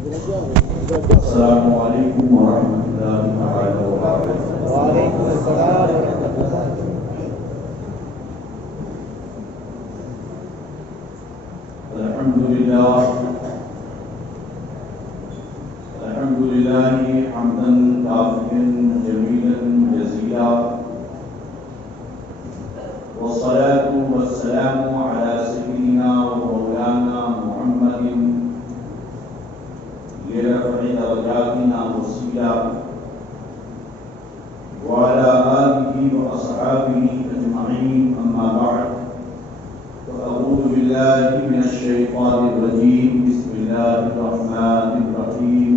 السلام علیکم ورحمۃ اللہ تعالی وبرکاتہ۔ وعلیکم السلام ورحمۃ اللہ۔ الحمد للہ حمدا کافیا جمیلا جزیلا، والصلاة والسلام على سيدنا ومولانا محمد لرفع درجاتنا وسيلة، وعلى آله وأصحابه أجمعين، أما بعد، فأعوذ بالله من الشيطان الرجيم، بسم الله الرحمن الرحيم۔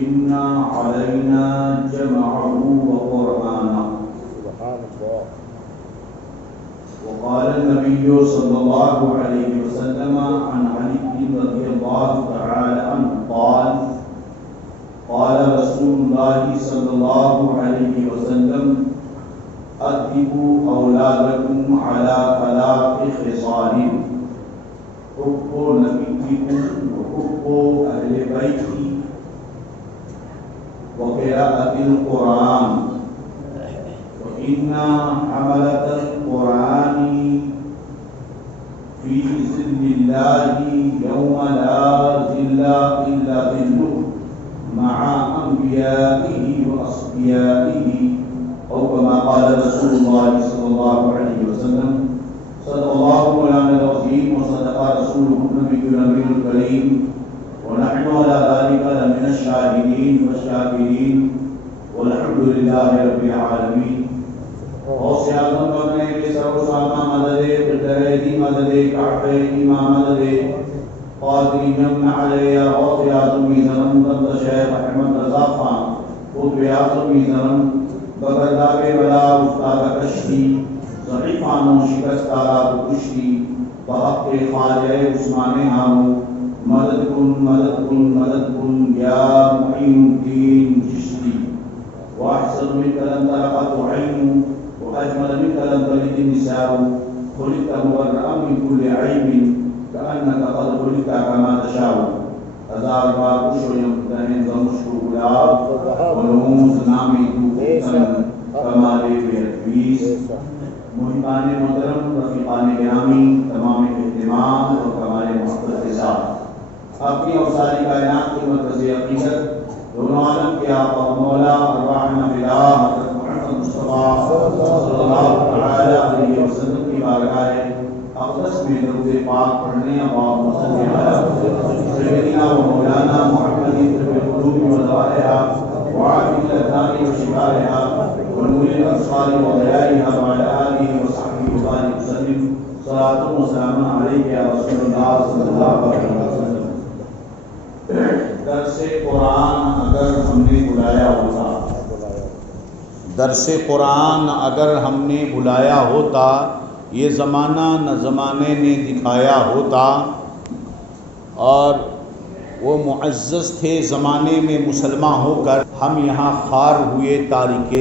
إن علينا جمعه وقرآنه، سبحان اللہ۔ وقال النبي صلى الله عليه وسلم عن علي رضي الله تعالى عنه قال قال رسول الله صلى الله عليه وسلم أدبوا أولادكم على ثلاث خصال: حب نبيكم وحب أهل بيتي وقراءة القرآن، وإن حملة القرآن في ظل الله يوم لا ظل إلا ظله مع أنبيائه وأصفيائه، أو كما قال رسول الله صلى الله عليه وسلم۔ صدق الله مولانا العظيم وصدق رسوله النبي الأمين الكريم، ونحن على ذلك لمن الشاهدين والشاكرين، والحمد لله رب العالمين۔ غوث اعظم بنے کے سر و سامہ مدد قدرتی مدد کعب امام مدد قادری جمع علیہ غوث اعظم زمن بند شیخ احمد رضا خان قطب اعظم زمن بغداد بلا استاد کشتی ضعیفان و شکستارا کشتی بحق خواجہ عثمان ہارو مدد کن مدد کن مدد کن یا معین الدین چشتی، واحسن منك لن تلقت عين واجمل منك لن تلد النساء، خلقت مبرأ من كل عيب كأنك قد خلقت كما تشاء۔ ہزار بار خوش یمتہن زمشکو گلاب ولہوز نامی توفتن کمال بیرفیس۔ محبان محترم، رفیقان گرامی، تمام اہتمام اور کمال محبت کے ساتھ اپنی اور ساری کائنات کی مرکز عقیدت دونوں عالم کے آقا و مولا ارواحنا فدا حضرت محمد مصطفیٰ صلی اللہ علیہ وسلم کی بارگاہ اقدس میں درود پاک پڑھنے اللہم صلی علی سیدنا و مولانا محمد طب القلوب و دوائها وعافی الابدان و شفائها ونور الابصار و ضیائها وعلى آلہ وصحبہ وبارک وسلم۔ صلاۃ و سلام علیک یا رسول اللہ صلی اللہ علیہ وسلم۔ درس قرآن اگر ہم نے بلایا ہوتا، درس قرآن اگر ہم نے بلایا ہوتا، یہ زمانہ نہ زمانے نے دکھایا ہوتا، اور وہ معزز تھے زمانے میں مسلمان ہو کر، ہم یہاں خوار ہوئے تارک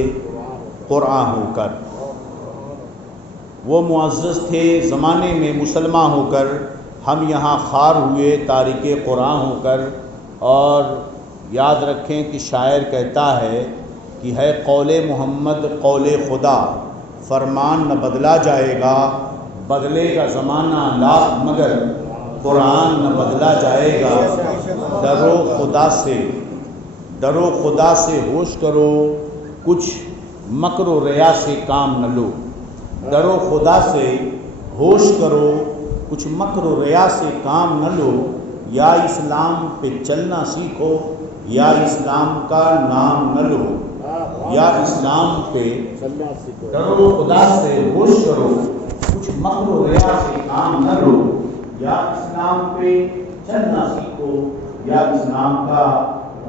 قرآن ہو کر۔ وہ معزز تھے زمانے میں مسلمان ہو کر، ہم یہاں خوار ہوئے تارک قرآن ہو کر۔ اور یاد رکھیں کہ شاعر کہتا ہے کہ ہے قول محمد قول خدا، فرمان نہ بدلا جائے گا، بدلے گا زمانہ لاکھ مگر قرآن نہ بدلا جائے گا۔ ڈرو خدا سے، ڈرو خدا سے ہوش کرو، کچھ مکر و ریا سے کام نہ لو۔ ڈرو خدا سے ہوش کرو، کچھ مکر و ریا سے کام نہ لو۔ یا اسلام پہ چلنا سیکھو، یا اسلام کا نام نہ لو۔ یا اسلام پہ ڈرو خدا سے ہوش کرو، کچھ مکر و ریا سے کام نہ لو۔ یا اسلام پہ چلنا سیکھو، یا اسلام کا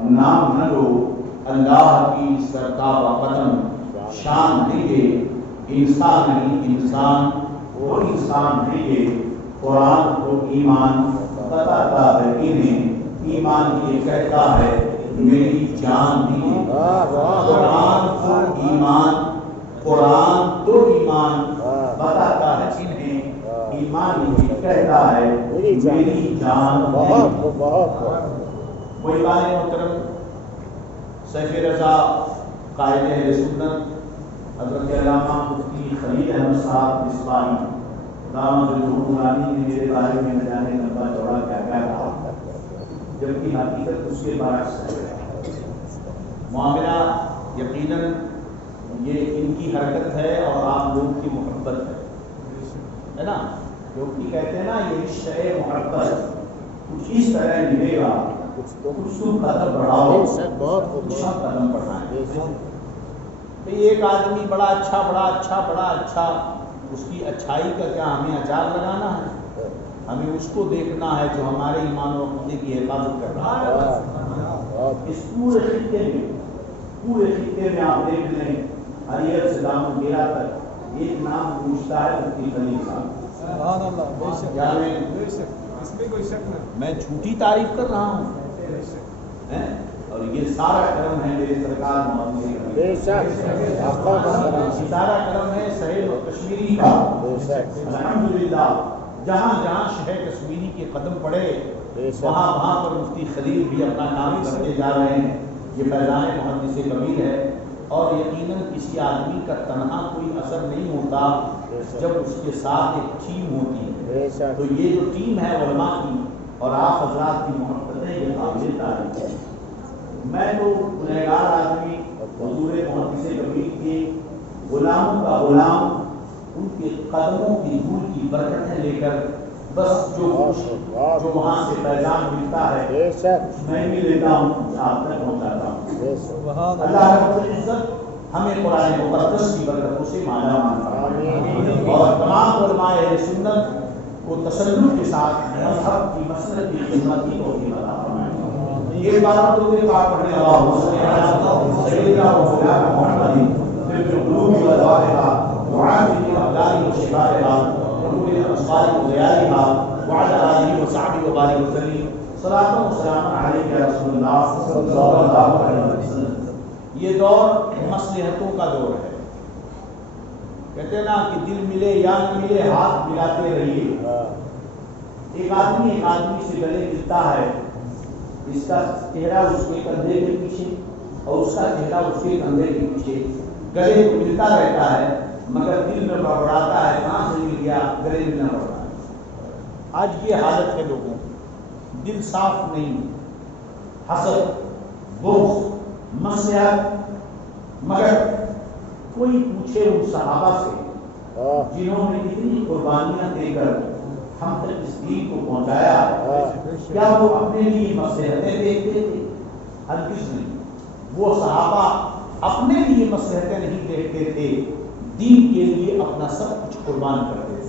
نام نہ لو۔ اللہ کی سرتابہ قدم شان ہے یہ، انسان نہیں انسان وہ انسان ہے یہ۔ قرآن کو ایمان بتاتا ہے انہیں، ایمان یہ کہتا ہے میری جان دیے۔ قرآن تو ایمان، قرآن تو ایمان بتاتا ہے انہیں، ایمان یہ کہتا ہے میری جان بہت بہت وہ ایمان محترم سیف رضا قائد اہل سنت حضرت علامہ مفتی خلیل احمد صاحب اسلامی دامت العلوم نے میرے بارے میں نہ جانے لمبا چوڑا کیا کیا کہا، جبکہ حقیقت اس کے برعکس ہے۔ معاملہ یقیناً یہ ان کی حرکت ہے اور آپ لوگ کی محبت ہے نا، جو کہ کہتے ہیں نا یہ رشتہ محبت کچھ اس طرح نبھے گا، کچھ تو قدم بڑھاؤ، کچھ قدم بڑھائیں۔ ایک آدمی بڑا اچھا اس کی اچھائی کا کیا ہمیں اچار لگانا ہے؟ ہمیں اس کو دیکھنا ہے جو ہمارے ایمان و عقیدے کی حفاظت کر رہا ہے۔ اس پورے خطے میں آپ دیکھ لیں ہریت سے دامن گیرا تک ایک نام پوچھتا ہے مفتی خلیل صاحب۔ میں جھوٹی تعریف کر رہا ہوں اور یہ سارا کرم ہے میرے سرکار محمد، سارا کرم ہے صحیح کشمیری کا۔ الحمدللہ جہاں جہاں شہر کشمیری کے قدم پڑے وہاں پر مفتی خلیل بھی اپنا کام کرتے جا رہے ہیں۔ یہ فیضان محدث کبیر ہے اور یقیناً کسی آدمی کا تنہا کوئی اثر نہیں ہوتا جب اس کے ساتھ ایک ٹیم ہوتی ہے۔ تو یہ جو ٹیم ہے علماء کی اور آپ حضرات کی محبتیں یہ قابل تعریف ہے۔ میں تو گنہگار آدمی حضور محدث کبیر کے غلاموں کا غلام، ان کے قدموں کی دھول کی برکتیں لے کر بس جو وہاں سے پیغام ملتا ہے میں بھی لیتا ہوں، آپ تک پہنچاتا ہوں۔ اللہ رب العزت ہمیں قرآن مقدس کی برکتوں سے مالا مال فرمائے اور تمام علماء اہل سنت کو تسلط کے ساتھ مذہب کی مسلک کی خدمت کی توفیق عطا فرمائے۔ یہ بات تو کے پاک پڑھنے اللہم صلی علی سیدنا و مولانا محمد فی القلوب والأبصار وعافیہ الابدان وشفائها وكل الأسفار وضيائها وعلى آله وصحبه وبارك وسلم صلاة وسلام عليك يا رسول الله صلی اللہ علیہ وسلم۔ یہ دور مصلحتوں کا دور ہے، کہتے ہیں نا کہ دل ملے یا نہ ملے ہاتھ ملاتے رہیے۔ ایک آدمی سے گلے ملتا ہے، اس کا چہرہ اس کے کندھے کے پیچھے اور اس کا چہرہ اس کے کندھے کے پیچھے، گلے تو ملتا رہتا ہے مگر دل میں بڑبڑاتا ہے کہاں سے مل گیا، گلے ملنا پڑتا ہے۔ آج یہ حالت ہے لوگوں، دل صاف نہیں، حسد، بغض، مصلحت۔ مگر کوئی پوچھے ان صحابہ سے جنہوں نے اتنی قربانیاں دے کر ہم تک اس دین کو پہنچایا، کیا وہ اپنے لیے مصلحتیں دیکھتے تھے؟ ہرگز نہیں۔ وہ صحابہ اپنے لیے مصلحتیں نہیں دیکھتے تھے، دین کے لیے اپنا سب کچھ قربان کرتے تھے۔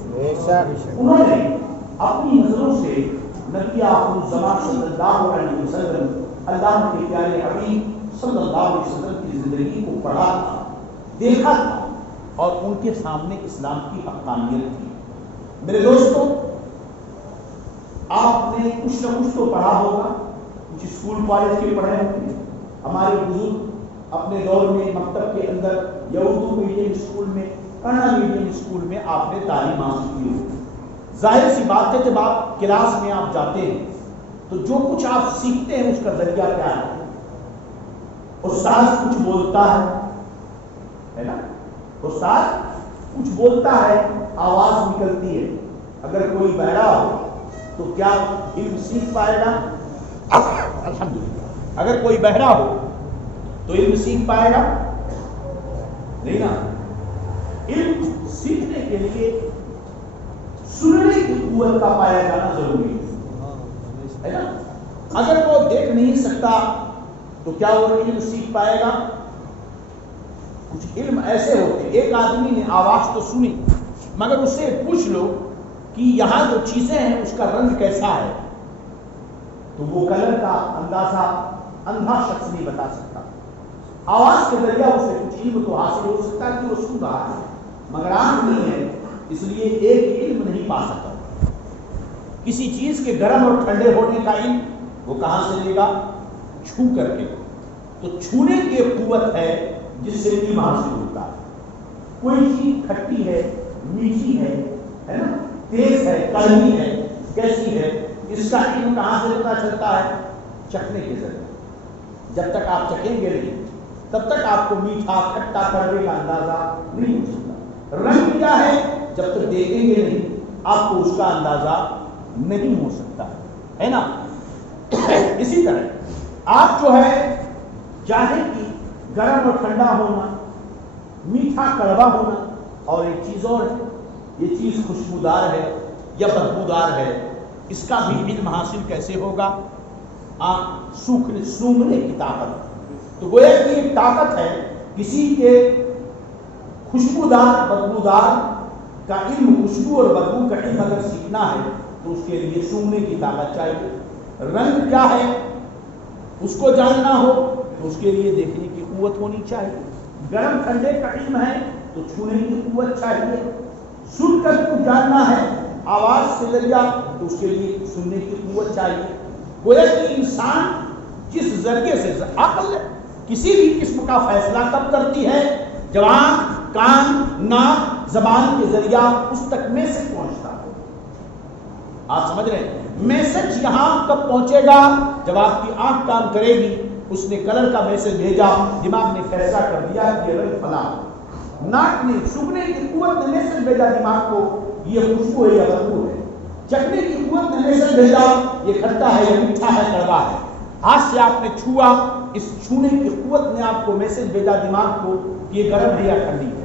انہوں نے اپنی نظروں سے نبی آخر الزمان صلی اللہ علیہ وسلم، اللہ کے پیارے حبیب صلی اللہ علیہ وسلم کی زندگی کو پڑھا تھا، دیکھا تھا اور ان کے سامنے اسلام کی حقانیت تھی۔ میرے دوستوں، آپ نے کچھ نہ کچھ تو پڑھا ہوگا، کچھ اسکول کالج کے پڑھے ہوں گے۔ ہمارے بزرگ اپنے دور میں مکتب کے اندر یا اردو میڈیم اسکول میں، کنڑا میڈیم اسکول میں آپ نے تعلیم حاصل کی ہوگی۔ ظاہر سی بات ہے جب آپ کلاس میں آپ جاتے ہیں تو جو کچھ آپ سیکھتے ہیں اس کا ذریعہ کیا ہے؟ استاد کچھ بولتا ہے نا، استاد کچھ بولتا ہے، آواز نکلتی ہے۔ اگر کوئی بہرا ہو تو کیا علم سیکھ پائے گا؟ الحمدللہ۔ اگر کوئی بہرا ہو تو علم سیکھ پائے گا؟ نہیں نا۔ علم سیکھنے کے لیے سننے کی قوت کا پایا جانا ضروری ہے نا۔ اگر وہ دیکھ نہیں سکتا تو کیا وہ علم سیکھ پائے گا؟ کچھ علم ایسے ہوتے، ایک آدمی نے آواز تو سنی مگر اس سے پوچھ لو کہ یہاں جو چیزیں ہیں اس کا رنگ کیسا ہے، تو وہ کلر کا اندازہ اندھا شخص نہیں بتا سکتا۔ آواز کے ذریعہ اسے کچھ علم تو حاصل ہو سکتا ہے کہ وہ سن رہا ہے مگر آنکھ نہیں ہے، اس لیے ایک علم نہیں پا سکتا۔ کسی چیز کے گرم اور ٹھنڈے ہونے کا علم وہ کہاں سے لے گا؟ چھو کر کے۔ تو چھونے کی ایک قوت ہے جس سے علم حاصل ہوتا ہے۔ کوئی چیز کھٹی ہے، میٹھی ہے نا، تیز ہے، کڑوی ہے، کیسی ہے، اس کا علم کہاں سے پتہ چلتا ہے؟ چکھنے کے ذریعے۔ جب تک آپ چکھیں گے نہیں تب تک آپ کو میٹھا کھٹا کڑوے کا اندازہ نہیں ہو سکتا۔ رنگ کیا ہے؟ جب تک دیکھیں گے نہیں آپ کو اس کا اندازہ نہیں ہو سکتا ہے نا۔ اسی طرح آپ جو ہے چاہے کہ گرم اور ٹھنڈا ہونا، میٹھا کڑوا ہونا، اور ایک چیز اور ہے، یہ چیز خوشبودار ہے یا بدبودار ہے، اس کا بھی علم حاصل کیسے ہوگا؟ سونگھنے کی طاقت۔ تو گویا کہ ایک طاقت ہے، کسی کے خوشبودار بدبودار کا علم، خوشبو اور بدبو کا علم اگر سیکھنا ہے تو اس کے لیے سونگنے کی طاقت چاہیے۔ رنگ کیا ہے اس کو جاننا ہو تو اس کے لیے دیکھنے کی قوت ہونی چاہیے۔ گرم ٹھنڈے کا علم ہے تو چھونے کی قوت چاہیے۔ سن کر کچھ جاننا ہے آواز سے ذریعہ تو اس کے لیے سننے کی قوت چاہیے۔ گویا کہ انسان جس ذریعے سے عقل کسی بھی قسم کا فیصلہ تب کرتی ہے جب آنکھ، کان، ناک، زبان کے ذریعہ اس تک میسج پہنچتا ہے۔ آپ سمجھ رہے ہیں؟ میسج یہاں کب پہنچے گا؟ جب آپ کی آنکھ کام کرے گی، اس نے کلر کا میسج بھیجا، دماغ نے فیصلہ کر دیا کہ یہ رنگ فلاں۔ ناک نے سونگھنے کی قوت نے میسج بھیجا دماغ کو یہ خوشبو ہے یا بدبو ہے۔ چکھنے کی قوت نے میسج بھیجا یہ کھٹا ہے یا میٹھا ہے، کڑوا ہے۔ ہاتھ سے آپ نے چھوا، اس چھونے کی قوت نے آپ کو میسج بھیجا دماغ کو کہ یہ گرم ہے یا ٹھنڈی ہے۔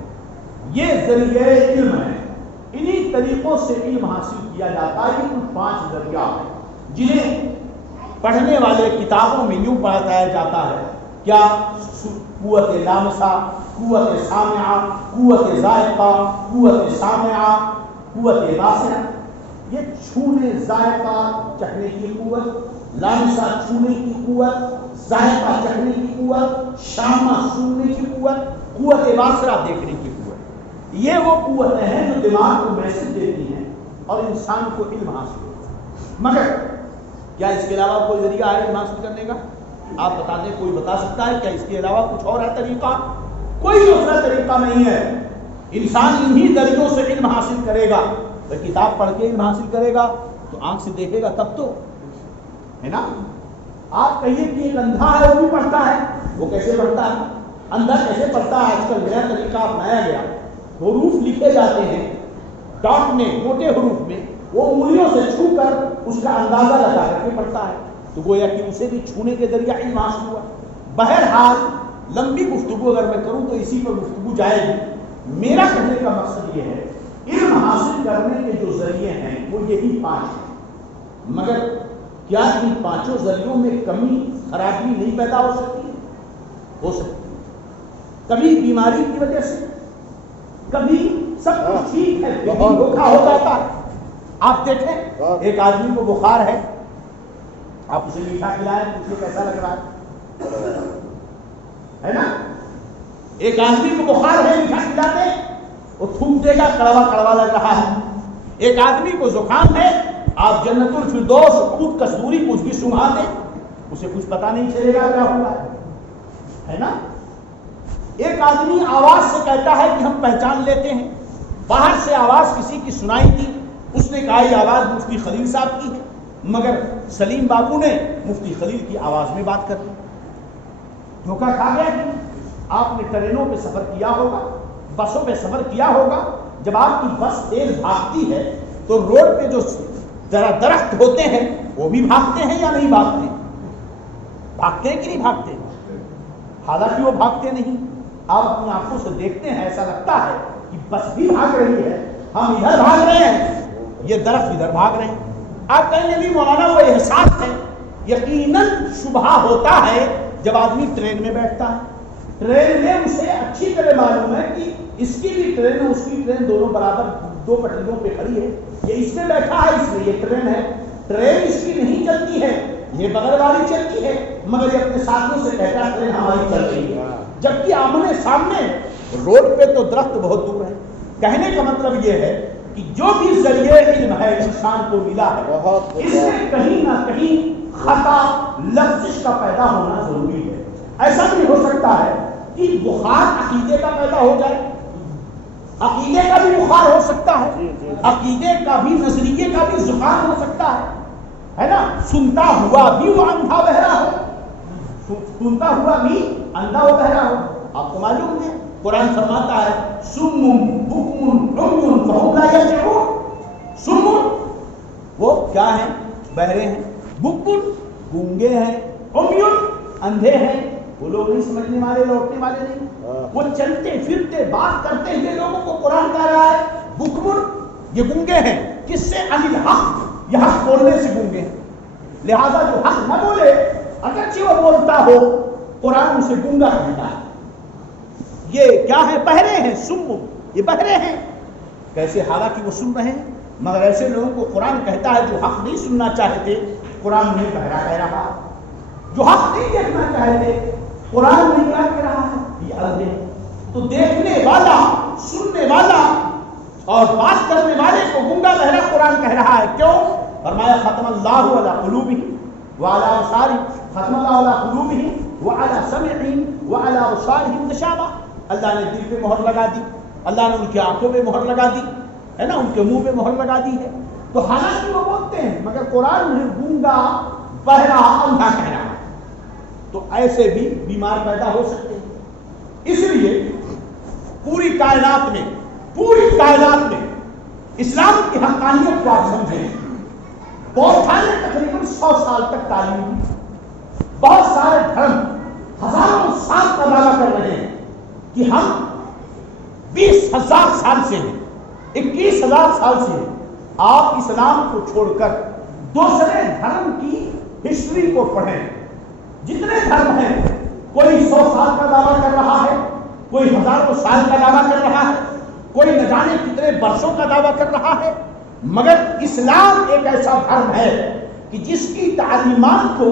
یہ ذریعے علم ہے، انہی طریقوں سے علم حاصل کیا جاتا ہے۔ یہ کچھ 5 ذریعہ ہیں جنہیں پڑھنے والے کتابوں میں یوں بتایا جاتا ہے، کیا؟ قوت لامسہ، قوت سامعہ، قوت ذائقہ، قوت سامعہ، قوت باسرہ۔ یہ چھونے، ذائقہ، چکھنے کی قوت، لامسہ چھونے کی قوت، ذائقہ چکھنے کی قوت، شامہ سننے کی قوت، قوت باسرہ دیکھنے کی قوت۔ یہ وہ قوتیں ہیں جو دماغ کو میسج دیتی ہیں اور انسان کو علم حاصل ہوتا ہے۔ مگر کیا اس کے علاوہ کوئی ذریعہ ہے علم حاصل کرنے کا؟ آپ بتا دیں، کوئی بتا سکتا ہے کیا اس کے علاوہ کچھ اور ہے طریقہ؟ کوئی دوسرا طریقہ نہیں ہے۔ انسان انہی ذریعوں سے علم حاصل کرے گا۔ کتاب پڑھ کے علم حاصل کرے گا تو آنکھ سے دیکھے گا تب تو، ہے نا۔ آپ کہیے کہ ایک اندھا ہے وہ بھی پڑھتا ہے، وہ کیسے پڑھتا ہے؟ اندھا کیسے پڑھتا ہے؟ آج کل نیا طریقہ اپنایا گیا، حروف لکھے جاتے ہیں ڈاٹ میں، موٹے حروف میں، وہ انگلیوں سے چھو کر اس کا اندازہ لگا کر کے پڑھتا ہے۔ تو گویا کہ اسے بھی چھونے کے ذریعہ علم حاصل ہوا۔ بہرحال لمبی گفتگو اگر میں کروں تو اسی پر گفتگو جائے گی۔ میرا کہنے کا مقصد یہ ہے، علم حاصل کرنے کے جو ذریعے ہیں وہ یہی 5 ہیں۔ مگر کیا ان 5 ذریعوں میں کمی، خرابی نہیں پیدا ہو سکتی؟ ہو سکتی۔ کبھی بیماری کی وجہ سے، کبھی سب کچھ ٹھیک ہے لیکن دھوکا ہو جاتا ہے۔ آپ دیکھیں ایک آدمی کو بخار ہے، آپ اسے میٹھا کھلائیں، اسے کیسا لگ رہا ہے نا؟ ایک آدمی کو بخار ہے، میٹھا کھلاتے وہ تھوک دے گا، کڑوا کڑوا لگ رہا ہے۔ ایک آدمی کو زکام ہے، آپ جنت الفردوس، خود کستوری کچھ بھی سنگھا دیں، اسے کچھ پتا نہیں چلے گا کیا ہوا ہے نا۔ ایک آدمی آواز سے کہتا ہے کہ ہم پہچان لیتے ہیں، باہر سے آواز کسی کی سنائی تھی، اس نے کہا یہ آواز مفتی خلیل صاحب کی ہے، مگر سلیم بابو نے مفتی خلیل کی آواز میں بات کر دی۔ دھوکہ کھا گیا کہ آپ نے ٹرینوں پہ سفر کیا ہوگا، بسوں پہ سفر کیا ہوگا، جب آپ کی بس تیز بھاگتی ہے تو روڈ پہ جو درخت ہوتے ہیں وہ بھی بھاگتے ہیں یا نہیں بھاگتے؟ بھاگتے ہیں کہ نہیں بھاگتے؟ حالانکہ وہ بھاگتے نہیں، آپ اپنی آنکھوں سے دیکھتے ہیں، ایسا لگتا ہے کہ بس بھی بھاگ رہی ہے، ہم ادھر بھاگ رہے ہیں، یہ درخت ادھر بھاگ رہے ہیں۔ آپ کہیں گے مولانا وہ احساس ہے، یقیناً شبہ ہوتا ہے جب آدمی ٹرین میں بیٹھتا ہے۔ ٹرین میں اسے اچھی طرح معلوم ہے کہ اس کی بھی ٹرین ہے، اس کی ٹرین دونوں برابر 2 پٹریوں پہ کھڑی ہے، یہ اس میں بیٹھا ہے اس لیے یہ ٹرین ہے، ٹرین اس کی نہیں چلتی ہے، یہ بغل والی چلتی ہے، مگر یہ اپنے ساتھیوں سے کہتا ہے ٹرین ہماری چل رہی ہے، جبکہ آمنے سامنے روڈ پہ تو درخت بہت دور ہے۔ کہنے کا مطلب یہ ہے کہ جو بھی ذریعے علم ہے انسان کو ملا ہے، اس میں کہیں نہ کہیں خطا، لفظش کا پیدا ہونا ضروری ہے۔ ایسا نہیں ہو سکتا ہے کہ بخار عقیدے کا پیدا ہو جائے، عقیدے کا بھی بخار ہو سکتا ہے، عقیدے کا بھی، نظریے کا بھی زکام ہو سکتا ہے نا. سنتا ہوا بھی وہ اندھا بہرا ہو، سنتا ہوا بھی اندھا و بہرا ہو. آپ کو معلوم ہے قرآن فرماتا ہے سم بکم عمی فہم لا یرجعون. سم وہ کیا ہیں؟ بہرے ہیں، بکم گونگے ہیں، عمی اندھے ہیں. وہ لوگ نہیں سمجھنے والے، لوٹنے والے نہیں. وہ چلتے پھرتے بات کرتے ہوئے لوگوں کو قرآن کہہ رہا ہے بکم، یہ گونگے ہیں. کس سے؟ عن الحق، یہ حق بولنے سے گونگے ہیں. لہذا جو حق نہ بولے اگرچہ وہ بولتا ہو قرآن اسے گونگا کہتا ہے. یہ کیا ہے؟ بہرے ہیں. سم، یہ بہرے ہیں. کیسے؟ حالانکہ وہ سن رہے ہیں، مگر ایسے لوگوں کو قرآن کہتا ہے جو حق نہیں سننا چاہتے قرآن انہیں بہرا کہہ رہا ہے. جو حق نہیں دیکھنا چاہتے قرآن انہیں کیا کہہ رہا ہے؟ یہ اندھے. تو دیکھنے والا، سننے والا اور بات کرنے والے کو گونگا بہرا قرآن کہہ رہا ہے. کیوں؟ فرمایا ختم اللہ علی قلوبہم وعلی ابصارہم، ختم اللہ علی قلوبہم وعلی سمعہم وعلی ابصارہم غشاوہ. اللہ نے دل پہ مہر لگا دی، اللہ نے ان کی آنکھوں پہ مہر لگا دی ہے نا، ان کے منہ پہ مہر لگا دی ہے. تو حالانکہ وہ بولتے ہیں مگر قرآن انہیں گونگا بہرا اندھا کہہ رہا ہے. تو ایسے بھی بیمار پیدا ہو سکتے ہیں. اس لیے پوری کائنات میں اسلام کی حقانیت کو آپ سمجھیں. بودھ نے تقریباً 100 سال تک تعلیم دی. بہت سارے دھرم ہزاروں سال کا دعویٰ کر رہے ہیں کہ ہم 20,000 سال سے ہیں، 21,000 سال سے ہیں. آپ اسلام کو چھوڑ کر دوسرے دھرم کی ہسٹری کو پڑھیں. جتنے دھرم ہیں کوئی 100 سال کا دعویٰ کر رہا ہے، کوئی ہزاروں سال کا دعویٰ کر رہا ہے، کوئی نہ جانے کتنے برسوں کا دعویٰ کر رہا ہے. مگر اسلام ایک ایسا دھرم ہے کہ جس کی تعلیمات کو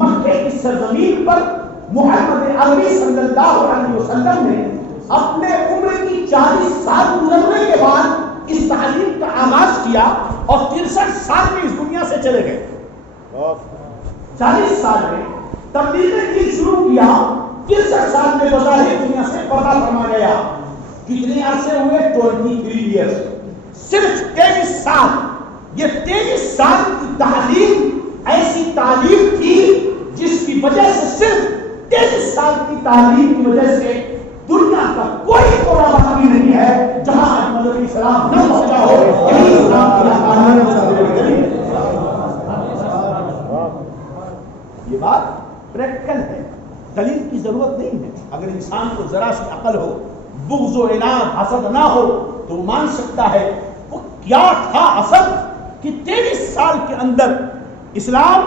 مکے کی سرزمین پر محمد عربی صلی اللہ علیہ وسلم نے اپنے عمر کی 40 سال گزرنے کے بعد اس تعلیم کا آغاز کیا اور 63 سال میں اس دنیا سے چلے گئے. 40 سال میں تبلیغ کی شروع کیا، 63 سال میں بظاہر دنیا سے پردہ فرما گیا. کتنے عرصے ہوئے؟ 23 ایئرس. صرف 23 سال. یہ 23 سال کی تعلیم ایسی تعلیم تھی جس کی وجہ سے، صرف 23 سال کی تعلیم کی وجہ سے دنیا کا کوئی کونا باقی نہیں ہے جہاں احمد علیہ السلام نہ پہنچا ہو. یہی اسلام کی حقانیت. یہ بات پریکٹیکل ہے، دلیل کی ضرورت نہیں ہے. اگر انسان کو ذرا سی عقل ہو، بغض و عناد حسد نہ ہو تو وہ مان سکتا ہے وہ کیا تھا اصل کہ 23 سال کے اندر اسلام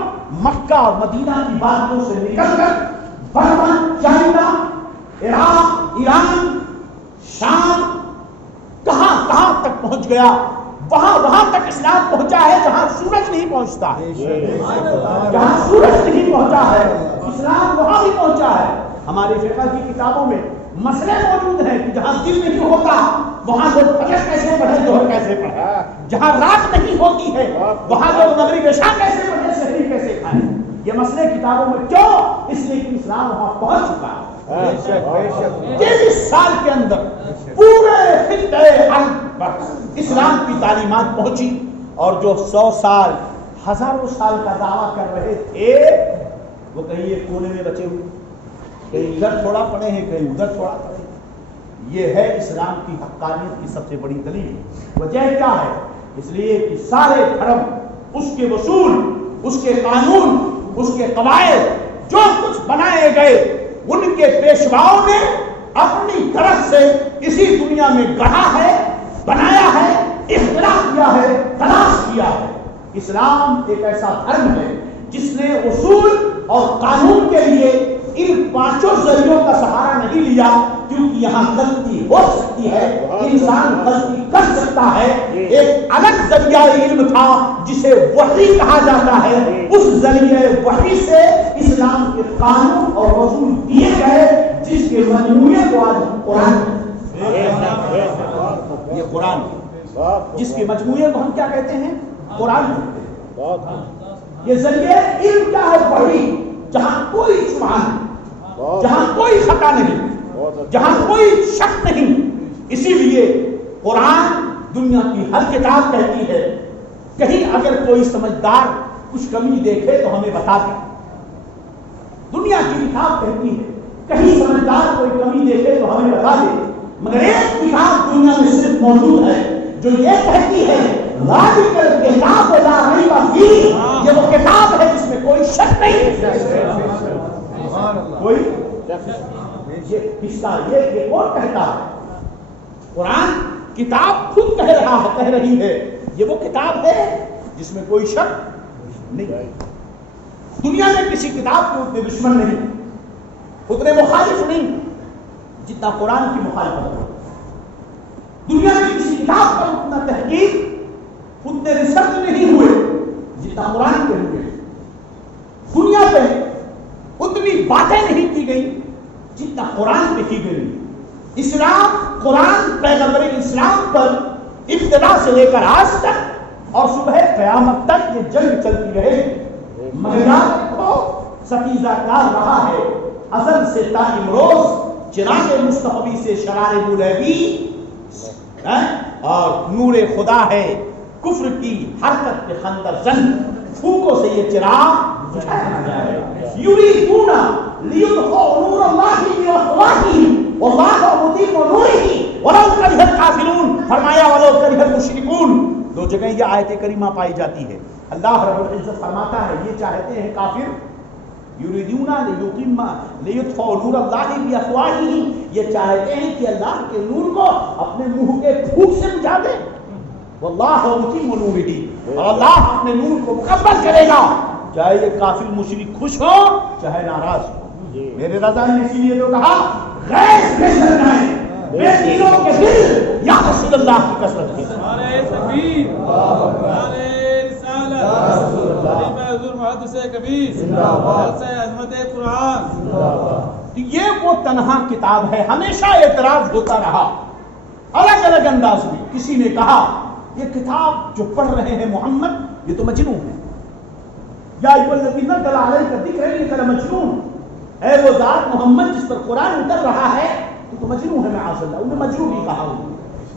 مکہ اور مدینہ کی باتوں سے نکل کر برما، چائنا، عراق، ایران، شام، کہاں تک پہنچ گیا. وہاں تک اسلام پہنچا ہے جہاں سورج نہیں پہنچتا ہے. جہاں سورج نہیں پہنچا ہے اسلام وہاں بھی پہنچا ہے. ہماری فقہ کی کتابوں میں مسئلے موجود ہیں کہ جہاں دن نہیں ہوتا وہاں لوگ فجر کیسے پڑھیں، ظہر کیسے پڑھیں. جہاں رات نہیں ہوتی ہے وہاں لوگ مغرب عشاء کیسے پڑھیں، سحری کیسے کھائیں. یہ مسئلے کتابوں میں کیوں؟ اس لیے کہ اسلام وہاں پہنچ چکا ہے. 23 سال کے اندر پورے خطے عرب پر اسلام کی تعلیمات پہنچی. اور جو 100 سال، ہزاروں سال کا دعویٰ کر رہے تھے وہ کہیں ایک کونے میں بچے ہوئے، کہیں ادھر تھوڑا پڑے ہیں، کہیں ادھر تھوڑا پڑے. یہ ہے اسلام کی حقانیت کی سب سے بڑی دلیل. وجہ کیا ہے؟ اس لیے کہ سارے دھرم، اس کے اصول، اس کے قانون، اس کے قواعد جو کچھ بنائے گئے ان کے پیشواؤں نے اپنی طرف سے اسی دنیا میں گڑھا ہے، بنایا ہے، اختراع کیا ہے، تلاش کیا ہے. اسلام ایک ایسا دھرم ہے جس نے اصول اور قانون کے لیے ان 5 ذریعوں کا سہارا نہیں لیا، کیونکہ یہاں غلطی ہو سکتی ہے، انسان غلطی کر سکتا ہے. ایک الگ ذریعہ علم تھا جسے وحی کہا جاتا ہے. اس ذریعے وحی سے اسلام کے قانون اور اصول دیے گئے جس کے مجموعے کو آج قرآن، یہ قرآن جس کے مجموعے کو ہم کیا کہتے ہیں؟ قرآن کہتے ہیں. یہ ذریعے علم کیا ہے؟ وحی. جہاں کوئی شبہہ نہیں، جہاں کوئی خطا نہیں، جہاں کوئی شک نہیں، اسی لیے قرآن دنیا کی ہر کتاب کہتی ہے کہیں اگر کوئی سمجھدار کچھ کمی دیکھے تو ہمیں بتا دے. دنیا کی کتاب کہتی ہے کہیں سمجھدار کوئی کمی دیکھے تو ہمیں بتا دے. مگر ایک کتاب دنیا میں صرف موجود ہے جو یہ کہتی ہے ذالک الکتاب لا ریب فیہ، یہ وہ کتاب ہے جس میں کوئی شک نہیں. کوئی یہ کون کہتا ہے؟ قرآن کتاب خود کہہ رہی ہے یہ وہ کتاب ہے جس میں کوئی شک نہیں. دنیا میں کسی کتاب کے اتنے دشمن نہیں، اتنے مخالف نہیں جتنا قرآن کی مخالفت ہے. دنیا میں کسی کتاب پر اتنا تحقیق، اتنے ریسرچ نہیں ہوئے جتنا قرآن کے ہوئے. دنیا پہ اتنی باتیں نہیں کی گئی جتنا قرآن پہ کی گئی. اسلام، قرآن پیغمبر اسلام پر ابتدا سے لے کر آج تک اور صبح قیامت تک یہ جنگ چلتی رہے. مگر یاد رکھو ستیزہ کار رہا ہے ازل سے تا امروز، چراغ مصطفی سے شرار مولیبی اور نور خدا ہے کفر کی حرکت پہ خندر زن. پھوکوں سے یہ چراغ بجھایا نہ جائے. یریدون لیطفئوا نور اللہ بافواہہم واللہ متم نورہ ولو کرہ الکافرون. فرمایا ولو کرہ المشرکون. دو جگہ یہ آیت کریمہ پائی جاتی ہے. اللہ رب العزت فرماتا ہے یہ چاہتے ہیں کافر یریدون لیطفئوا نور اللہ بافواہہم، یہ چاہتے ہیں کہ اللہ کے نور کو اپنے منہ کے پھوک سے بجھا دے. واللہ متم نورہ، اور اللہ اپنے نور کو مکمل کرے گا چاہے یہ کافر مشرک خوش ہو چاہے ناراض ہو. میرے رضا نے اسی لیے تو کہا غیظ بے سرنائے بے دینوں کے دل یا رسول اللہ کی کثرت کی. نعرہ تکبیر، نعرہ رسالت، خلیفہ حضور محدث کبیر، جلسہ عظمت قرآن. تو یہ وہ تنہا کتاب ہے. ہمیشہ اعتراض ہوتا رہا الگ الگ انداز میں. کسی نے کہا یہ کتاب جو پڑھ رہے ہیں محمد یہ تو مجنون ہے. یا ایھا الذی نزل علیک الذکر انک لمجنون، اے وہ ذات محمد جس پر قرآن اتر رہا ہے تو مجنون ہے. معاذ اللہ، انہیں مجنون بھی کہا، انہوں نے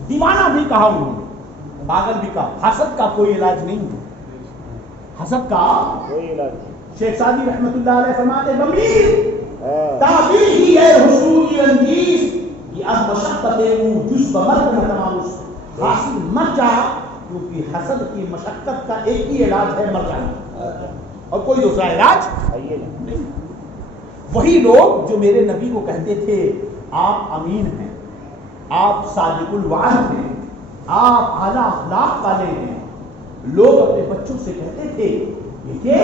دیوانہ بھی کہا، انہوں نے پاگل بھی کہا. حسد کا کوئی علاج نہیں ہے. حسد کا کوئی علاج نہیں. شیخ سعدی رحمۃ اللہ علیہ فرماتے بمیر تعبیر ہی ہے حصول انگیز کہ از مشقت او جز بمرد نہ تمامس. حاصل مر جا کیونکہ حسد کی مشقت کا ایک ہی علاج ہے مر جانا، اور کوئی دوسرا علاج نہیں. وہی لوگ جو میرے نبی کو کہتے تھے آپ امین ہیں، آپ صادق الوعد ہیں، آپ اعلیٰ اخلاق والے ہیں، لوگ اپنے بچوں سے کہتے تھے کہ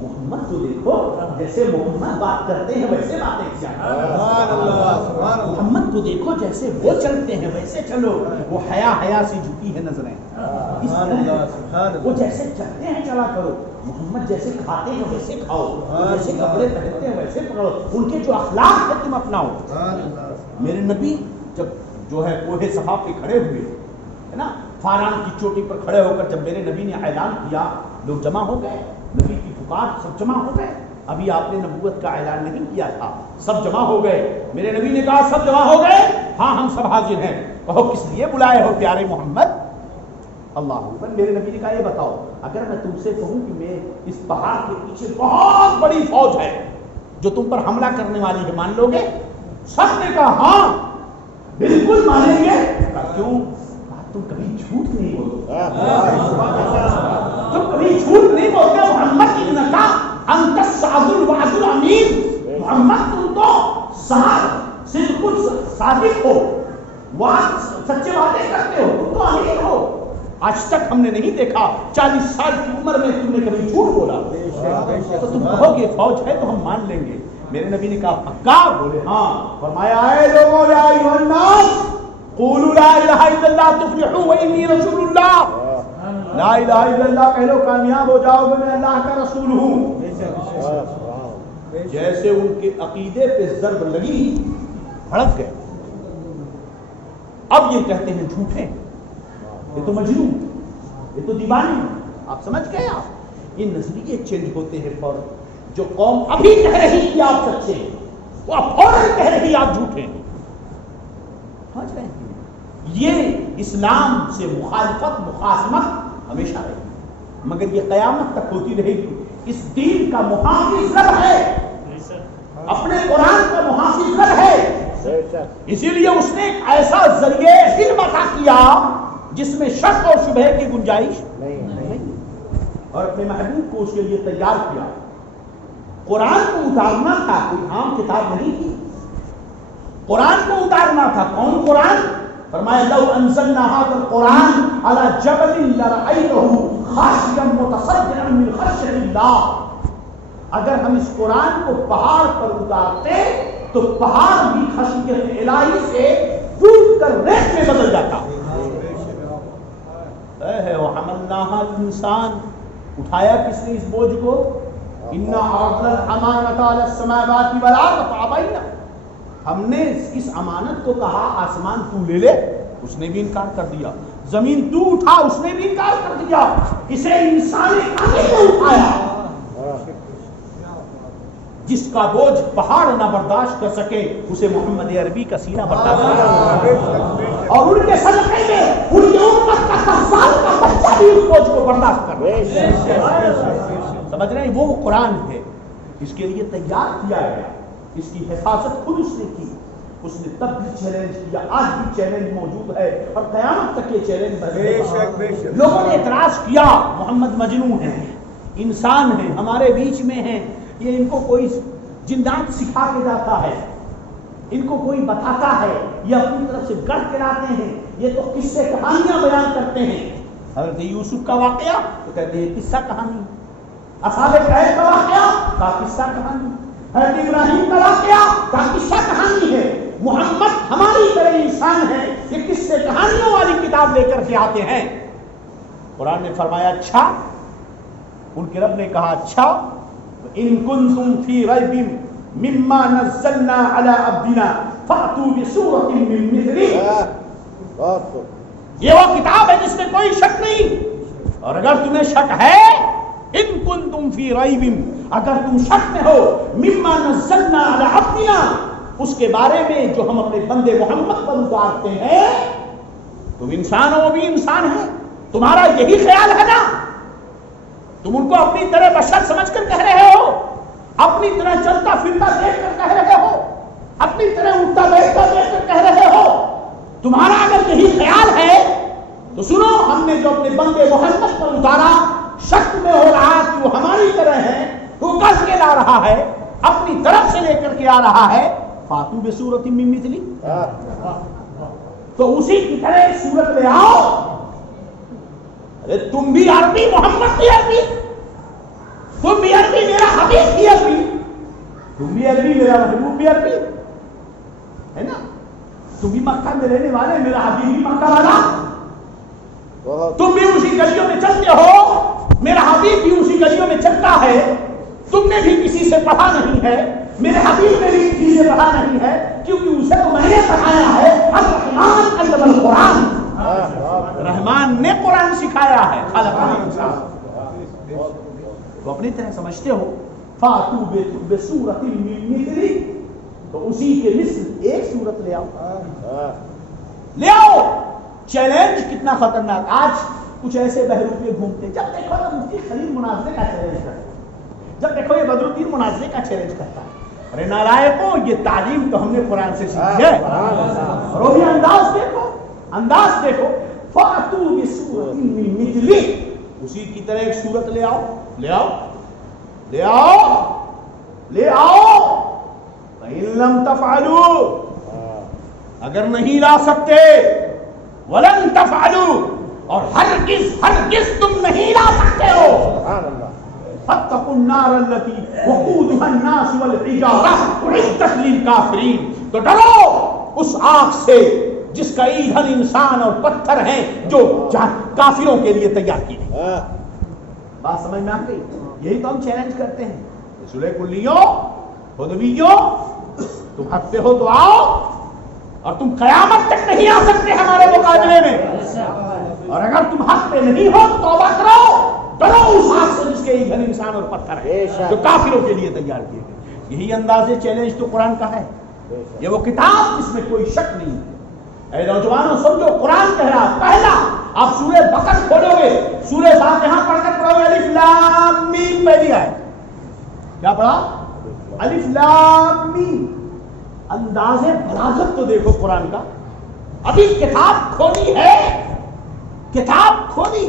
محمد کو دیکھو جیسے محمد بات کرتے ہیں ویسے باتیں کیا، محمد کو دیکھو جیسے وہ چلتے ہیں ویسے چلو، وہ حیا سے جھکی ہے نظریں، وہ جیسے چلتے ہیں چلا کرو، محمد جیسے کھاتے ہیں ویسے کھاؤ، جیسے کپڑے پہنتے ہیں ویسے پکڑو، ان کے جو اخلاق ہے تم اپناؤ. میرے نبی جب جو ہے کوہ صفا پہ کھڑے ہوئے ہے نا، فاران کی چوٹی پر کھڑے ہو کر جب میرے نبی نے اعلان کیا لوگ جمع ہو گئے، نبی کی پکار سب جمع ہو گئے. ابھی آپ نے نبوت کا اعلان نہیں کیا تھا، سب جمع ہو گئے. میرے نبی نے کہا سب جمع ہو گئے؟ ہاں ہم سب حاضر ہیں. کہو کس لیے بلائے ہو پیارے محمد؟ اللہ اکبر. میرے نبی نے کہا یہ بتاؤ اگر میں تم سے کہوں کہ میں اس پہاڑ کے پیچھے بہت بڑی فوج ہے جو تم پر حملہ کرنے والی ہے، مان لو گے؟ سب نے کہا ہاں بالکل مانیں گے. کیوں؟ تم کبھی جھوٹ نہیں بولتے، تم کبھی جھوٹ نہیں بولتے. محمد کی نکا انت الصادق الوعد الامین. محمد تم تو صادق صادق ہو، وعد سچے وعدے کرتے ہو، تم تو امین ہو. آج تک ہم نے نہیں دیکھا 40 سال کی عمر میں تم نے کبھی جھوٹ بولا. تو تم کہو گے فوج ہے تو ہم مان لیں گے. میرے نبی نے کہا پکا؟ بولے ہاں. فرمایا اے لوگوں یا ایھا الناس قولوا لا الہ الا اللہ تفلحوا وانی رسول اللہ. لا الہ الا اللہ کہہ لو کامیاب ہو جاؤ گے، میں اللہ کا رسول ہوں. جیسے ان کے عقیدے پہ ضرب لگی بھڑک گئے. اب یہ کہتے ہیں جھوٹے، یہ تو مجنون، یہ تو دیوانی. آپ سمجھ گئے؟ آپ یہ نظریے چینج ہوتے ہیں فوراً. جو قوم ابھی کہہ رہی کہ آپ سچے ہیں وہ اب فوراً کہہ رہی آپ جھوٹے ہیں. سمجھ گئے؟ یہ اسلام سے مخالفت مخاصمت ہمیشہ رہے گی، مگر یہ قیامت تک ہوتی رہے گی۔ اس دین کا محافظ رب ہے، اپنے قرآن کا محافظ رب ہے، اسی لیے اس نے ایک ایسا ذریعہ علم عطا کیا جس میں شک اور شبہ کی گنجائش نہیں، اور اپنے محبوب کو اس کے لیے تیار کیا۔ قرآن کو اتارنا تھا، کوئی عام کتاب نہیں تھی، قرآن کو اتارنا تھا۔ کون قرآن؟ فرمایا لو انزلنا هذا القرآن على جبل لرأيته خاشعا متصدعا من خشية الله، اگر ہم اس قرآن کو پہاڑ پر اتارتے تو پہاڑ بھی خشیت الہی سے ٹوٹ کر ریت میں بدل جاتا۔ وحملناها الانسان، اٹھایا کس نے اس بوجھ کو؟ انا عرضنا الامانة على السماوات والارض فابين، ہم نے اس امانت کو کہا آسمان تو لے لے، اس نے بھی انکار کر دیا، زمین تو اٹھا، اس نے بھی انکار کر دیا، اسے انسان کامل نے اٹھایا۔ جس کا بوجھ پہاڑ نہ برداشت کر سکے اسے محمد عربی کا سینہ برداشت کر، اور ان کے صدقے میں ان کی امت کا 10 سال کا بچہ بھی اس بوجھ کو برداشت کر۔ سمجھ رہے ہیں؟ وہ قرآن ہے، اس کے لیے تیار کیا گیا، اس کی حفاظت خود اس نے کی، اس نے تب بھی چیلنج کیا، آج بھی چیلنج موجود ہے اور قیامت تک یہ چیلنج بے شک۔ لوگوں نے اعتراض کیا محمد مجنون ہے، انسان ہے، ہمارے بیچ میں ہیں، یہ ان کو کوئی جنات سکھا کے جاتا ہے، ان کو کوئی بتاتا ہے، یہ اپنی طرف سے گڑھ کے لاتے ہیں، یہ تو قصے کہانیاں بیان کرتے ہیں۔ حضرت یوسف کا واقعہ تو کہتے ہیں قصہ کہانی، اصحاب کہف کا واقعہ کا قصہ کہانی، حضرت ابراہیم کا واقعہ کا قصہ کہانی ہے۔ محمد ہماری طرح انسان ہے، یہ قصے کہانیوں والی کتاب لے کر کے آتے ہیں۔ قرآن نے فرمایا اچھا، ان کے رب نے کہا اچھا، ان کنتم فی ریب مما نزلنا علی عبدنا فأتوا بسورۃ من مثلہ، یہ وہ کتاب ہے جس میں کوئی شک نہیں، اور اگر تمہیں شک ہے، ان کنتم فی ریب، اگر تم شک میں ہو، مما نزلنا علی عبدنا، اس کے بارے میں جو ہم اپنے بندے محمد پر اتارتے ہیں، تم انسان ہو، وہ بھی انسان ہے، تمہارا یہی خیال ہے نا، تم ان کو اپنی طرح بشر سمجھ کر کہہ رہے ہو، اپنی طرح چلتا پھرتا دیکھ کر کہہ رہے ہو، اپنی طرح اٹھتا بیٹھتا دیکھ کر کہہ رہے ہو، تمہارا اگر یہی خیال ہے تو سنو، ہم نے جو اپنے بندے محمد پر اتارا، شک میں ہو رہا کہ وہ ہماری طرح ہے، وہ کس کے لا رہا ہے، اپنی طرف سے لے کر کے آ رہا ہے، فاتو بسورۃ من مثلہ، تو اسی کی طرح ایک سورت لے آؤ۔ ارے تم بھی عربی، محمد بھی عربی، تم بھی عربی، میرا حبیب بھی عربی، تم بھی عربی، میرا محبوب بھی عربی ہے نا، تم بھی مکہ میں رہنے والے، میرا حبیب بھی مکہ والا، تم بھی اسی گلیوں میں چلتے ہو، میرا حبیب بھی اسی گلیوں میں چلتا ہے، تم نے بھی کسی سے پڑھا نہیں ہے، میرے حبیب نے بھی کسی سے پڑھا نہیں ہے، کیونکہ اسے تو میں نے پڑھایا ہے، الرحمن علم القرآن، رحمان نے قرآن سکھایا ہے، خلق الانسان، تو اپنی طرح سمجھتے ہو، فاتو بسورۃ من مثلہ، تو اسی کے مثل ایک سورت لے آؤ، لے آؤ۔ چیلنج کتنا خطرناک، آج کچھ ایسے بہروپے گھومتے ہیں، جب دیکھو تو مفتی خلیل مناظرے کا چیلنج کرتا ہے، جب دیکھو یہ بدر الدین مناظرے کا چیلنج کرتا ہے، ارے نالائقو، یہ تعلیم تو ہم نے قرآن سے سیکھی ہے، اور وہ بھی انداز دیکھو، انداز دیکھو، فاتو بسورۃ من مثلہ، اسی کی طرح ایک سورت لے آؤ، لے آؤ، لے آؤ، لے آؤ، فَإِن لَمْ تَفْعَلُوا، اگر نہیں لا سکتے، وَلَن تَفْعَلُوا، اور ہرگز ہرگز تم نہیں لا سکتے ہو، فَاتَّقُوا النَّارَ الَّتِي وَقُودُهَا النَّاسُ وَالْحِجَارَةُ أُعِدَّتْ لِلْكَافِرِينَ، تو ڈرو اس آگ سے جس کا ایندھن انسان اور پتھر ہیں، جو کافروں کے لیے تیار کی ہے۔ بات سمجھ میں آ گئی؟ یہی تو ہم چیلنج کرتے ہیں، رسول کلیوں، خدویوں، تم حق پہ ہو تو آؤ، اور تم قیامت تک نہیں آ سکتے ہمارے مقابلے میں، اور اگر تم حق پہ نہیں ہو تو توبہ کرو، ڈرو اس آگ سے جس کے ایندھن انسان اور پتھر ہے، جو کافروں کے لیے تیار کیے گئے۔ یہی انداز چیلنج تو قرآن کا ہے، یہ وہ کتاب جس میں کوئی شک نہیں ہے، اے نوجوانوں سمجھو قرآن کہہ رہا پہلا آپ سورہ بقرہ کھولو گے سورہ فاتحہ پڑھ کر پڑھو گے الف لام میم پہلی ہے کیا پڑھا الف لام میم انداز بلاغت تو دیکھو قرآن کا ابھی کتاب کھولی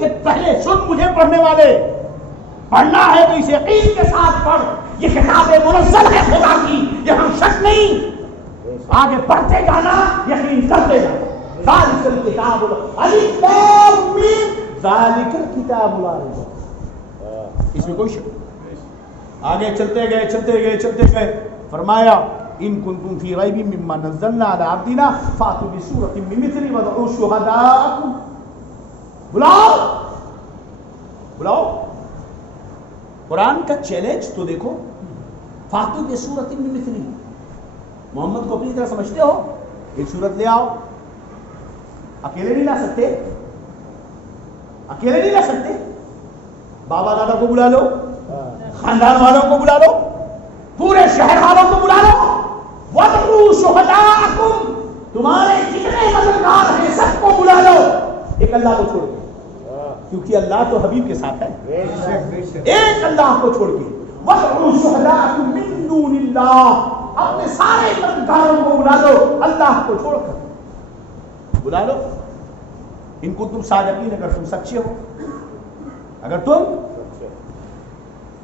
ہے پہلے سن مجھے پڑھنے والے پڑھنا ہے تو اس یقین کے ساتھ پڑھ یہ کتاب منزل ہے خدا کی یہ ہم شک نہیں آگے پڑھتے جانا یقین کرتے جانا ذالک الکتاب الف لام میم ذالک الکتاب لا ریب اس میں کوئی شک نہیں آگے چلتے گئے فرمایا ان کنتم فی ریب مما نزلنا علی عبدنا فاتوا بسورۃ من مثلہ وادعوا شہداءکم بلاؤ قرآن کا چیلنج تو دیکھو فاتوا بسورۃ من مثلہ محمد کو اپنی طرح سمجھتے ہو ایک صورت لے آؤ اکیلے نہیں لا سکتے بابا دادا کو بلا لو خاندان والوں کو بلا لو پورے شہر والوں کو بلا لو وَادْعُوا شُهَدَاءَكُمْ تمہارے جتنے مددگار ہیں سب کو بلا لو ایک اللہ کو چھوڑ کے کیونکہ اللہ تو حبیب کے ساتھ ہے ایک اللہ کو چھوڑ کے وَادْعُوا شُهَدَاءَكُمْ مِن دُونِ اللَّهِ اپنے سارے مددگاروں کو بلا لو اللہ کو چھوڑ کر بلا لو ان کو تم صادقین اگر تم سچے ہو اگر تم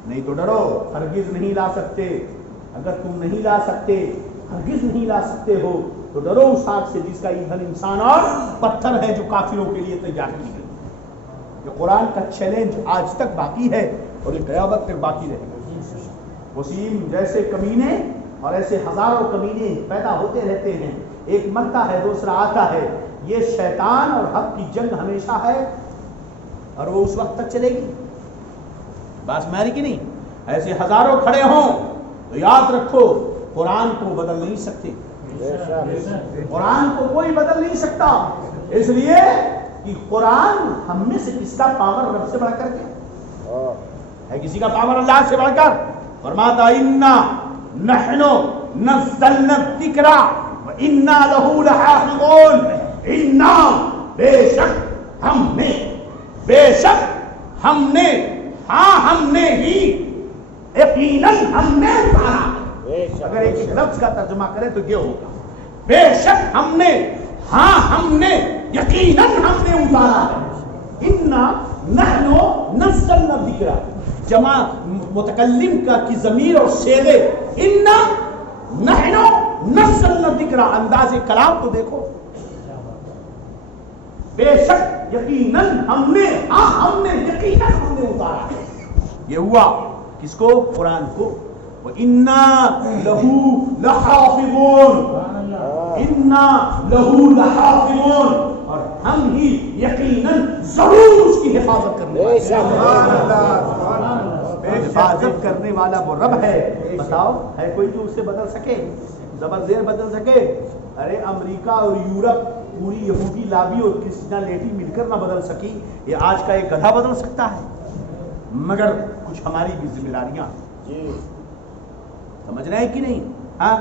نہیں تو ڈرو ہرگز نہیں لا سکتے اگر تم نہیں لا سکتے ہرگز نہیں لا سکتے ہو تو ڈرو اس آگ سے جس کا ایندھن انسان اور پتھر ہے جو کافروں کے لیے تیار کی گئی یہ قرآن کا چیلنج آج تک باقی ہے اور یہ قیامت تک باقی رہے گا وسیم جیسے کمینے اور ایسے ہزاروں کمینے پیدا ہوتے رہتے ہیں ایک مرتا ہے دوسرا آتا ہے یہ شیطان اور حق کی جنگ ہمیشہ ہے اور وہ اس وقت تک چلے گی بات ماری کی نہیں ایسے ہزاروں کھڑے ہوں تو یاد رکھو قرآن کو بدل نہیں سکتے قرآن کو کوئی بدل نہیں سکتا اس لیے کہ قرآن ہم میں سے کس کا پاور رب سے بڑھ کر کے ہے کسی کا پاور اللہ سے بڑھ کر فرماتا انا نحن نزلنا الذکر وانا له لحافظون انا بے شک ہم نے ہم نے ہی یقیناً ہم نے اتارا اگر ایک لفظ کا ترجمہ کرے تو یہ ہوگا بے شک ہم نے یقیناً ہم نے اتارا ہے انا نحن نزلنا الذکر جمع متکلم کا کی ضمیر اور صیغے انا نحن نزلنا الذکر انداز کلام تو دیکھو بے شک یقیناً ہم نے یقیناً ہم نے اتارا ہے یہ ہوا کس کو قرآن کو وَإِنَّا لَهُ لَحَافِظُونَ اور ہم ہی یقیناً ضرور اس کی حفاظت کرنے والے حفاظت کرنے والا وہ رب ہے بتاؤ ہے کوئی جو اسے بدل سکے زبر زیر بدل سکے ارے امریکہ اور یورپ پوری یہودی لابی اور کرسچنا لیٹی مل کر نہ بدل سکی یہ آج کا ایک گدھا بدل سکتا ہے مگر کچھ ہماری بھی ذمہ داریاں سمجھ رہے ہیں کہ نہیں ہاں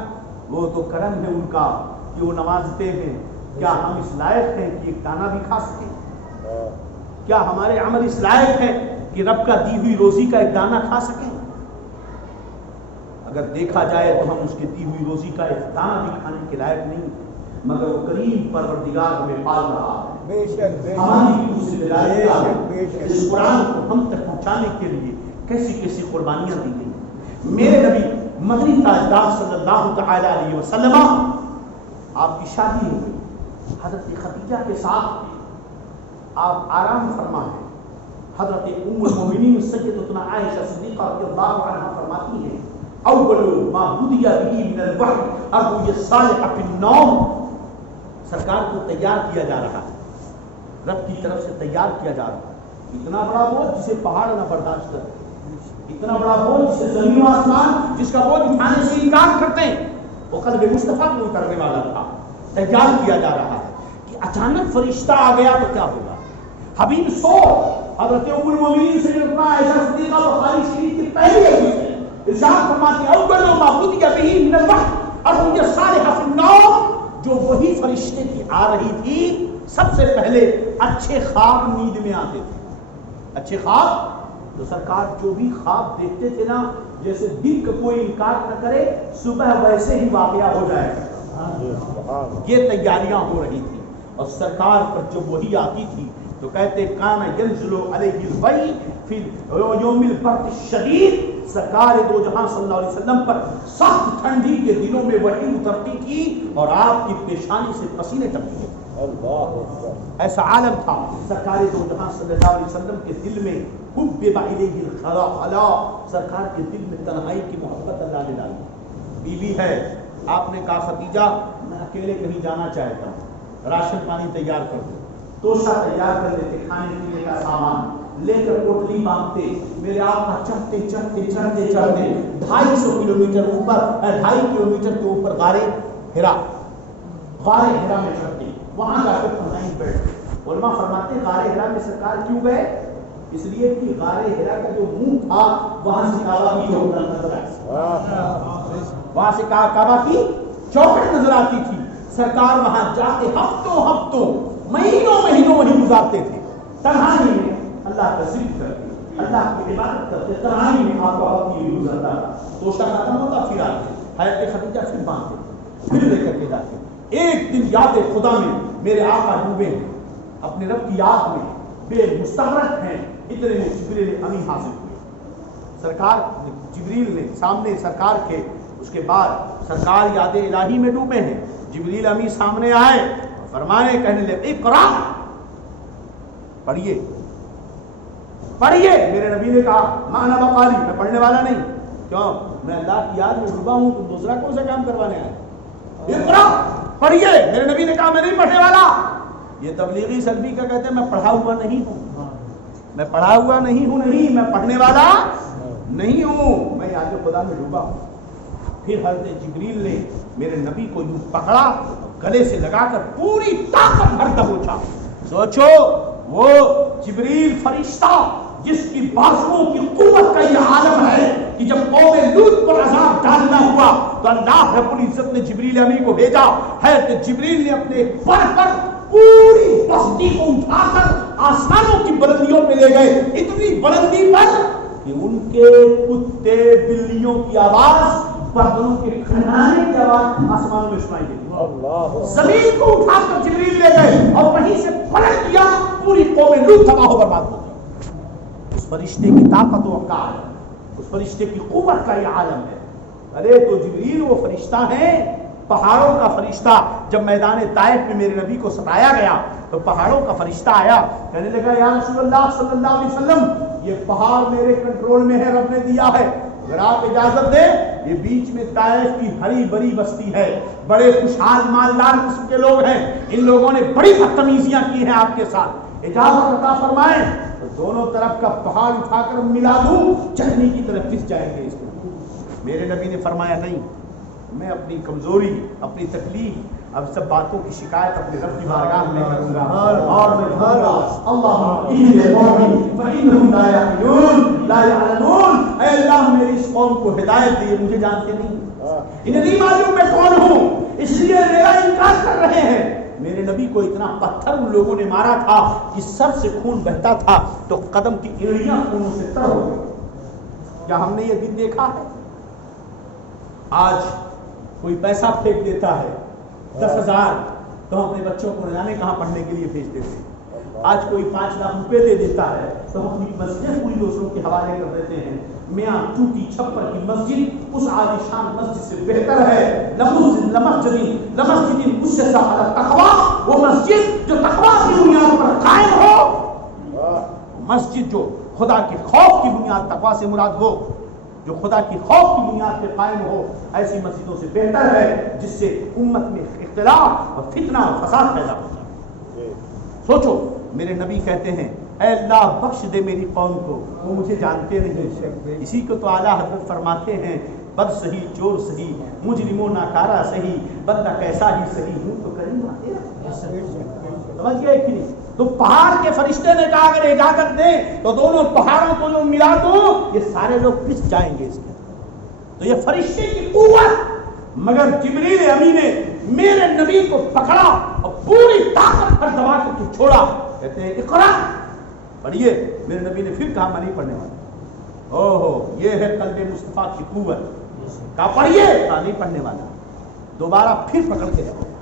وہ تو کرم ہے ان کا کہ وہ نوازتے ہیں کیا ہم اس لائق ہیں کہ ایک دانہ بھی کھا سکیں کیا ہمارے عمل اس لائق ہے کہ رب کا دی ہوئی روزی کا ایک دانہ کھا سکیں اگر دیکھا جائے تو ہم اس کی دی ہوئی روزی کا ایک دانہ بھی کھانے کے لائق نہیں مگر وہ کریم پروردگار ہمیں پال رہا ہے ہماری ذمہ داری ہے اس قرآن کو ہم تک پہنچانے کے لیے کیسی کیسی قربانیاں دی گئی میرے نبی مدنی تاجدار صلی اللہ تعالی علیہ وسلم آپ کی شادی ہو گئی حضرت خدیجہ کے ساتھ آپ آرام فرما ہیں حضرت ام المؤمنین سیدتنا عائشہ صدیقہ رضی اللہ عنہا فرماتی ہیں اول ما بدی به من الوحی ابو الصالح فی النوم سرکار کو تیار کیا جا رہا ہے رب کی طرف سے تیار کیا جا رہا ہے اتنا بڑا بوجھ جسے پہاڑ نہ برداشت کرتے اتنا بڑا بوجھ جسے زمین و آسمان جس کا بوجھ اٹھانے سے انکار کرتے ہیں وہ قلب مصطفیٰ کو اترنے والا تھا تیار کیا جا رہا ہے کہ اچانک فرشتہ آ گیا تو کیا ہوگا حبیب سو حضرت ام المؤمنین سیدتنا عائشہ صدیقہ بخاری شریف کی پہلی حدیث ہے ارشاد فرماتے ہیں اول ما بدی به من الوحی ابو الصالح فی النوم جو وہی فرشتے کی آ رہی تھی، سب سے پہلے اچھے خواب نیند میں آتے تھے۔ اچھے خواب تو سرکار جو بھی خواب دیکھتے تھے نا، جیسے دن کا کوئی انکار نہ کرے، صبح ویسے ہی واقعہ ہو جائے گا۔ یہ تیاریاں ہو رہی تھی، اور سرکار پر جب وہی آتی تھی تو کہتے کان ینزل علیہ الوحی فی یوم البرد الشدید، سرکار دو جہاں صلی اللہ علیہ وسلم پر سخت ٹھنڈی کے دنوں میں وحی اترتی تھی اور آپ کی پیشانی سے پسینے چلتے تھے۔ ایسا عالم تھا سرکار دو جہاں صلی اللہ علیہ وسلم کے دل میں، حبب الیہ الخلا، سرکار کے دل میں تنہائی کی محبت اللہ نے ڈالی۔ بیوی ہے، آپ نے کہا ختیجہ میں اکیلے کہیں جانا چاہتا ہوں، راشن پانی تیار کر دو، توشہ تیار کر دیتے، کھانے پینے کا سامان لے کر کوٹلی باندھتے۔ میرے آقا چڑھتے چڑھتے چڑھتے چڑھتے 250 کلومیٹر اوپر، 2.5 کلومیٹر کے اوپر غار ہرا میں چڑھتے، وہاں جا کر تنہائی بیٹھتے۔ علماء فرماتے غار ہرا میں سرکار کیوں گئے؟ اس لیے کہ غار ہرا کا جو منہ تھا وہاں سے کعبہ کی چوکھٹ نظر آتی، وہاں سے کعبہ کی چوکھٹ نظر آتی تھی۔ سرکار وہاں جاتے ہفتوں مہینوں وہیں گزارتے تھے، تنہائی میں اللہ کا ذکر کرتے، اللہ کی عبادت کرتے، تنہائی میں آپ کا وقت یہ گزرتا تھا۔ توشہ ختم ہوتا پھر آتے، حضرت خدیجہ پھر باندھتے، پھر لے کر کے جاتے۔ ایک دن یاد خدا میں میرے آقا ڈوبے ہیں، اپنے رب کی یاد میں بے مستغرق ہیں، اتنے میں جبریل امین حاضر ہوئے۔ سرکار جبریل نے سامنے سرکار کے، اس کے بعد سرکار یاد الہی میں ڈوبے ہیں، جبریل امین سامنے آئے، فرمانے کہنے لگے اقرا، پڑھیے پڑھیے۔ میرے نبی نے کہا مانا بقالی، میں پڑھنے والا نہیں، کیوں؟ میں اللہ کی یاد میں ڈوبا ہوں، تم دوسرا کون سا کام کروانے آئے؟ اقرا، پڑھیے۔ میرے نبی نے کہا میں نہیں پڑھنے والا۔ یہ تبلیغی سلفی کا کہتے ہیں میں پڑھا ہوا نہیں ہوں، میں پڑھا ہوا نہیں ہوں، نہیں میں پڑھنے والا نہیں ہوں، میں یاد خدا میں ڈوبا ہوں۔ پھر حضرت جبریل نے میرے نبی کو یوں پکڑا، گلے سے لگا کر پوری طاقت بھر دبوچا۔ سوچو وہ جبریل فرشتہ جس کی بازوؤں کی قوت کا یہ عالم ہے کہ جب قوم لوط پر عذاب ڈالنا ہوا تو اللہ رب العزت نے جبریل امین کو بھیجا ہے کہ جبریل نے اپنے پر پر پوری بستی کو اٹھا کر آسمانوں کی بلندیوں پہ لے گئے، اتنی بلندی پر کہ ان کے کتے بلیوں کی آواز، پردوں کے کھنکھنانے کی آواز آسمانوں میں سنائی دیتی۔ زمین کو اٹھا کر جبریل لے گئے اور وہیں سے پلٹ دیا، پوری قوم لوط تباہ و برباد ہو گئی۔ اس فرشتے کی طاقت و وقار، اس فرشتے کی قوت کا یہ عالم ہے۔ ارے تو جبریل وہ فرشتہ ہیں، پہاڑوں کا فرشتہ۔ جب میدان طائف میں میرے نبی کو ستایا گیا تو پہاڑوں کا فرشتہ آیا، کہنے لگا یا رسول اللہ صلی اللہ علیہ وسلم یہ پہاڑ میرے کنٹرول میں ہے، رب نے دیا ہے، اگر آپ اجازت دیں، یہ بیچ میں طائف کی ہری بری بستی ہے، بڑے خوشحال مالدار قسم کے لوگ ہیں، ان لوگوں نے بڑی بدتمیزیاں کی ہیں آپ کے ساتھ، اجازت عطا فرمائیں تو دونوں طرف کا پہاڑ اٹھا کر ملا دوں، چٹنی کی طرف پس جائیں گے اس کو۔ میرے نبی نے فرمایا نہیں، میں اپنی کمزوری، اپنی تکلیف، اب سب باتوں کی شکایت اپنے رب کی بارگاہ میں کروں گا اور میں کہوں گا اللہم اہدی قومی فانہم لا یعلمون لا یعلمون، اے اللہ میری اس قوم کو ہدایت دے، مجھے جانتے نہیں، انہیں نہیں معلوم میں کون ہوں، اس لیے میرا انکار کر رہے ہیں۔ میرے نبی کو اتنا پتھر ان لوگوں نے مارا تھا کہ سر سے خون بہتا تھا تو قدم کی ایڑیاں خونوں سے تر ہو گئی۔ کیا ہم نے یہ دن دیکھا ہے؟ آج کوئی پیسہ پھینک دیتا ہے 10,000 تو ہم اپنے بچوں کو نہ جانے کہاں پڑھنے کے لیے بھیج دیتے ہیں۔ آج کوئی 5 لاکھ روپے دے دیتا ہے تو ہم اپنی مسجد پوری دوسروں کے حوالے کر دیتے ہیں۔ میاں ٹوٹی چھپر کی مسجد اس عالیشان مسجد سے بہتر ہے۔ لمسجد اسس علی التقوی، وہ مسجد جو تقوی کی بنیاد پر قائم ہو، مسجد جو خدا کے خوف کی بنیاد، تقوی سے مراد ہو جو خدا کی خوف کی بنیاد پہ قائم ہو، ایسی مسجدوں سے بہتر ہے جس سے امت میں اختلاف اور فتنہ اور فساد پیدا ہوتا ہے۔ سوچو میرے نبی کہتے ہیں اے اللہ بخش دے میری قوم کو، وہ مجھے جانتے نہیں۔ اسی کو تو اعلیٰ حضرت فرماتے ہیں بد سہی چور سہی مجرم و ناکارہ سہی بندہ کیسا ہی سہی ہوں تو کریم آتے۔ سمجھ گئے کہ نہیں؟ تو پہاڑ کے فرشتے نے کہا اگر اجازت دیں تو دونوں پہاڑوں کو جو ملا دو یہ سارے لوگ پس جائیں گے اس کے۔ تو یہ فرشتے کی قوت، مگر جبریل امین نے میرے نبی کو پکڑا اور پوری طاقت پر دبا کر کے چھوڑا. کہتے ہیں اقرا پڑھیے. میرے نبی نے پھر کہا میں نہیں پڑھنے والا. اوہو یہ ہے قلب مصطفیٰ کی قوت. کہا پڑھیے. کہا نہیں پڑھنے والا. دوبارہ پھر پکڑ کے دبایا,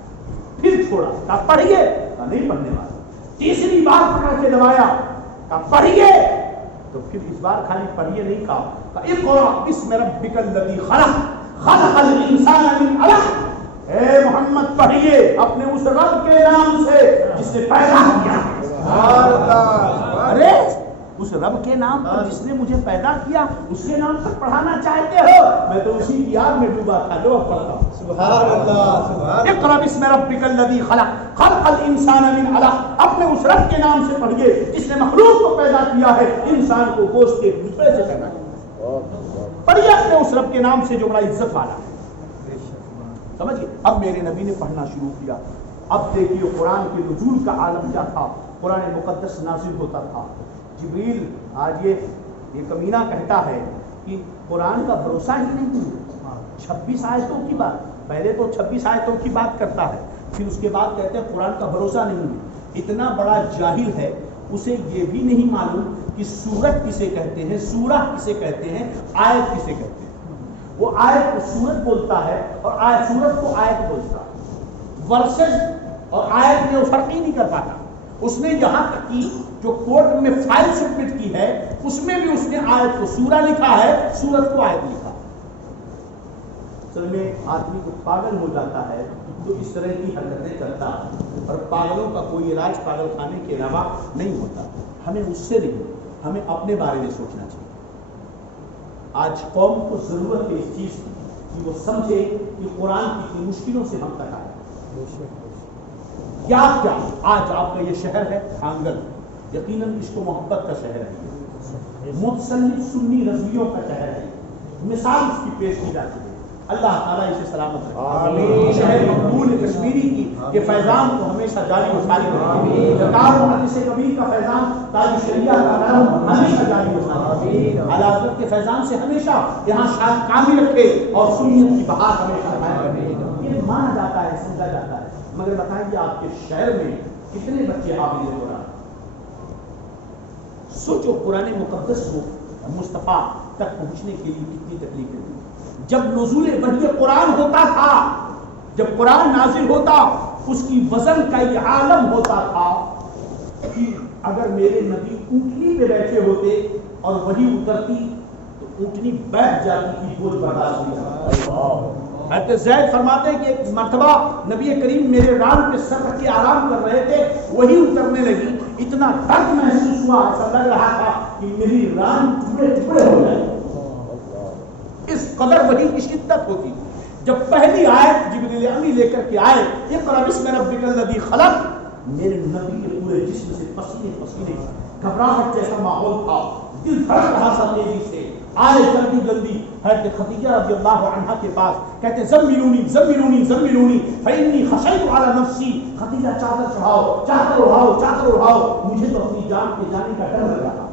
پھر چھوڑا. کہا پڑھیے. کہا نہیں پڑھنے والا. تیسری بار پکڑ کے دبایا. کہا پڑھیے. تو پھر اس بار خالی پڑھیے نہیں کہا, اقرا بسم ربک الذی خلق خلق الانسان من علق. اے محمد پڑھیے اپنے اس رب کے نام سے جس نے پیدا کیا. ارے اس رب کے نام پر جس نے مجھے پیدا کیا اس کے نام پر پڑھانا چاہتے ہو؟ میں تو اسی کی یاد میں ڈوبا تھا. لو پڑھتا ہوں. سبحان اللہ. اقرا بسم ربک الذی خلق خلق الانسان من علق. اپنے اس رب کے نام سے پڑھیے جس نے مخلوق کو پیدا کیا ہے, انسان کو گوشت کے ٹکڑے سے پیدا کیا. پڑھیے اپنے اس رب کے نام سے جو بڑا عزت والا ہے. سمجھئے. اب میرے نبی نے پڑھنا شروع کیا. اب دیکھیے قرآن کے نزول کا عالم کیا تھا. قرآن مقدس نازل ہوتا تھا. جبریل آج یہ کمینہ کہتا ہے کہ قرآن کا بھروسہ ہی نہیں. 26 آیتوں کی بات, پہلے تو 26 آیتوں کی بات کرتا ہے, پھر اس کے بعد کہتے ہیں قرآن کا بھروسہ نہیں. اتنا بڑا جاہل ہے, اسے یہ بھی نہیں معلوم کہ سورت کسے کہتے ہیں, سورہ کسے کہتے ہیں, آیت کسے کہتے ہیں. وہ آیت کو سورت بولتا ہے اور آیت سورت کو آیت بولتا ہے. ورسز اور آیت میں وہ فرق ہی نہیں کر پاتا. اس نے یہاں تک کی جو کورٹ میں فائل سبمٹ کی ہے اس میں بھی اس نے آیت کو سورہ لکھا ہے, سورت کو آیت لکھا. اصل میں آدمی کو پاگل ہو جاتا ہے تو اس طرح کی حرکتیں کرتا ہے, اور پاگلوں کا کوئی علاج پاگل خانے کے علاوہ نہیں ہوتا. ہمیں اس سے نہیں, ہمیں اپنے بارے میں سوچنا چاہیے. آج قوم کو ضرورت ہے اس چیز کی کہ وہ سمجھے کہ قرآن کی اتنی مشکلوں سے ہم تک آئے. کیا آج آپ کا یہ شہر ہے آنگن, یقیناً عشق و محبت کا شہر ہے, متسلط سنی رضویوں کا شہر ہے. مثال اس کی پیش کی جاتی ہے. اللہ تعالیٰ اسے سلامت رکھے. شہر مقبول کشمیری کی کہ فیضان کو ہمیشہ جاری و ساری رکھے. جکار محدث کبیر کا فیضان, تاج شریعہ کا نام ہمیشہ جاری و ساری. اعلیٰ حضرت کے فیضان سے ہمیشہ یہاں شان کامی رکھے اور سنیت کی بہار ہمیشہ قائم رکھے. یہ مانا جاتا ہے, سمجھا جاتا ہے. مگر بتائیں کہ آپ کے شہر میں کتنے بچے حافظ قرآن. سوچو قرآن مقدس کو مصطفیٰ تک پہنچنے کے لیے کتنی تکلیفیں تھیں. جب نزول وحی قرآن ہوتا تھا, جب قرآن نازل ہوتا, اس کی وزن کا یہ عالم ہوتا تھا کہ اگر میرے نبی اونٹنی پہ بیٹھے ہوتے اور وحی اترتی تو اونٹنی بیٹھ جاتی تھی, بوجھ برداشت نہیں. حضرت زید فرماتے ہیں کہ ایک مرتبہ نبی کریم میرے ران پہ سر رکھ کے آرام کر رہے تھے, وہی اترنے لگی, اتنا درد محسوس ہوا, ایسا لگ رہا تھا کہ میری ران ٹکڑے ٹکڑے ہو جائے. اس قدر وحی کی شدت ہوتی. جب پہلی آیت جبریل امی لے کر کے آئے, اقرا بسم ربک الذی خلق, میرے نبی کے پورے جسم سے پسینے پسینے, گھبراہٹ جیسا ماحول تھا, دل دھڑک رہا تھا تیزی سے. آئے جلدی جلدی حضرت خدیجہ رضی اللہ عنہا کے پاس, کہتے زملونی زملونی زملونی فإنی خشیت علی نفسی. خدیجہ چادر چڑھاؤ, چادر اڑاؤ, چادر اڑاؤ, مجھے تو اپنی جان کے جانے کا ڈر لگ رہا.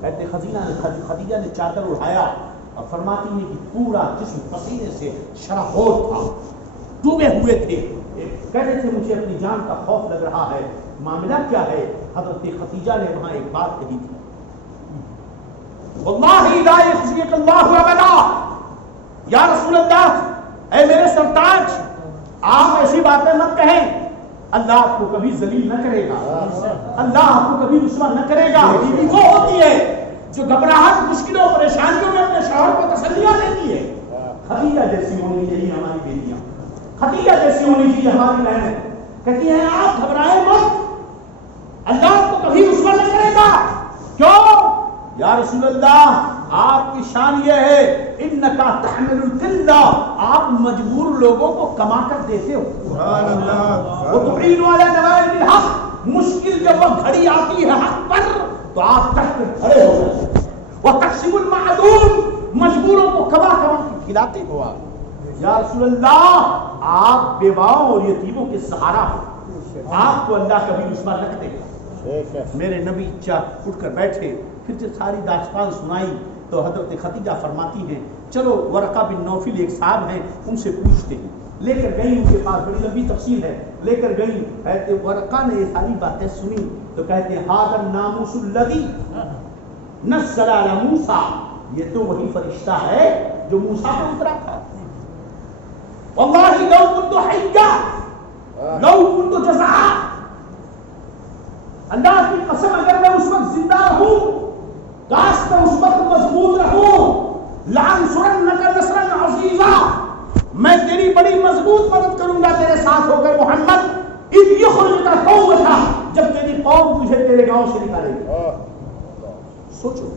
کہتے خدیجہ نے چادر اڑایا اور فرماتی ہیں کہ پورا جسم پسینے سے شرابور تھا, ڈوبے ہوئے تھے. کہتے تھے مجھے اپنی جان کا خوف لگ رہا ہے. معاملہ کیا ہے؟ حضرت خدیجہ نے وہاں ایک بات کہی تھی, واللہ لا یخزیک اللہ ابدا. یا رسول اللہ, اے میرے سرتاج, آپ ایسی باتیں مت کہیں, اللہ آپ کو کبھی ذلیل نہ کرے گا, اللہ آپ کو کبھی رسوا نہ کرے گا. بیوی وہ ہوتی ہے جو گھبراہٹ, مشکلوں, پریشانیوں میں اپنے شوہر کو تسلیاں دیتی ہے. خدیجہ جیسی ہونی چاہیے ہماری بیٹیاں, خدیجہ جیسی ہونی چاہیے ہماری بہنیں. کہتی ہیں آپ گھبرائیں مت, اللہ آپ کو کبھی رسوا نہ کرے گا. کیوں؟ یا رسول اللہ, آپ کی شان یہ ہے انکا تحمل الکلہ, آپ مجبور لوگوں کو کما کر دیتے ہو. سبحان اللہ. وتعین علی نوائب الحق, مشکل جب وہ گھڑی آتی ہے حق پر تو آپ کٹ کر کھڑے ہو جاتے ہیں. وتقسم المعدوم, مجبوروں کو کما کما کے کھلاتے ہو آپ. یا رسول اللہ, آپ بیواؤں اور یتیموں کے سہارا ہو, آپ کو اللہ کبھی رسوا نہ کرے گا. میرے نبی اٹھ کر بیٹھے, پھر جب ساری داستان سنائی تو حضرت خدیجہ فرماتی ہیں چلو ورقہ بن نوفل ایک صاحب ہیں, ان سے پوچھتے ہیں. لے کر گئی ان کے پاس، بڑی لمبی تفصیل ہے، لے کر گئی، کہتے ورقہ نے یہ ساری باتیں سنی تو کہتے ہیں ھذا الناموس الذی نزل علی موسیٰ، یہ تو وہی فرشتہ ہے جو موسیٰ پہ اترا تھا. واللہ لو کنت حیا لو کنت جزعا، اللہ کی قسم اگر میں اس وقت زندہ رہوں، کاش میں اس وقت مضبوط رہوں، لانصرنک نصرا عزیزا، میں تیری بڑی مضبوط مدد کروں گا تیرے ساتھ ہو کر محمد، اذ یخرجک قومک، جب تیری قوم تجھے تیرے گاؤں سے نکالے گی. سوچو،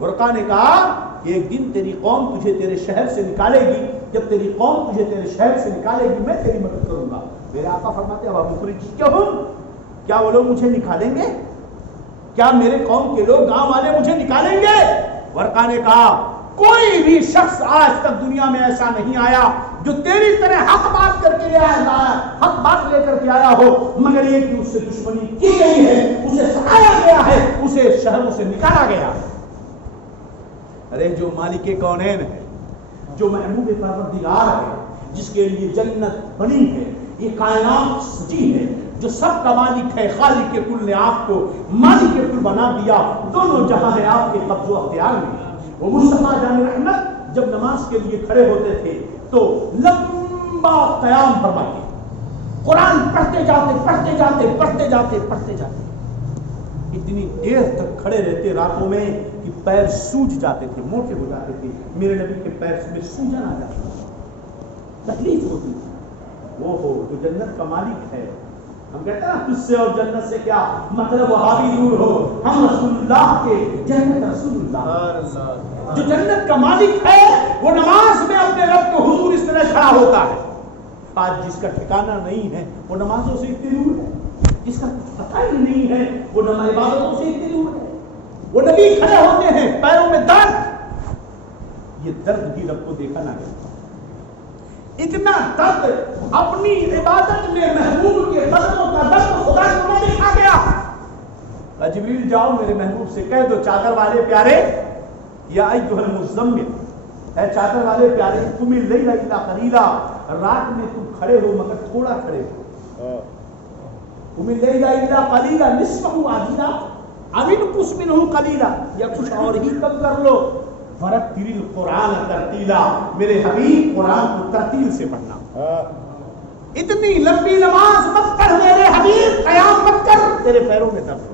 ورقہ نے کہا کہ ایک دن تیری قوم تجھے تیرے شہر سے نکالے گی، جب تیری قوم تجھے تیرے شہر سے نکالے گی میں تیری مدد کروں گا. میرے آقا فرماتے ہیں اب مخرجکہم، کیا وہ لوگ مجھے نکالیں گے؟ کیا میرے قوم کے لوگ گاؤں والے مجھے نکالیں گے؟ ورقہ نے کہا کوئی بھی شخص آج تک دنیا میں ایسا نہیں آیا جو تیری طرح حق بات کر کے لے آیا، حق بات لے کر کے آیا ہو، مگر یہ کہ اس سے دشمنی کی گئی ہے، اسے ستایا گیا ہے، اسے شہروں سے نکالا گیا. ارے جو مالک کونین ہے، جو محبوب پروردگار ہے، جس کے لیے جنت بنی ہے، یہ کائنات سجی ہے، جو سب کا مالک ہے، خالق کل نے آپ کو مالک کل بنا دیا، دونوں جہاں ہے آپ کے قبض و اختیار میں. وہ مصطفیٰ جان رحمت جب نماز کے لیے کھڑے ہوتے تھے تو لمبا قیام فرماتے، قرآن پڑھتے جاتے پڑھتے جاتے پڑھتے جاتے پڑھتے جاتے، اتنی دیر تک کھڑے رہتے راتوں میں کہ پیر سوج جاتے تھے، موٹے ہو جاتے تھے. میرے نبی کے پیر میں سوجن آ جاتا تھا، تکلیف ہوتی تھی. وہ ہو جو جنت کا مالک ہے، ہم کہتے ہیں تجھ سے اور جنت سے کیا مطلب، وہابی دور ہو، ہم رسول اللہ کے جنت رسول اللہ. جو جنت کا مالک ہے وہ نماز میں اپنے رب کے حضور اس طرح کھڑا ہوتا ہے. آج جس کا ٹھکانہ نہیں ہے وہ نمازوں سے اتنی دور ہے، جس کا پتہ ہی نہیں ہے وہ عبادتوں سے اتنی دور ہے. وہ نبی کھڑے ہوتے ہیں پیروں میں درد، یہ درد بھی رب کو دیکھا نہ گیا. اتنا درد اپنی عبادت میں محبوب کے قدموں کا درد خدا کو نہ دیکھا گیا. جبریل جاؤ میرے محبوب سے کہہ دو چادر والے پیارے، یا ایھا المزمل، اے چادر والے پیارے، قم اللیل الا قلیلا، رات میں تم کھڑے ہو مگر تھوڑا کھڑے ہو. قم اللیل الا قلیلا نصفہ عادلا او انقص منہ قلیلا، یا کچھ اور ہی کم کر لو. ورتل القرآن ترتیلا، میرے حبیب قرآن کو ترتیل سے پڑھنا. اتنی لمبی نماز مت پڑھ میرے حبیب، قیام مت کر، تیرے پیروں میں درد.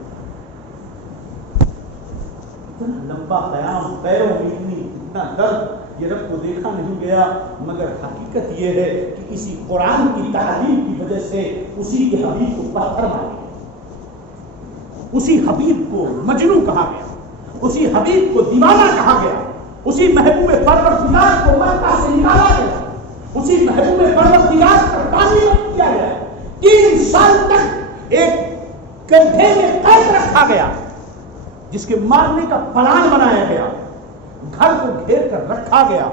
اتنا لمبا قیام، پیروں میں اتنا درد، یہ رب کو دیکھا نہیں گیا. مگر حقیقت یہ ہے کہ اسی قرآن کی تعلیم کی وجہ سے اسی کے حبیب کو پتھر مارا، اسی حبیب کو مجنون کہا گیا، اسی حبیب کو دیوانہ کہا گیا، اسی محبوب پروردگار کو مکہ سے نکالا گیا، اسی محبوب پروردگار پر پانی رکھ دیا گیا. 3 سال تک ایک کندھے میں قید رکھا گیا، جس کے مارنے کا پلان بنایا گیا، گھر کو گھیر کر رکھا گیا،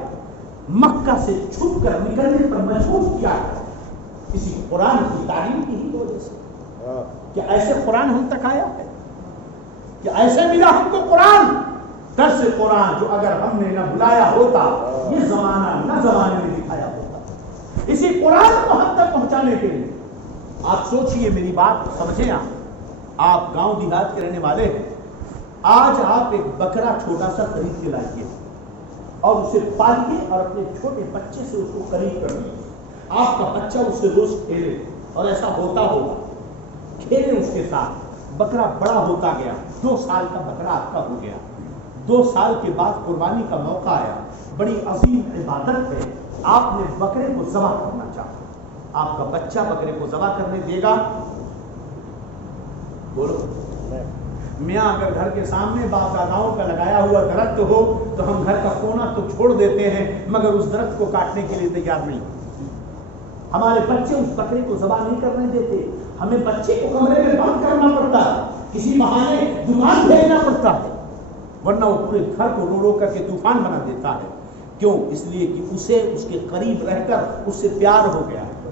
مکہ سے چھپ کر نکلنے پر مجبور کیا گیا، اسی قرآن کی تعلیم کی ہی وجہ سے. کیا ایسے قرآن ہم تک آیا ہے؟ کہ ایسے ملا ہم کو قرآن، درس قرآن جو اگر ہم نے نہ بلایا ہوتا، یہ زمانہ نہ زمانے میں دکھایا ہوتا. اسی قرآن کو ہم تک پہنچانے کے لیے آپ سوچئے، میری بات سمجھیں. آپ گاؤں دیہات کے رہنے والے ہیں، آج آپ ایک بکرا چھوٹا سا خرید کے لائیے اور اسے پالیے اور اپنے چھوٹے بچے سے اس کو قریب کر لیجیے. آپ کا بچہ اس سے روز کھیلے، اور ایسا ہوتا ہوگا، کھیلے اس کے ساتھ. بکرا بڑا ہوتا گیا، 2 سال کا بکرا آپ کا ہو گیا. 2 سال کے بعد قربانی کا موقع آیا، بڑی عظیم عبادت ہے، آپ نے بکرے کو ذبح کرنا چاہا. آپ کا بچہ بکرے کو ذبح کرنے دے گا؟ بولو. میاں اگر گھر کے سامنے باپ داداؤں کا لگایا ہوا درخت ہو تو ہم گھر کا کونا تو چھوڑ دیتے ہیں، مگر اس درخت کو کاٹنے کے لیے تیار نہیں. ہمارے بچے اس بکرے کو ذبح نہیں کرنے دیتے، ہمیں بچے کو کمرے میں بند کرنا پڑتا ہے، کسی بہانے دکان بھیجنا پڑتا ہے، ورنہ وہ پورے گھر کو رو رو کر کے طوفان بنا دیتا ہے. کیوں؟ اس لیے کہ اسے اس کے قریب رہ کر اس سے پیار ہو گیا ہے،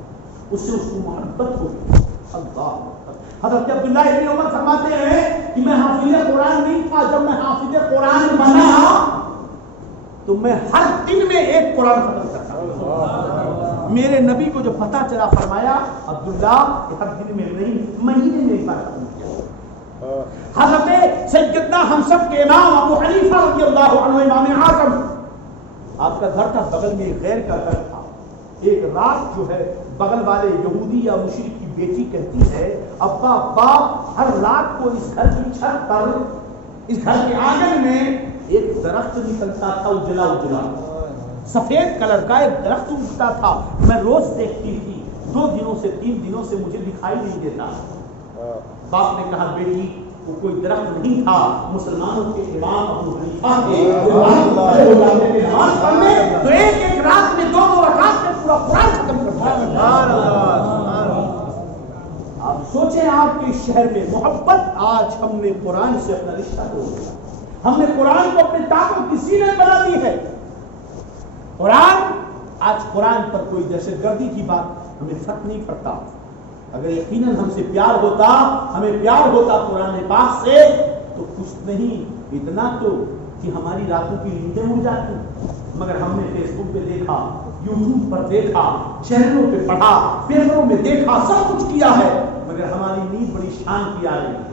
اس سے اس کو محبت ہو گئی. اللہ. حضرت عبداللہ ابن عمر فرماتے ہیں کہ میں حافظ قرآن نہیں تھا، جب میں حافظ قرآن بنا تو میں ہر دن میں ایک قرآن ختم کرتا. میرے نبی کو جو پتہ چلا فرمایا عبداللہ یہ ہر دن میں نہیں مہینے میں عبادت کیا. حضرت سیدنا ہم سب کے امام ابو حنیفہ رضی اللہ عنہ امام اعظم آپ کا گھر تھا بغل میں غیر کا گھر تھا. ایک رات جو ہے بغل والے یہودی یا مشرک کی بیٹی کہتی ہے ابا ابا ہر رات کو اس گھر کی چھت پر اس گھر کے آنگن میں ایک درخت نکلتا تھا اجلا اجلا سفید کلر کا ایک درخت اگتا تھا. میں روز دیکھتی تھی 2 دنوں سے 3 دنوں سے مجھے دکھائی نہیں دیتا. باپ نے کہا بیٹی وہ کوئی درخت نہیں تھا مسلمانوں کے امام ابو حنیفہ کے نماز پڑھنے تو ایک رات میں 2 رکعت میں پورا قرآن ختم کرتا. آپ سوچیں آپ کے شہر میں محبت آج ہم نے قرآن سے اپنا رشتہ توڑ دیا. ہم نے قرآن کو اپنے طاقت کی زینت بنا دی ہے. قرآن پر کوئی دہشت گردی کی بات ہمیں فرق نہیں پڑتا. اگر یقیناً ہم سے پیار ہوتا ہمیں پیار ہوتا قرآن پاک سے تو کچھ نہیں اتنا تو کہ ہماری راتوں کی نیندیں اڑ جاتی. مگر ہم نے فیس بک پہ دیکھا یوٹیوب پر دیکھا چینلوں پہ پڑھا پیپروں میں دیکھا سب کچھ کیا ہے مگر ہماری نیند بڑی شان کی آ رہی ہے.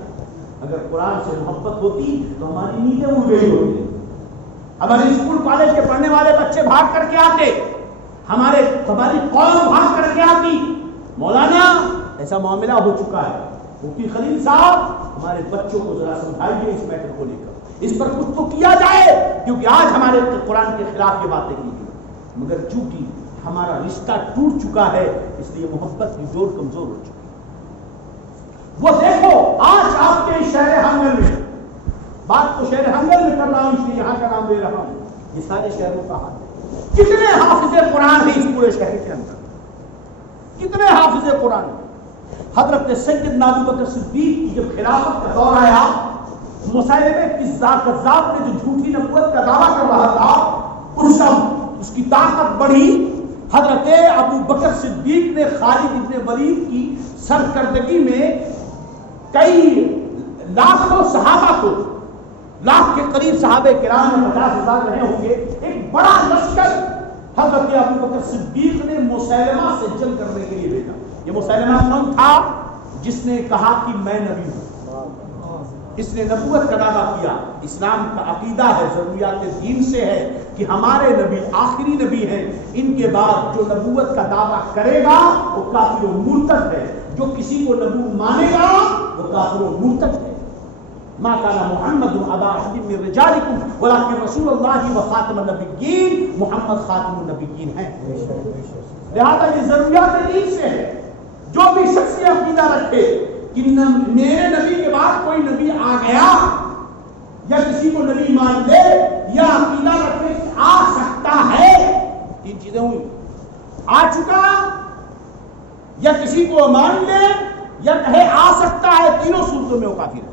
اگر قرآن سے محبت ہوتی تو ہماری نیندیں اڑ گئی ہوتی. ہمارے اسکول کالج کے پڑھنے والے بچے بھاگ کر کے آتے ہماری قوم بھاگ کر کے آتی. مولانا ایسا معاملہ ہو چکا ہے مفتی خلیل صاحب ہمارے بچوں کو ذرا سمجھائیے اس میٹر کو لے کر اس پر کچھ تو کیا جائے کیونکہ آج ہمارے قرآن کے خلاف یہ باتیں کی گئی. مگر چونکہ ہمارا رشتہ ٹوٹ چکا ہے اس لیے محبت کی جوڑ کمزور ہو چکی. وہ دیکھو آج آپ کے شہر ہنگل میں بات تو شہر ہنگل میں کر رہا ہوں اس لیے یہاں کا نام لے رہا ہوں. یہ سارے شہروں کا حال ہے. کتنے حافظ قرآن ہیں اس پورے شہر کے اندر کتنے حافظ قرآن. حضرت سیدنا ابو بکر صدیق کی جب خلافت کا دور آیا مسیلمہ کذاب نے جو جھوٹی نبوت کا دعویٰ کر رہا تھا اس کی طاقت بڑھی. حضرت ابو بکر صدیق نے خالد ابن ولید کی سرکردگی میں کئی لاکھوں صحابہ کو لاکھ کے قریب صحابہ کرام میں 50,000 رہے ہوں گے ایک بڑا لشکر حضرت ابو بکر صدیق نے مسیلمہ سے جنگ کرنے کے لیے بھیجا. یہ مسیلمہ کون تھا جس نے کہا کہ میں نبی ہوں. اس نے نبوت کا دعویٰ کیا. اسلام کا عقیدہ ہے ضروریات دین سے ہے کہ ہمارے نبی آخری نبی ہیں. ان کے بعد جو نبوت کا دعویٰ کرے گا وہ کافر و مرتد ہے. جو کسی کو نبی مانے گا وہ کافر و مرتد ہے. ما کان محمد ابا احد من رجالکم ولکن رسول اللہ و خاتم النبیین. محمد خاتم النبیین ہیں. لہذا یہ ضروریات دین سے ہے. جو بھی شخص یہ عقیدہ رکھے کہ میرے نبی کے بعد کوئی نبی آ گیا یا کسی کو نبی مان لے یا عقیدہ رکھے آ سکتا ہے 3 چیزیں ہوئی آ چکا یا کسی کو مان لے یا کہے آ سکتا ہے تینوں صورتوں میں وہ کافر ہے.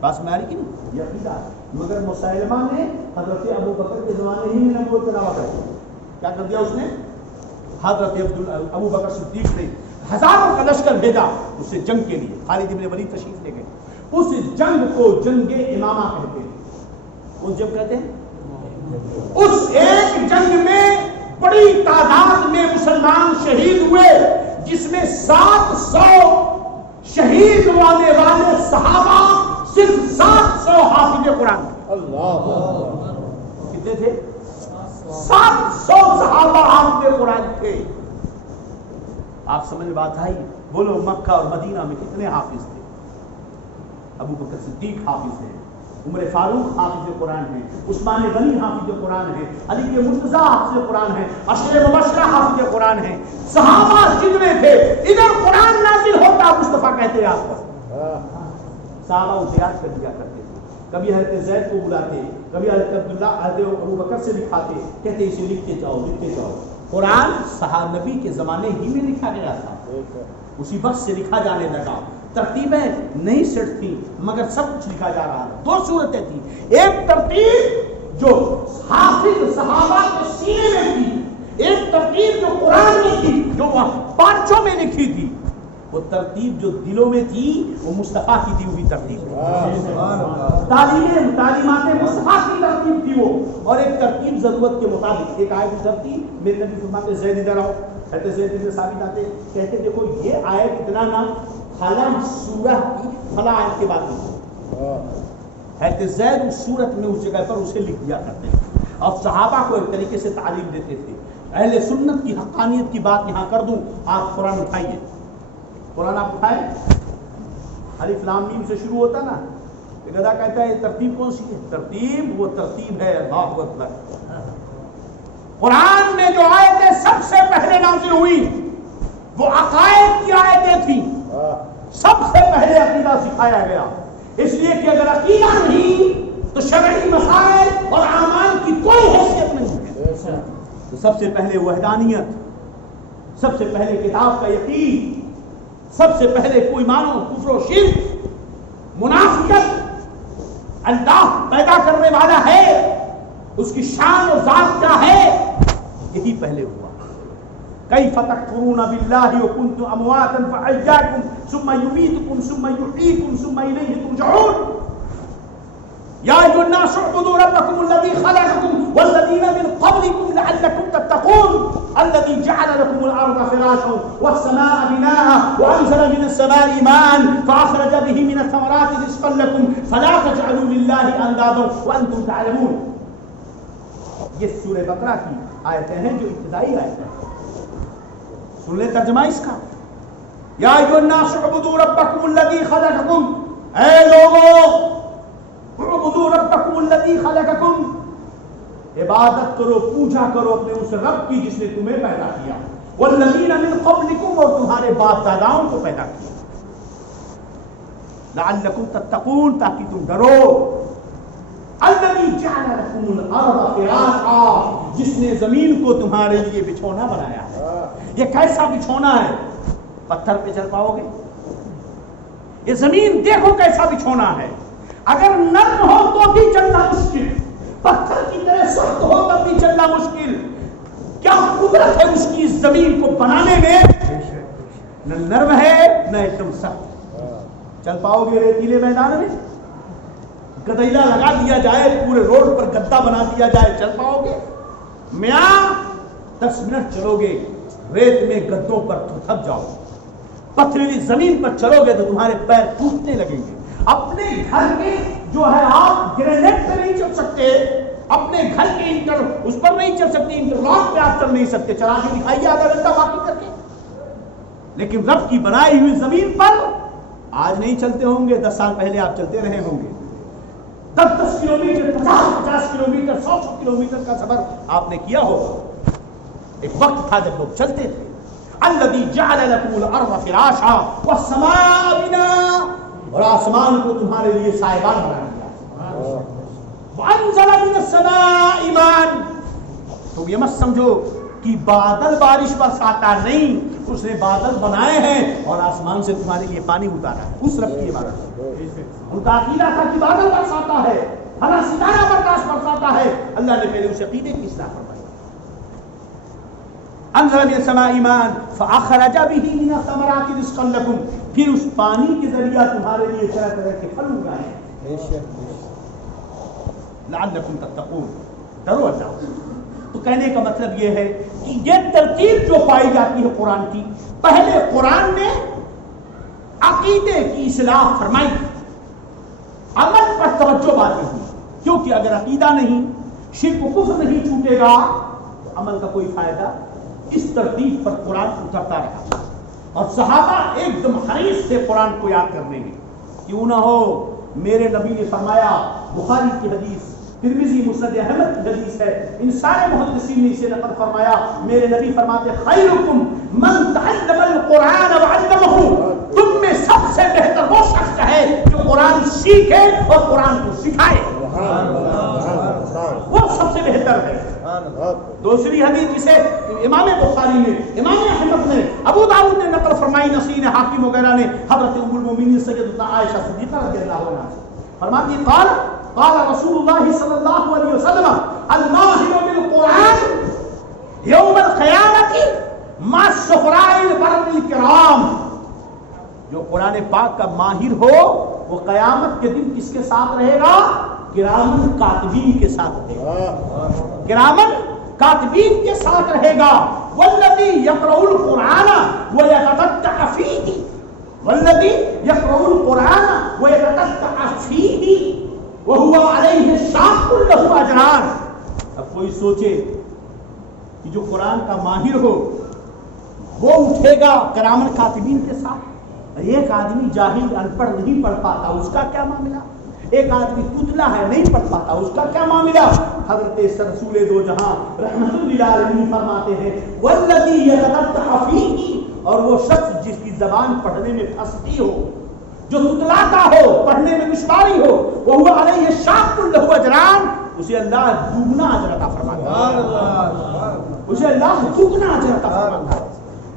بس میں کی نہیں یہ عقیدہ ہے. مگر مسیلمہ نے حضرت ابو بکر کے زمانے ہی میں نبوت کا دعویٰ کر دیا. کیا کر دیا اس نے؟ حضرت ابو بکر صدیق نے ہزاروں کا لشکر بھیجا اس سے جنگ کے لیے. خالد ابن ولید تشریف لے گئے. اس جنگ کو جنگ امامہ کہتے ہیں. اس جنگ کہتے ہیں اس ایک جنگ میں بڑی تعداد میں مسلمان شہید ہوئے جس میں 700 شہید ہونے والے صحابہ صرف 700 حافظ قرآن. اللہ کتنے تھے؟ 700 صحابہ حافظ قرآن تھے. آپ سمجھ بات آئی؟ بولو مکہ اور مدینہ میں کتنے حافظ تھے؟ ابو بکر صدیق حافظ ہیں, عمر فاروق حافظ قرآن ہیں, عثمان غنی حافظ قرآن ہیں, علی کے مرتضیٰ حافظ قرآن ہیں, عشر مبشرہ حافظ قرآن ہیں. صحابہ جتنے تھے ادھر قرآن نازل ہوتا مصطفیٰ کہتے آپ پر صحابہ اسے یاد کر دیا کرتے تھے. کبھی حضرت زید کو بلاتے, کبھی حضرت عبداللہ حضرت ابو بکر سے لکھاتے, کہتے اسے لکھتے جاؤ لکھتے جاؤ. قرآن صحابہ نبی کے زمانے ہی میں لکھا گیا تھا, اسی وقت سے لکھا جانے لگا. ترتیبیں نہیں سیٹ تھی مگر سب کچھ لکھا جا رہا ہے. 2 صورتیں تھیں. ایک ترتیب جو حافظ صحابہ کے سینے میں تھی, ایک ترتیب جو قرآن میں تھی جو پانچوں میں لکھی تھی. وہ ترتیب جو دلوں میں تھی وہ مصطفیٰ کی دی ہوئی ترتیب تعلیمات مصطفیٰ کی ترتیب تھی وہ، اور ایک ترتیب ضرورت کے مطابق ایک آیت ترتیب میرے نبی فرماتے زید ادھر آؤ، حضرت زید ابن ثابت آتے کہتے دیکھو یہ آیت اتنا نہ فلاں سورہ کی فلاں آیت کے بعد نہیں، حضرت زید اس سورت میں اس جگہ پر اسے لکھ دیا کرتے تھے اور صحابہ کو ایک طریقے سے تعلیم دیتے تھے۔ اہل سنت کی حقانیت کی بات یہاں کر دوں، آپ قرآن اٹھائیے، قرآن آپ اٹھائیں، الف لام میم سے شروع ہوتا نا، گدا کہتا ہے یہ ترتیب کون سی ہے؟ ترتیب وہ ترتیب ہے اللہ اکبر۔ قرآن میں جو آیتیں سب سے پہلے نازل ہوئی وہ عقائد کی آیتیں تھیں، سب سے پہلے عقیدہ سکھایا گیا، اس لیے کہ اگر عقیدہ نہیں تو شرعی مسائل اور اعمال کی کوئی حیثیت نہیں ہے۔ تو سب سے پہلے وحدانیت، سب سے پہلے کتاب کا یقین، سب سے پہلے کوئی مانو کفر و شرک، منافقت، اللہ پیدا کرنے والا ہے، اس کی شان و ذات کیا ہے، یہی پہلے ہوا۔ کیف تکفرون باللہ وکنتم امواتا فاحیاکم ثم یمیتکم ثم یحییکم ثم الیہ ترجعون۔ یا ایھا الناس اعبدوا ربکم الذی خلقکم والذین من قبلکم لعلکم تتقون الذی جعل لکم الارض فراشا والسماء بناء وانزل من السماء ماء فاخرج به من الثمرات رزقا لکم فلا تجعلوا للہ اندادا وانتم تعلمون۔ یہ سورہ بقرہ کی آیتیں ہیں جو ابتدائی آیتیں ہیں، سن لیں ترجمہ اس کا۔ یا ایھا الناس اعبدوا ربکم الذی خلقکم، اے لوگوں اعبدوا ربکم الذی خلقکم، عبادت کرو، پوجا کرو اپنے اس رب کی جس نے تمہیں پیدا کیا، والذین من قبلکم، اور تمہارے باپ داداؤں کو پیدا کیا، لعلکم تتقون، تاکہ تم ڈرو، الذی جعل لکم الارض فراشا، جس نے زمین کو تمہارے لیے بچھونا بنایا ہے۔ یہ کیسا بچھونا ہے؟ پتھر پہ چل پاؤ گے؟ یہ زمین دیکھو کیسا بچھونا ہے، اگر نرم ہو تو بھی چلنا مشکل، پتھر کی طرح سخت ہو تب بھی چلنا مشکل۔ کیا قدرت ہے اس کی زمین کو بنانے میں، نہ نرم ہے نہ ایک دم سخت۔ چل پاؤ گے ریتیلے میدان میں؟ گدیلا لگا دیا جائے، پورے روڈ پر گدا بنا دیا جائے، چل پاؤ گے؟ میاں 10 منٹ چلو گے ریت میں گدوں پر تو تھک جاؤ، پتھریلی زمین پر چلو گے تو تمہارے پیر ٹوٹنے لگیں گے۔ اپنے گھر کے جو ہے آپ گرینیٹ پہ نہیں چل سکتے، اپنے گھر کے اس پر نہیں چل سکتے، انٹرلاک پہ آپ چل نہیں سکتے، چلا کے دکھائیے آدھا گھنٹہ باقی کر کے۔ لیکن رب کی بنائی ہوئی زمین پر آج نہیں چلتے ہوں گے، 10 سال پہلے آپ چلتے رہے ہوں گے، 10 کلومیٹر، 50 کلومیٹر، 100 کلومیٹر کا سفر آپ نے کیا ہوگا۔ ایک وقت تھا جب لوگ چلتے تھے۔ الذی جعل لکم الارض فراشا والسماء بناء، اور آسمان کو تمہارے لیے سائبان بنا دیا، وانزل من السماء ماء، تم یہ مت سمجھو کہ بادل بارش برساتا نہیں، اس نے بادل بنائے ہیں اور آسمان سے تمہارے لیے پانی اتارا ہے، اس رب کی عبادت۔ ان کا عقیدہ تھا کہ بادل برساتا ہے، ہمارا ستارہ برساتا ہے، اللہ نے پہلے اس عقیدے کی اصلاح فرمائی۔ انزل من السماء ماء فاخرج به من الثمرات رزقا لكم، پھر اس پانی کے ذریعہ تمہارے لیے طرح طرح کے پھل اگائے، لعلکم تتقون، ڈرو اللہ۔ تو کہنے کا مطلب یہ ہے کہ یہ ترتیب جو پائی جاتی ہے قرآن کی، پہلے قرآن نے عقیدے کی اصلاح فرمائی، عمل پر توجہ باتیں ہوئی، کیونکہ اگر عقیدہ نہیں، شرک و کفر نہیں چھوٹے گا تو عمل کا کوئی فائدہ۔ اس ترتیب پر قرآن اترتا رہا اور صحابہ ایک دم حریص تھے قرآن کو یاد کرنے میں۔ کیوں نہ ہو، میرے نبی نے فرمایا، بخاری کی حدیث، ترمذی مسند احمد کی حدیث ہے، ان سارے محدثین نے اسے نقل فرمایا، میرے نبی فرماتے خیرکم من تعلم القرآن وعلمہ، تم میں سب سے بہتر وہ شخص ہے جو قرآن سیکھے اور قرآن کو سکھائے، وہ سب سے بہتر ہے۔ دوسری حدیث جسے امام بخاری نے، امام احمد نے، ابو داؤد نے نقل فرمائی، نسائی نے، حاکم وغیرہ نے، حضرت ام المؤمنین سیدتنا عائشہ صدیقہ رضی اللہ عنہا فرماتی ہے، قال رسول اللہ صلی اللہ علیہ وسلم الماہر بالقرآن یوم القیامت مع السفراء البرر الکرام، جو قرآن پاک کا ماہر ہو وہ قیامت کے دن کس کے ساتھ رہے گا؟ کرامن کاتبین کے ساتھ رہے گا، کرامن کاتبین کے ساتھ رہے گا۔ والذی یقرأ القرآن ویتتبع فیہ، والذی یقرأ القرآن ویتتبع فیہ وہو علیہ شاق لہ اجران۔ اب کوئی سوچے کہ جو قرآن کا ماہر ہو وہ اٹھے گا کرامن کاتبین کے ساتھ، ایک آدمی جاہل ان پڑھ نہیں پڑھ پاتا اس کا کیا معاملہ؟ ایک آدمی تتلا ہے نہیں پڑھ پاتا اس کا کیا معاملہ؟ حضرت رسول دو جہاں رحمت للعالمین فرماتے ہیں والذی یتتبع فیہ، اور وہ شخص جس کی زبان پڑھنے میں پھنستی ہو، جو تتلاتا ہو، پڑھنے میں دشواری ہو، وہو علیہ شاق لہ اجران، اسے اللہ دوگنا اجر عطا فرماتا ہے، اسے اللہ دوگنا اجر عطا فرماتا ہے۔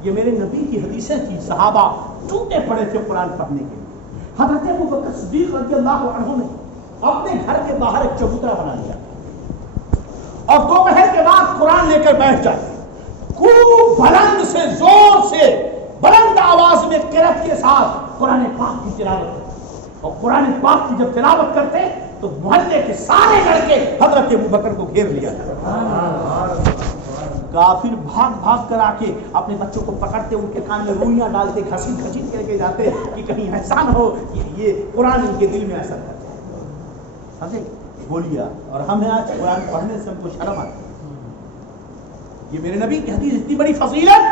یہ میرے نبی کی حدیثیں تھی، صحابہ ٹوٹے پڑے تھے قرآن پڑھنے کے لیے۔ حضرت ابوبکر صدیق رضی اللہ عنہ نے اپنے گھر کے باہر ایک چبوترا بنا لیا اور دوپہر کے بعد قرآن لے کر بیٹھ جاتے، خوب بلند سے، زور سے، بلند آواز میں قرأت کے ساتھ قرآن پاک کی تلاوت کرتے، اور قرآن پاک کی جب تلاوت کرتے تو محلے کے سارے لڑکے حضرت ابوبکر کو گھیر لیا جاتا۔ کافر بھاگ بھاگ کر آ کے اپنے بچوں کو پکڑتے، ان کے کان میں روئیاں ڈالتے، گھسیٹ گھسیٹ کر کے جاتے کہ کہیں احسان ہو کہ یہ قرآن ان کے دل میں اثر کرتے۔ سمجھے بولیا، اور ہمیں آج قرآن پڑھنے سے ہم کو شرم آتی ہے۔ یہ میرے نبی کی حدیث اتنی بڑی فضیلت،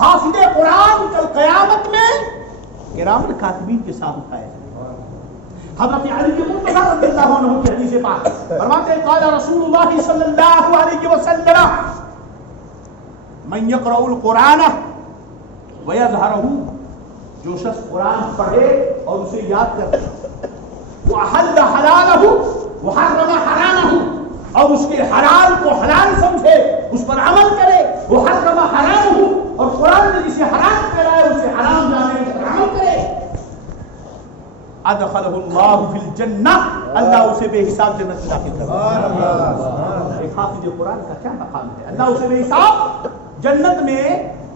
حافظ قرآن کل قیامت میں کرامن کاتبین کے ساتھ اٹھائے جائیں۔ حضرت علی مرتضیٰ رضی اللہ عنہ کی حدیث پاک فرماتے ہیں قال رسول اللہ صلی اللہ علیہ وسلم من یقرأ القرآن ویظہرہ، جو شخص قرآن پڑھے اور اسے یاد کرے، وَأَحَلَّ حَلَالَهُ وَحَرَّمَ حَرَامَهُ، اور اس کے حلال کو حلال سمجھے، اس پر عمل کرے، وَحَرَّمَ حَرَامَهُ، اور قرآن نے جسے حرام کہا ہے اسے حرام جانے، اس پر عمل کرے، ادخلہ اللہ فی الجنہ، اللہ اسے بے حساب جنت میں داخل کرے۔ ایک حافظ قرآن کا کیا مقام ہے، اللہ اسے بے حساب جنت میں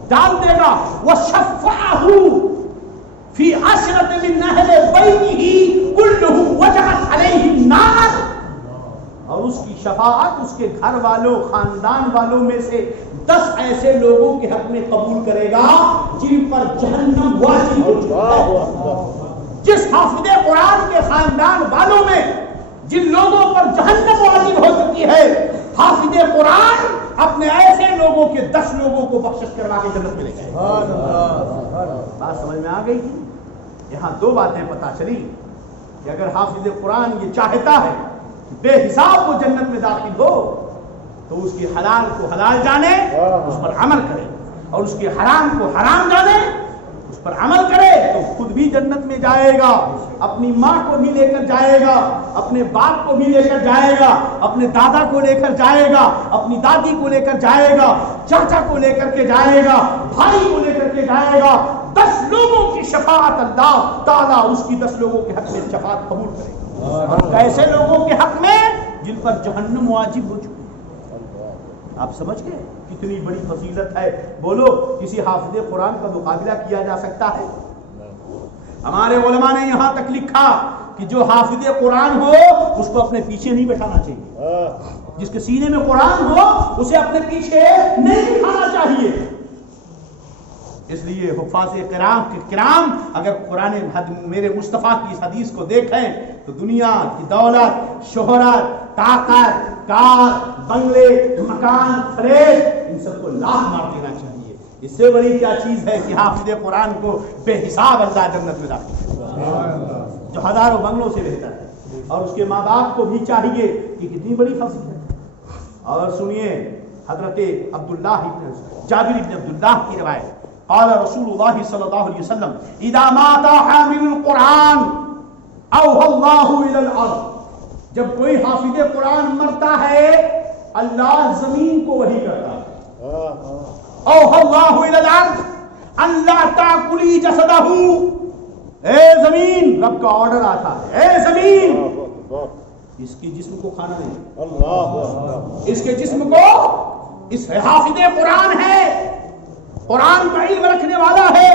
ڈال دے گا۔ وَشَفَّعَهُ فِي عَشْرَةٍ مِّنْ أَهْلِ بَيْتِهِ كُلُّهُمْ وَجَبَتْ عَلَيْهِ النَّارُ، اور اس کی شفاعت اس کے گھر والوں، خاندان والوں میں سے 10 ایسے لوگوں کے حق میں قبول کرے گا جن پر جہنم واجب ہو چکا ہے۔ جس حافظ قرآن کے خاندان والوں میں جن لوگوں پر جہنم واجب ہو چکی ہے، حافظ قرآن اپنے ایسے لوگوں کے 10 لوگوں کو بخشش کروا کے جنت میں لے جائے۔ بات سمجھ میں آ گئی تھی؟ یہاں 2 باتیں پتہ چلی کہ اگر حافظ قرآن یہ چاہتا ہے کہ بے حساب وہ جنت میں داخل ہو تو اس کی حلال کو حلال جانے، اس پر عمل کرے، اور اس کے حرام کو حرام جانے، اس پر عمل کرے، تو خود بھی جنت میں جائے گا، اپنی ماں کو بھی لے کر جائے گا، اپنے باپ کو بھی لے کر جائے گا، اپنے دادا کو لے کر جائے گا، اپنی دادی کو لے کر جائے گا، چاچا کو لے کر کے جائے گا، بھائی کو لے کر کے جائے گا۔ 10 لوگوں کی شفاعت اللہ تعالیٰ اس کی 10 لوگوں کے حق میں شفاعت قبول کرے گا، ایسے لوگوں کے حق میں جن پر جہنم واجب ہو چکی ہے۔ آپ سمجھ گئے کتنی بڑی فضیلت ہے؟ بولو کسی حافظ قرآن کا مقابلہ کیا جا سکتا ہے؟ ہمارے علماء نے یہاں تک لکھا کہ جو حافظ قرآن ہو اس کو اپنے پیچھے نہیں بٹھانا چاہیے، جس کے سینے میں قرآن ہو اسے اپنے پیچھے نہیں بٹھانا چاہیے۔ اس لیے حفاظ کرام اگر قرآن میرے مصطفیٰ کی اس حدیث کو دیکھیں تو دنیا کی دولت، شہرت، طاقت، کار، بنگلے، مکان، فریش، ان سب کو لاکھ مار دینا چاہیے۔ اس سے بڑی کیا چیز ہے کہ حافظ قرآن کو بے حساب اللہ جنت میں داخل کرے، جو ہزاروں بنگلوں سے بہتر ہے، اور اس کے ماں باپ کو بھی چاہیے کہ کتنی بڑی فضیلت ہے۔ اور سنیے حضرت جابر بن عبداللہ کی روایت، قال رسول اللہ صلی اللہ علیہ وسلم اذا مات حامل القرآن اوحى اللہ الى الارض، جب کوئی حافظ قرآن مرتا ہے اللہ زمین کو وحی کرتا ہے، اوحى اللہ الى الارض ان لا تاکلی جسدہ، اے زمین، رب کا آرڈر آتا ہے، اے زمین اس کی جسم کو کھانا نہیں، اس کے جسم کو، اس حافظ قرآن ہے، قرآن کا علم رکھنے والا ہے،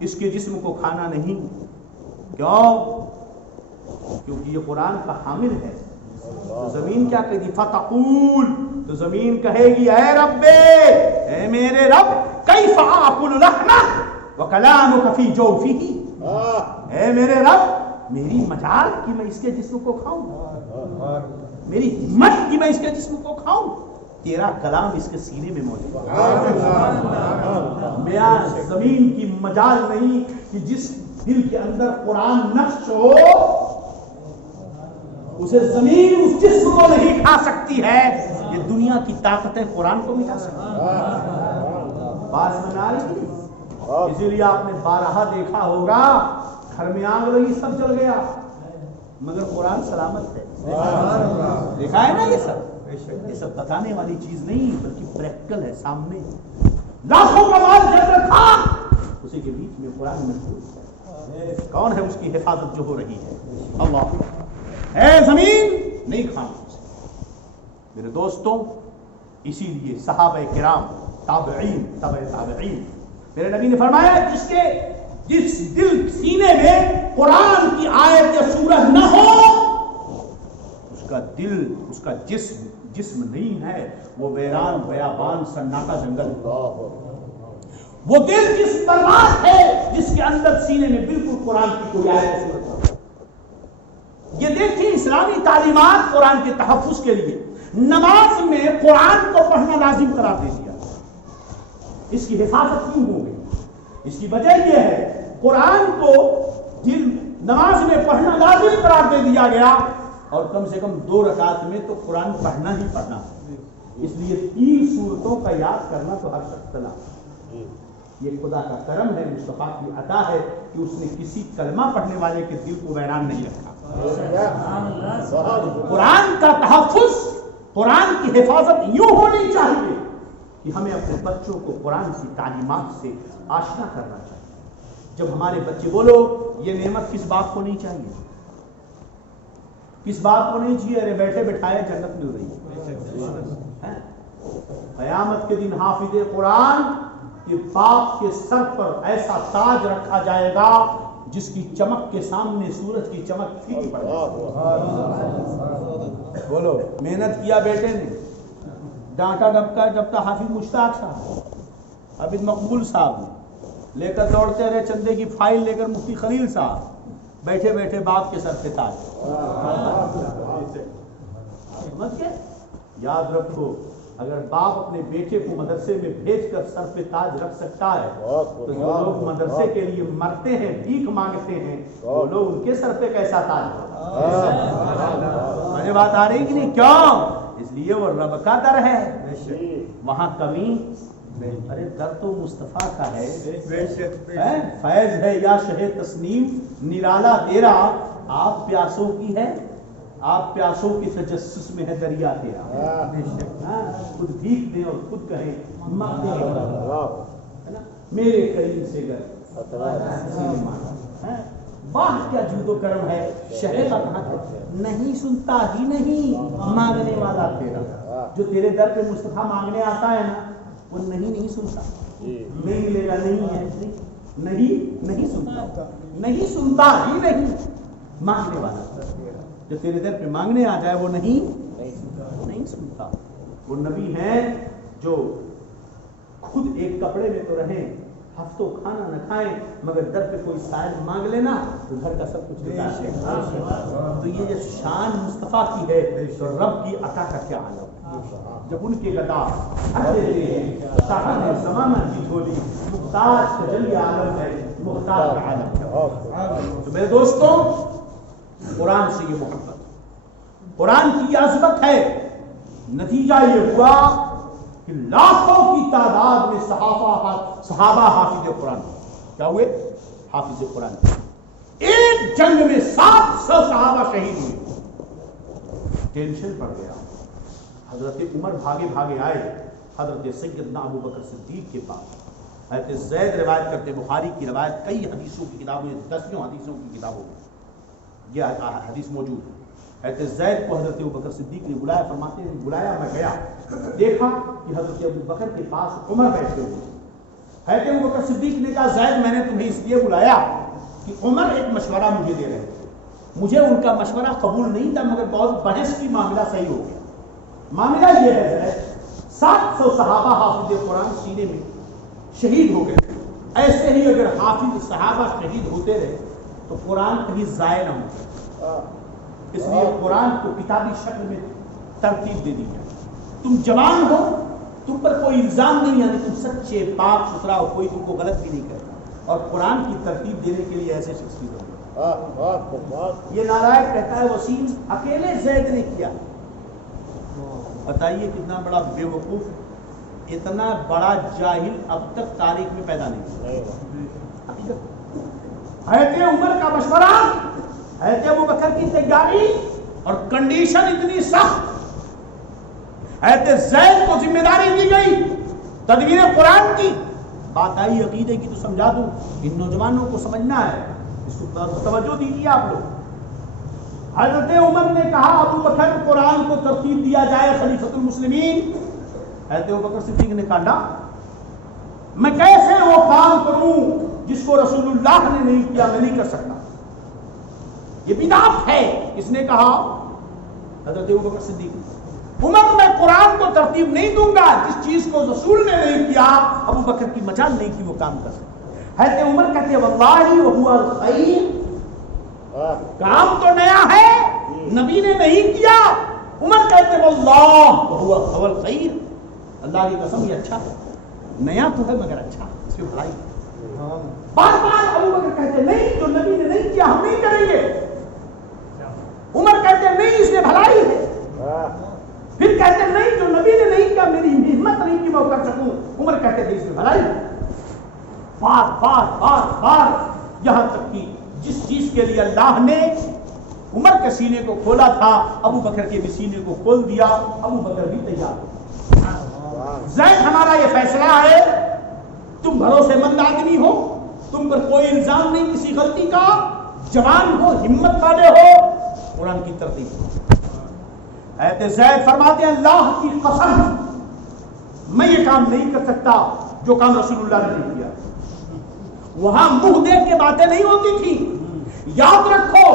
اس کے جسم کو کھانا نہیں. کیوں؟ کیونکہ یہ قرآن کا حامل ہے. تو زمین کیا کہے گی؟ فتقول، تو زمین کہے گی اے رب، اے میرے رب، کیف آکل لحمہ وکلامک فی جوفہ، اے میرے رب میری مجال کہ میں اس کے جسم کو کھاؤں، میری ہمت کہ میں اس کے جسم کو کھاؤں، تیرا کلام اس کے سینے میں موجود ہے. میاں زمین کی مجال نہیں کہ جس دل کے اندر قرآن نقش ہو اسے زمین اس جسم کو نہیں کھا سکتی ہے. یہ دنیا کی طاقتیں قرآن کو مٹا سکتی ہیں. بات میں نہ رہی، اسی لیے آپ نے بارہا دیکھا ہوگا گھر میں آگ لگی سب جل گیا مگر قرآن سلامت ہے. دیکھا ہے نا یہ سب بتانے والی چیز نہیں بلکہ پریکٹیکل ہے سامنے. لاکھوں کا مال جل رکھا اسی کے بیچ میں قرآن محفوظ ہے. کون ہے اس کی حفاظت جو ہو رہی ہے؟ اللہ. اے زمین نہیں کھانا. میرے دوستوں اسی لیے صحابہ کرام، تابعین، تبع تابعین، میرے نبی نے فرمایا جس دل سینے میں قرآن کی آیت یا سورہ نہ ہو اس کا دل، اس کا جسم نہیں ہے، وہ ویران بیابان سناٹا جنگل. وہ دل جس برباد ہے جس کے اندر سینے میں بالکل قرآن کی کوئی آیت سورت. یہ دیکھیں اسلامی تعلیمات قرآن کے تحفظ کے لیے نماز میں قرآن کو پڑھنا لازم قرار دے دیا. اس کی حفاظت کیوں ہو گئی؟ اس کی وجہ یہ ہے قرآن کو نماز میں پڑھنا لازم قرار دے دیا گیا اور کم سے کم 2 رکعت میں تو قرآن پڑھنا ہی پڑھنا. اس لیے 3 سورتوں کا یاد کرنا تو ہر شخص چلا. یہ خدا کا کرم ہے، مصطفیٰ کی عطا ہے کہ اس نے کسی کلمہ پڑھنے والے کے دل کو ویران نہیں رکھا. قرآن کا تحفظ، قرآن کی حفاظت یوں ہونی چاہیے کہ ہمیں اپنے بچوں کو قرآن کی تعلیمات سے آشنا کرنا چاہیے. جب ہمارے بچے بولو یہ نعمت کس بات کو نہیں چاہیے، کس بات کو نہیں چاہیے؟ ارے بیٹھے بٹھائے جنت مل رہی ہے. قیامت کے دن حافظ قرآن کے باپ کے سر پر ایسا تاج رکھا جائے گا جس کی چمک کے سامنے سورج کی چمک پھیکی پڑے گی. بولو محنت کیا بیٹے نے، ڈانٹا ڈبتا حافظ مشتاق صاحب، عابد مقبول صاحب نے لے کر دوڑتے رہے چندے کی فائل لے کر مفتی خلیل صاحب، بیٹھے بیٹھے باپ کے سر پہ تاج. سمجھ کے یاد رکھو اگر باپ اپنے بیٹے کو مدرسے میں بھیج کر سر پہ تاج رکھ سکتا ہے تو جو لوگ مدرسے کے لیے مرتے ہیں، بھیک مانگتے ہیں، وہ لوگ ان کے سر پہ کیسا تاج ہوگا؟ مجھے بات آ رہی کہ نہیں؟ کیوں؟ اس لیے وہ رب کا در ہے، وہاں کمی. ارے در تو مصطفیٰ کا ہے، فیض ہے یا شہ تسنیم نرالا تیرا، آپ پیاسوں کی ہے، آپ پیاسوں کے تجسس میں ہے دریا تیرا. خود بھیک دیں اور خود کہیں میرے کریم سے گر واہ کیا جود و کرم ہے. شہر کا کہاں نہیں سنتا ہی نہیں مانگنے والا تیرا. جو تیرے در پہ مصطفیٰ مانگنے آتا ہے نا وہ نہیں سنتا، نہیں ملے گا، نہیں ہے، نہیں سنتا ہی نہیں مانگنے والا. جو تیرے در پہ مانگنے آ جائے وہ نہیں سنتا. وہ نبی ہیں جو خود ایک کپڑے میں تو رہیں، ہفتوں کھانا نہ کھائیں، مگر در پہ کوئی سائل مانگ لینا تو گھر کا سب کچھ دیتا ہے. تو یہ شان مصطفیٰ کی ہے تو رب کی عطا کا کیا عالم. جب ان کے گدا دیتے ہیں صاحب زمانہ کی جھولی، مختار تجلی عالم ہے، مختار کا عالم ہے. تو میرے دوستوں قرآن سے یہ محبت، قرآن کی یہ عظمت ہے. نتیجہ یہ ہوا کہ لاکھوں کی تعداد میں صحابہ حافظ قرآن. کیا ہوئے؟ حافظ قرآن. ایک جنگ میں 700 صحابہ شہید ہوئے. ٹینشن پڑ گیا. حضرت عمر بھاگے آئے حضرت سیدنا ابو بکر صدیق کے پاس. حضرت زید روایت کرتے، بخاری کی روایت کئی حدیثوں کی کتابوں، 10 حدیثوں کی کتابوں میں یہ حدیث موجود ہے. حضرت زید کو حضرت ابو بکر صدیق نے بلایا، فرماتے ہیں بلایا، میں گیا، دیکھا کہ حضرت ابو بکر کے پاس عمر بیٹھے ہوئے. حضرت ابوبکر صدیق نے کہا زید میں نے تمہیں اس لیے بلایا کہ عمر ایک مشورہ مجھے دے رہے تھے، مجھے ان کا مشورہ قبول نہیں تھا مگر بہت بحث کی معاملہ صحیح ہو گیا۔ معاملہ یہ ہے زید 700 صحابہ حافظ قرآن سینے میں شہید ہو گئے، ایسے ہی اگر حافظ صحابہ شہید ہوتے رہے تو قرآن کہیں ضائع نہ ہوتا، اس لیے قرآن کو کتابی شکل میں ترتیب دے دی جائے۔ تم جوان ہو، تم پر کوئی الزام نہیں، یعنی تم سچے پاک ستھرا ہو، کوئی تم کو غلط بھی نہیں کرتا، اور قرآن کی ترتیب دینے کے لیے ایسے شخص کی ضرورت۔ یہ نالائق کہتا ہے وسیم اکیلے زید نے کیا، بتائیے کتنا بڑا بے وقوف، اتنا بڑا جاہل اب تک تاریخ میں پیدا نہیں ہوا۔ حضرت عمر کا مشورہ، حضرت ابوبکر کی تیاری اور کنڈیشن اتنی سخت، حضرت زید کو ذمہ داری دی گئی تدبیر قرآن کی۔ بات آئی عقیدے کی تو سمجھا دوں، ان نوجوانوں کو سمجھنا ہے، اس کو توجہ دیجیے آپ لوگ۔ حضرت عمر نے کہا ابوبکر قرآن کو ترتیب دیا جائے خلیفۃ المسلمین۔ حضرت ابوبکر صدیق نے کہا میں کیسے وہ کام کروں جس کو رسول اللہ نے نہیں کیا، میں نہیں کر سکتا، یہ بدعت ہے۔ اس نے کہا حضرت ابوبکر صدیق، عمر میں قرآن کو ترتیب نہیں دوں گا جس چیز کو رسول نے نہیں کیا، ابوبکر کی مجال نہیں کی وہ کام کر سکتا۔ حضرت عمر کہتے ہیں واللہ وہو الخیر، کام تو نیا ہے، نبی نے نہیں کیا۔ عمر کہتے ہیں واللہ وہو الخیر، اللہ کی قسم یہ اچھا ہے، نیا تو ہے مگر اچھا، اس میں بھلائی۔ بار بار ابوبکر کہتے نہیں جو نبی نے نہیں کیا ہم نہیں کریں گے، عمر کہتے نہیں اس میں بھلائی ہے، پھر کہتے نہیں جو نبی نے نہیں کیا میری ہمت نہیں کی میں کر سکوں، عمر کہتے تھے اس میں بھلائی۔ بار بار بار بار یہاں تک کہ جس چیز کے لیے اللہ نے عمر کے سینے کو کھولا تھا ابوبکر کے بھی سینے کو کھول دیا، ابوبکر بھی تیار ہو۔ زید ہمارا یہ فیصلہ ہے، تم بھروسے مند آدمی ہو، تم پر کوئی الزام نہیں کسی غلطی کا، جوان ہو، ہمت والے ہو، قرآن کی ترتیب۔ حضرت زید فرماتے ہیں اللہ کی قسم میں یہ کام نہیں کر سکتا جو کام رسول اللہ نے نہیں کیا۔ وہاں منہ دیکھ کے باتیں نہیں ہوتی تھی، یاد رکھو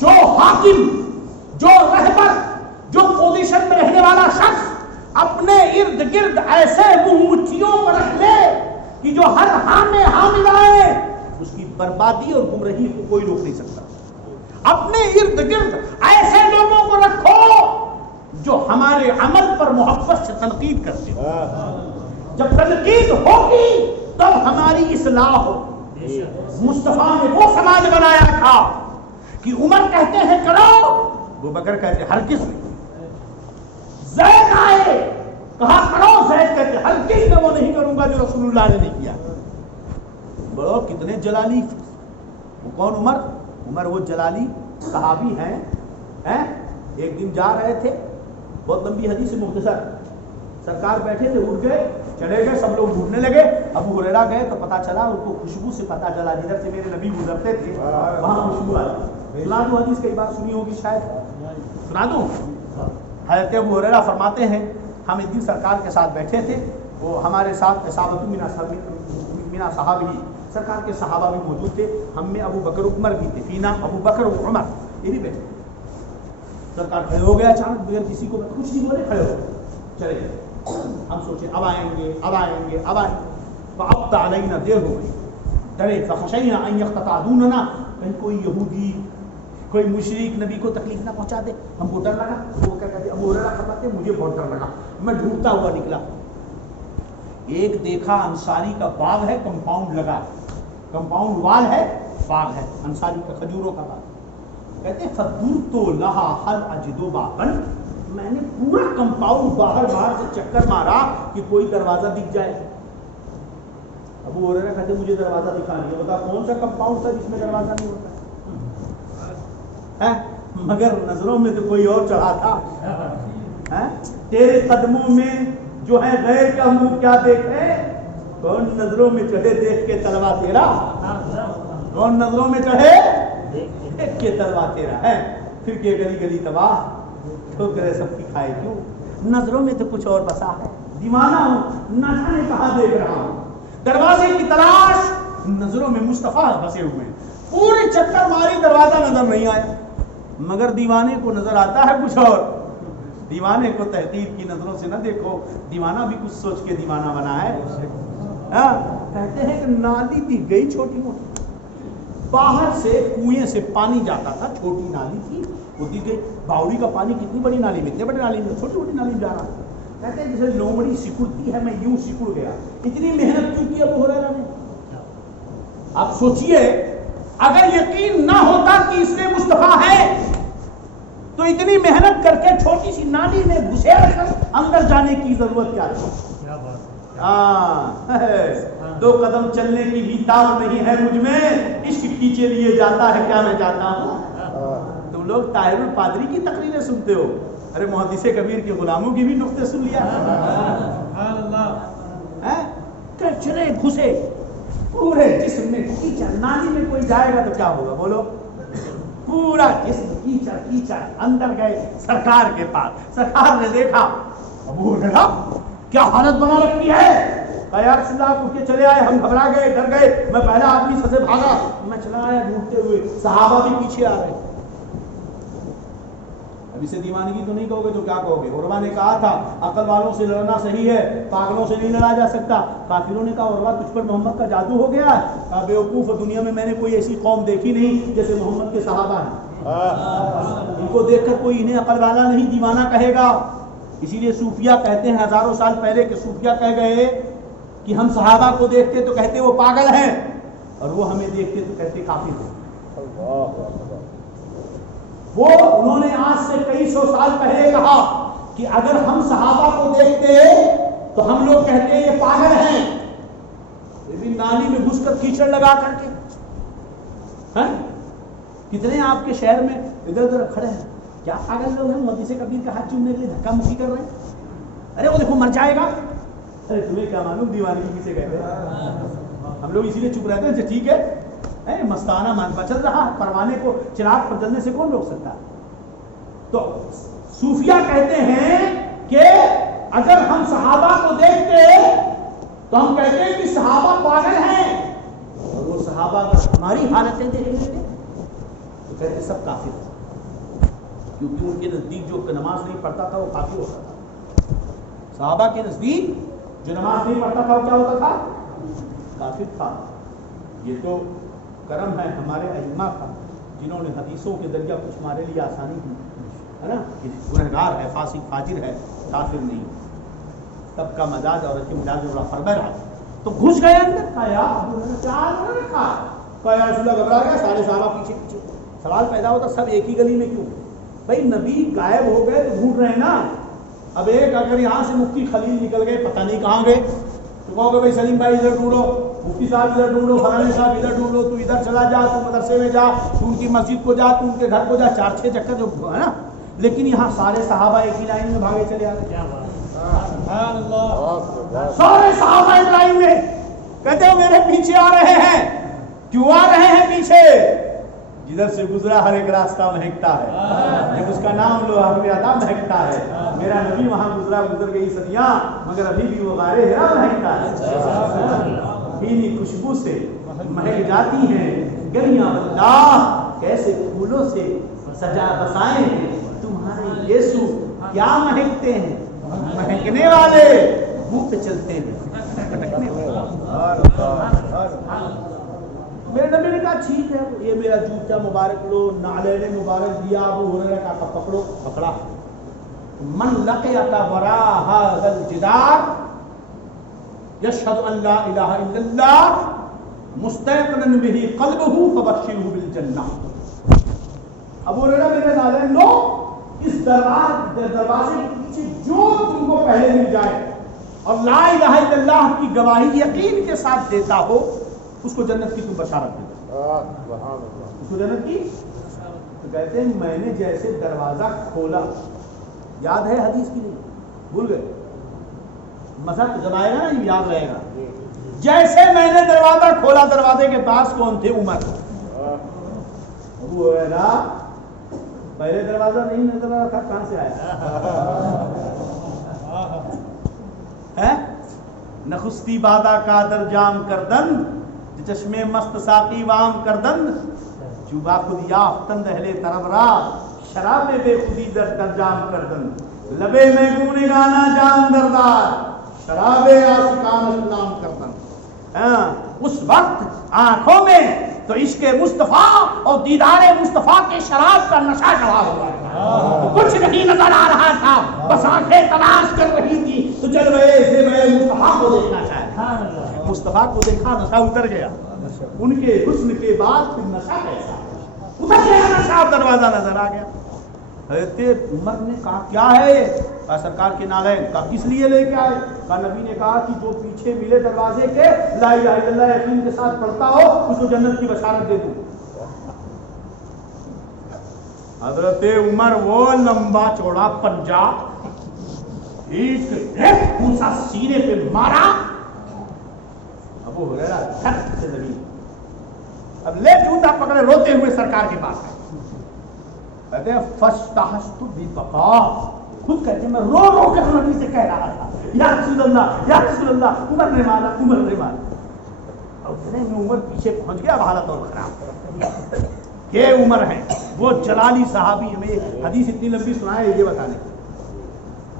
جو حاکم، جو رہبر، جو پوزیشن میں رہنے والا شخص اپنے ارد گرد ایسے منہ مٹھیوں پر رکھ لے کہ جو ہر ہاں میں ہاں ملائے، اس کی بربادی اور گمراہی کو کوئی روک نہیں سکتا۔ اپنے ارد گرد ایسے لوگوں کو رکھو جو ہمارے عمل پر محبت سے تنقید کرتے ہو، جب تنقید ہوگی تب ہماری اصلاح ہو۔ مصطفیٰ نے وہ سماج بنایا تھا کہ عمر کہتے ہیں کرو، ابوبکر کہتے ہرگز نہیں۔ زید آئے کہا کرو، زید کہتے ہرگز میں وہ نہیں کروں گا جو رسول اللہ نے نہیں کیا۔ بڑو کتنے جلالی، وہ کون؟ عمر۔ عمر وہ جلالی صحابی ہیں، ایک دن جا رہے تھے، بہت لمبی حدیث مختصر، سرکار بیٹھے تھے، اٹھ گئے چلے گئے، سب لوگ ڈھونڈنے لگے، ابو ہریرہ گئے تو پتا چلا ان کو خوشبو سے پتا چلا جدھر سے میرے نبی گزرتے تھے وہاں خوشبو آئی۔ سنا دوں حدیث، کئی بار سنی ہوگی شاید، سنا دوں۔ حضرت ابو ہریرہ فرماتے ہیں ہم ایک دن سرکار کے ساتھ بیٹھے تھے، وہ ہمارے ساتھ اصابۃ من صحابہ، سرکار کے صحابہ بھی موجود تھے، ہم میں ابو بکر عمر بھی تھے، فینا ابو بکر و عمر، یہ بھی بیٹھے۔ سرکار کھڑے ہو گیا اچانک، بغیر کسی کو کچھ نہیں بولے، کھڑے ہو گئے، چلے گئے۔ ہم سوچے اب آئیں گے اب آئیں گے اب آئیں گے، فابطأ علینا، دیر ہو گئی، ڈرے، فخشینا ان یقتطع دوننا، کہیں کوئی یہودی کوئی مشرک نبی کو تکلیف نہ پہنچا دے، ہم کو ڈر لگا۔ وہ کیا کہتے ہیں، ابو ہریرہ فرماتے ہیں مجھے بہت ڈر لگا، میں ڈھونڈتا ہوا نکلا، ایک دیکھا انصاری کا باغ ہے، کمپاؤنڈ لگا، کمپاؤنڈ وال ہے، باغ ہے انصاری کا، کھجوروں کا باغ۔ کہتے ہیں فدرت لها هل اجد بابا، میں نے پورا کمپاؤنڈ باہر سے چکر مارا کہ کوئی دروازہ دکھ جائے۔ ابو ہریرہ کہتے مجھے دروازہ دکھا دیا، بتا کون سا کمپاؤنڈ تھا جس میں دروازہ نہیں ہوتا ہے؟ مگر نظروں میں تو کوئی اور چڑھا تھا۔ تیرے قدموں میں جو ہے غیر کا منہ کیا دیکھے، کون نظروں میں چڑھے دیکھ کے تلوا تیرا، کون نظروں میں چڑھے دیکھ کے تلوا تیرا ہے، پھر کہ گلی گلی تباہ، ٹھوکرے سب کی کھائے کیوں، نظروں میں تو کچھ اور بسا ہے، دیوانہ ہوں، نہ جانے کہاں دیکھ رہا ہوں، دروازے کی تلاش، نظروں میں مصطفیٰ بسے ہوئے ہیں، پوری چکر ماری دروازہ نظر نہیں آیا، مگر دیوانے کو نظر آتا ہے کچھ اور. دیوانے کو تحقیر کی نظروں سے نہ دیکھو، دیوانہ بھی کچھ سوچ کے دیوانہ بنا ہے. کہتے ہیں کہ نالی دی گئی چھوٹی موٹی، باہر سے کنویں سے پانی جاتا تھا، چھوٹی نالی تھی وہ دی گئی. باوڑی کا پانی کتنی بڑی نالی میں، اتنے بڑی نالی میں، چھوٹی چھوٹی نالی میں جا رہا. کہتے ہیں جیسے لومڑی سکڑتی ہے میں یوں سکڑ گیا. اتنی محنت کیوں کی ابو ہریرہ نے؟ آپ سوچئے اگر یقین نہ ہوتا کہ اس میں مصطفیٰ ہے تو اتنی محنت کر کے چھوٹی سی نالی میں گھسیڑ کر اندر جانے کی ضرورت کیا تھی؟ دو قدم چلنے کی بھی تاب نہیں ہے مجھ میں، عشق کھینچے لیے جاتا ہے کیا میں جاتا ہوں. تم لوگ طاہر القادری کی تقریریں سنتے ہو، ارے محدث کبیر کے غلاموں کی بھی نقطے سن لیا. چلے گھسے پورے جسم میں کیچڑ، نالی میں کوئی جائے گا تو کیا ہوگا بولو؟ پورا جسم کیچڑ کیچڑ. اندر گئے سرکار کے پاس، سرکار نے دیکھا ابو ہریرہ کیا حالت بنا رکھی ہے. یا رسول اللہ اٹھ کے چلے آئے، ہم گھبرا گئے، ڈر گئے، میں پہلا آدمی سب سے بھاگا، میں چلا آیا ڈھونڈتے ہوئے، صحابہ بھی پیچھے آ رہے. اب اسے دیوانگی تو نہیں کہو گے تو کیا کہو گے؟ عروہ نے کہا تھا عقل والوں سے لڑنا صحیح ہے، پاگلوں سے نہیں لڑا جا سکتا. کافروں نے کہا عروہ تجھ پر محمد کا جادو ہو گیا ہے. کہا بیوقوف، دنیا میں میں نے کوئی ایسی قوم دیکھی نہیں جیسے محمد کے صحابہ ہیں. ان کو دیکھ کر کوئی انہیں عقل والا نہیں دیوانہ کہے گا. اسی لیے صوفیہ کہتے ہیں ہزاروں سال پہلے کہ صوفیہ کہہ گئے کہ ہم صحابہ کو دیکھتے تو کہتے وہ پاگل ہیں، اور وہ ہمیں دیکھتے تو کہتے کافر ہیں. وہ انہوں نے آج سے کئی سو سال پہلے کہا کہ اگر ہم صحابہ کو دیکھتے تو ہم لوگ کہتے یہ پاگل ہیں. یہ بھی نالی میں گھس کر کیچڑ لگا کر کے. کتنے آپ کے شہر میں ادھر ادھر کھڑے ہیں، کیا پاگل لوگ ہیں، محدث کبیر کا ہاتھ چومنے کے لیے دھکا مکی کر رہے ہیں. ارے وہ دیکھو مر جائے گا. ارے تمہیں کیا معلوم دیوانگی کسے کہتے ہیں. ہم لوگ اسی لیے چپ رہتے ہیں. ٹھیک ہے مستانہ مان چل رہا ہے، پروانے کو چراغ پر جلنے سے کون روک سکتا ہے. تو صوفیہ کہتے ہیں کہ اگر ہم صحابہ کو دیکھتے تو ہم کہتے ہیں کہ صحابہ پاگل ہیں، اور وہ صحابہ اگر ہماری حالتیں دیکھ لیتے تو کہتے سب کافر ہیں، کیونکہ ان کے نزدیک جو نماز نہیں پڑھتا تھا وہ کافر ہوتا تھا. صحابہ کے نزدیک جو نماز نہیں پڑھتا تھا وہ کیا ہوتا تھا؟ کافر تھا. یہ تو کرم ہے ہمارے ائمہ کا جنہوں نے حدیثوں کے ذریعہ کچھ ہمارے لیے آسانی کی ہے نا، کہ گنہگار ہے، فاسق فاجر ہے، کافر نہیں. سب کا مزاج عورت کے مزاج میں فرق رہا. تو گھس گئے اندر، کہا یا رکھا، کہا یا رسول اللہ، گھبرا گیا. سارے صحابہ پیچھے پیچھے. سوال پیدا ہوتا سب ایک ہی گلی میں کیوں؟ بھائی نبی غائب ہو گئے تو ڈھونڈ رہے ہیں نا. اب ایک اگر یہاں سے مفتی خلیل نکل گئے پتہ نہیں کہاں گئے تو کہو گے بھائی سلیم بھائی ادھر ڈھونڈو، مفتی صاحب ادھر ڈھونڈو، فلانے صاحب ادھر ڈھونڈو، تو ادھر چلا جا، تو مدرسے میں جا، تو ان کی مسجد کو جا، تو ان کے گھر کو جا. 4-6 چکر جو ہے نا. لیکن یہاں سارے صحابہ ایک ہی لائن میں بھاگے چلے آ رہے. سارے صحابہ ایک لائن میں کہتے ہیں میرے پیچھے آ رہے ہیں. کیوں آ رہے ہیں پیچھے؟ جدھر سے گزرا ہر ایک راستہ مہکتا ہے، جب اس کا نام لو ہر ادا مہکتا ہے. میرا نبی وہاں گزر گئی صدیاں، مگر ابھی بھی وہ غار ہرا مہکتا ہے. بھینی خوشبو سے مہک جاتی ہیں گلیاں اللہ، کیسے پھولوں سے سجا بسائے ہیں تمہارے یسوع. کیا مہکتے ہیں؟ مہکنے والے، منہ پہ چلتے ہیں پٹکنے والے. میرے نبی نے کہا ٹھیک ہے، یہ میرا جوتا مبارک لو، نعلین مبارک دیا. ابو ہریرہ کا پکڑو، پکڑا. من لقیک وراء ھذا الجدار یشهد ان لا الہ الا اللہ مستيقنا به قلبه فبشره بالجنہ. ابو ہریرہ میرے نعلین لو، اس دروازے کے پیچھے جو تم کو پہلے مل جائے اور لا الہ الا اللہ کی گواہی یقین کے ساتھ دیتا ہو، اس کو جنت کی تم بشارت دے دو. اس کو جنت کی. تو کہتے ہیں میں نے جیسے دروازہ کھولا، یاد ہے حدیث کی نہیں بھول گئے؟ مزہ جب آئے گا نا یہ یاد رہے گا. جیسے میں نے دروازہ کھولا، دروازے کے پاس کون تھے؟ عمر. ابو ہریرہ پہلے دروازہ نہیں نظر آ رہا تھا، کہاں سے آیا ہے؟ نخستی بادا قادر جام کردن چشم مست ساقی وام کردن چوبا خود یافتند اہل طرب را شراب بے خودی در جام کردن لبے میں گونے گانا جام دردار شراب آسکان اسلام کردن اس وقت آنکھوں میں تو عشق مصطفیٰ اور دیدار مصطفیٰ کے شراب کا نشہ چڑھا ہوا ہے، کچھ نہیں نظر آ رہا تھا، بس آنکھیں تلاش کر رہی تھی تو جلوے سے میں مصطفیٰ کو دیکھنا چاہتا، مصطفیٰ کو دیکھا نشہ اتر گیا، ان کے حسن کے بعد پھر نشہ کیسا اتر گیا، نشہ دروازہ نظر آ گیا۔ حضرت عمر نے کہا کیا ہے؟ کہا سرکار کے نالین۔ کہا کس لیے لے کے آئے؟ کہا نبی نے کہا کہ جو پیچھے ملے دروازے کے لا الہ الا اللہ یقین کے ساتھ پڑھتا ہو اس کو جنت کی بشارت دے دوں۔ حضرت عمر وہ لمبا چوڑا پنجا ایک پوسا سینے پہ مارا، ابو ہریرہ دھک سے زمین، اب لے جوتا پکڑے روتے ہوئے سرکار کے پاس آئے، کہتے ہیں فَاسْتَحَسْتُ بِبَقَا، خود کہتے ہیں میں رو رو کر نبی سے کہہ رہا تھا یا رسول اللہ یا رسول اللہ، عمر نے مانا عمر نے مانا، اور اتنے میں عمر پیچھے پہنچ گیا، حالت اور خراب۔ یہ عمر ہیں وہ جلالی صحابی، ہمیں حدیث اتنی لمبی سنائے یہ بتانے،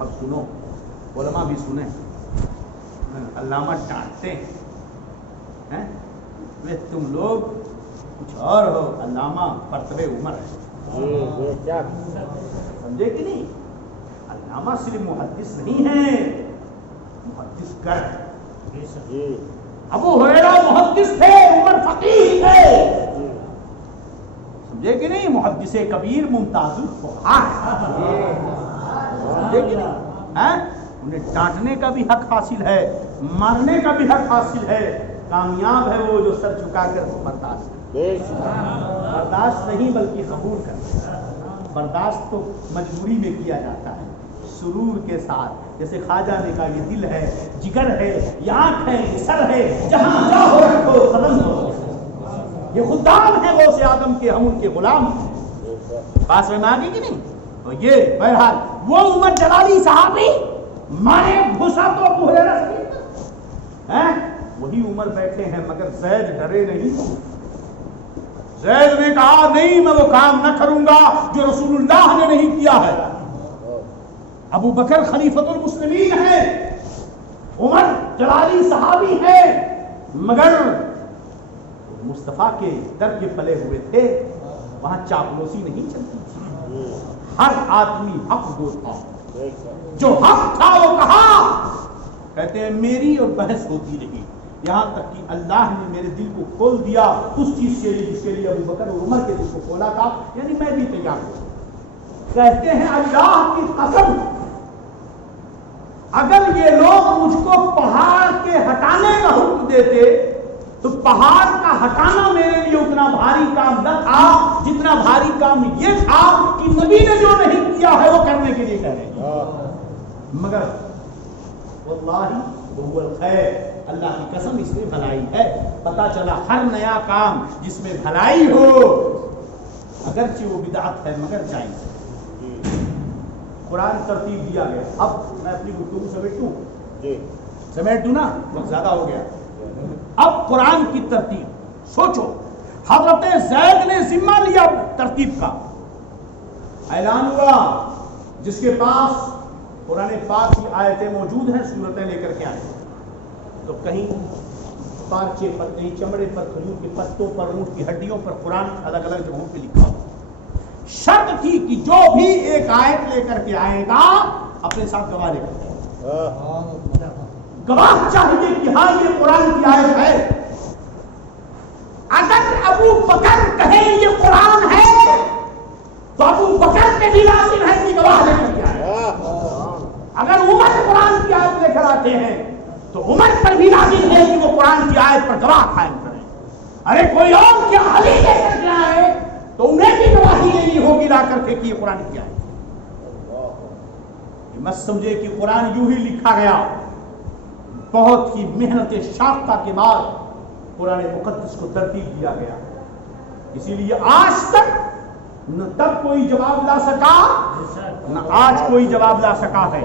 اب سنو علماء بھی سنیں، علامہ ڈانٹتے ہیں تم لوگ کچھ اور ہو، علامہ مرتبہ عمر ہے، سمجھے کہ نہیں؟ علامہ صرف محدث نہیں ہے، محدث گر، ابو ہریرہ محدث تھے، عمر فقیہ تھے، سمجھے کہ نہیں؟ محدث کبیر ممتاز الفقہاء، سمجھے کہ نہیں؟ انہیں ڈانٹنے کا بھی حق حاصل ہے، مارنے کا بھی حق حاصل ہے، کامیاب ہے وہ جو سر جھکا کر برداشت نہیں بلکہ قبول کرتا ہے۔ برداشت تو مجبوری میں کیا جاتا ہے، سرور کے ساتھ، جیسے خواجہ نے کہا یہ دل ہے، جگر ہے، یہ آنکھ ہے، یہ سر ہے، جہاں جاؤ رکھو قدم ہو، یہ خدام ہے غوث آدم کے، ہم ان کے غلام ہیں، پاس میں مانگے کہ نہیں؟ تو یہ بہرحال وہ عمر جلالی صحابی مارے گھسا تو ابو ہریرہ سے، وہی عمر بیٹھے ہیں، مگر زید ڈرے نہیں، زید نے کہا نہیں میں وہ کام نہ کروں گا جو رسول اللہ نے نہیں کیا ہے۔ ابو بکر خلیفۃ المسلمین ہے، عمر جلالی صحابی ہے، مگر مصطفیٰ کے در کے پلے ہوئے تھے، وہاں چاپلوسی نہیں چلتی تھی، ہر آدمی حق گو تھا، جو حق تھا وہ کہا، کہتے ہیں میری اور بحث ہوتی رہی، یہاں تک کہ اللہ نے میرے دل کو کھول دیا اس چیز کے لیے جس کے لیے ابو بکر اور عمر کے دل کو کھولا تھا، یعنی میں بھی تیار ہوں۔ کہتے ہیں اللہ کی قسم اگر یہ لوگ مجھ کو پہاڑ کے ہٹانے کا حکم دیتے تو پہاڑ کا ہٹانا میرے لیے اتنا بھاری کام نہ تھا جتنا بھاری کام یہ تھا کہ نبی نے جو نہیں کیا ہے وہ کرنے کے لیے کہہ رہے ہیں، مگر واللہ وہ الخیر، اللہ کی قسم اس میں بھلائی ہے۔ پتا چلا ہر نیا کام جس میں بھلائی ہو اگرچہ وہ بدعت ہے مگر جائز ہے۔ قرآن ترتیب دیا گیا، اب میں اپنی گفتگو سمیٹ دوں نا، وقت زیادہ ہو گیا۔ اب قرآن کی ترتیب سوچو، حضرت زید نے ذمہ لیا ترتیب کا، اعلان ہوا، جس کے پاس قرآن پاک کی آیتیں موجود ہیں سورتیں لے کر کے آئے، تو کہیں پارچے پر، کہیں چمڑے پر، کھجور کے پتوں پر، اونٹ کی ہڈیوں پر قرآن الگ الگ جگہوں پہ لکھا ہوا۔ شرط تھی کہ جو بھی ایک آیت لے کر کے آئے گا اپنے ساتھ گواہ لے کر، گواہ چاہیے کہ ہاں یہ قرآن کی آیت ہے۔ اگر ابو بکر کہے یہ قرآن ہے تو ابو بکر کے بھی لازم ہے کہ گواہ لے کر کے آئے۔ اگر عمر قرآن کی آیت لے کر آتے ہیں تو عمر پر بھی لازم ہے کہ وہ قرآن کی آیت پر گواہ قائم کریں۔ ارے کوئی اور کیا علی لے کر کے آئے تو انہیں بھی گواہی لینی ہوگی لا کر کے کہ یہ قرآن کی آیت۔ مت سمجھے کہ قرآن یوں ہی لکھا گیا، بہت ہی محنت شاقہ کے بعد قرآن مقدس کو ترتیب دیا گیا، اسی لیے آج تک نہ تب کوئی جواب لا سکا نہ آج کوئی جواب لا سکا ہے،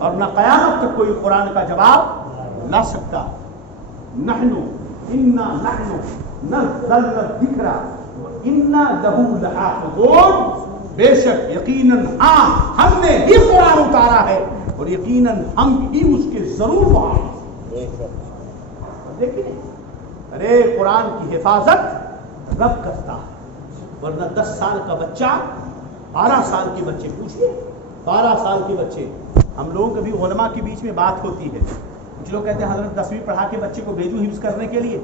اور نہ قیامت تک کوئی قرآن کا جواب لا سکتا. نحنو انا نحنو نزلنا الذکر وانا لہ لحافظون. بے شک یقیناً ہاں ہم نے ہی قرآن اتارا ہے اور یقیناً ہم ہی اس کے ضرور وارث. دیکھیے ارے قرآن کی حفاظت رب کرتا ہے، ورنہ 10 سال کا بچہ 12 سال کے بچے پوچھئے 12 سال کے بچے. ہم لوگوں کے بھی علماء کے بیچ میں بات ہوتی ہے. کچھ لوگ کہتے ہیں حضرت 10ویں پڑھا کے بچے کو بھیجو حفظ کرنے کے لیے.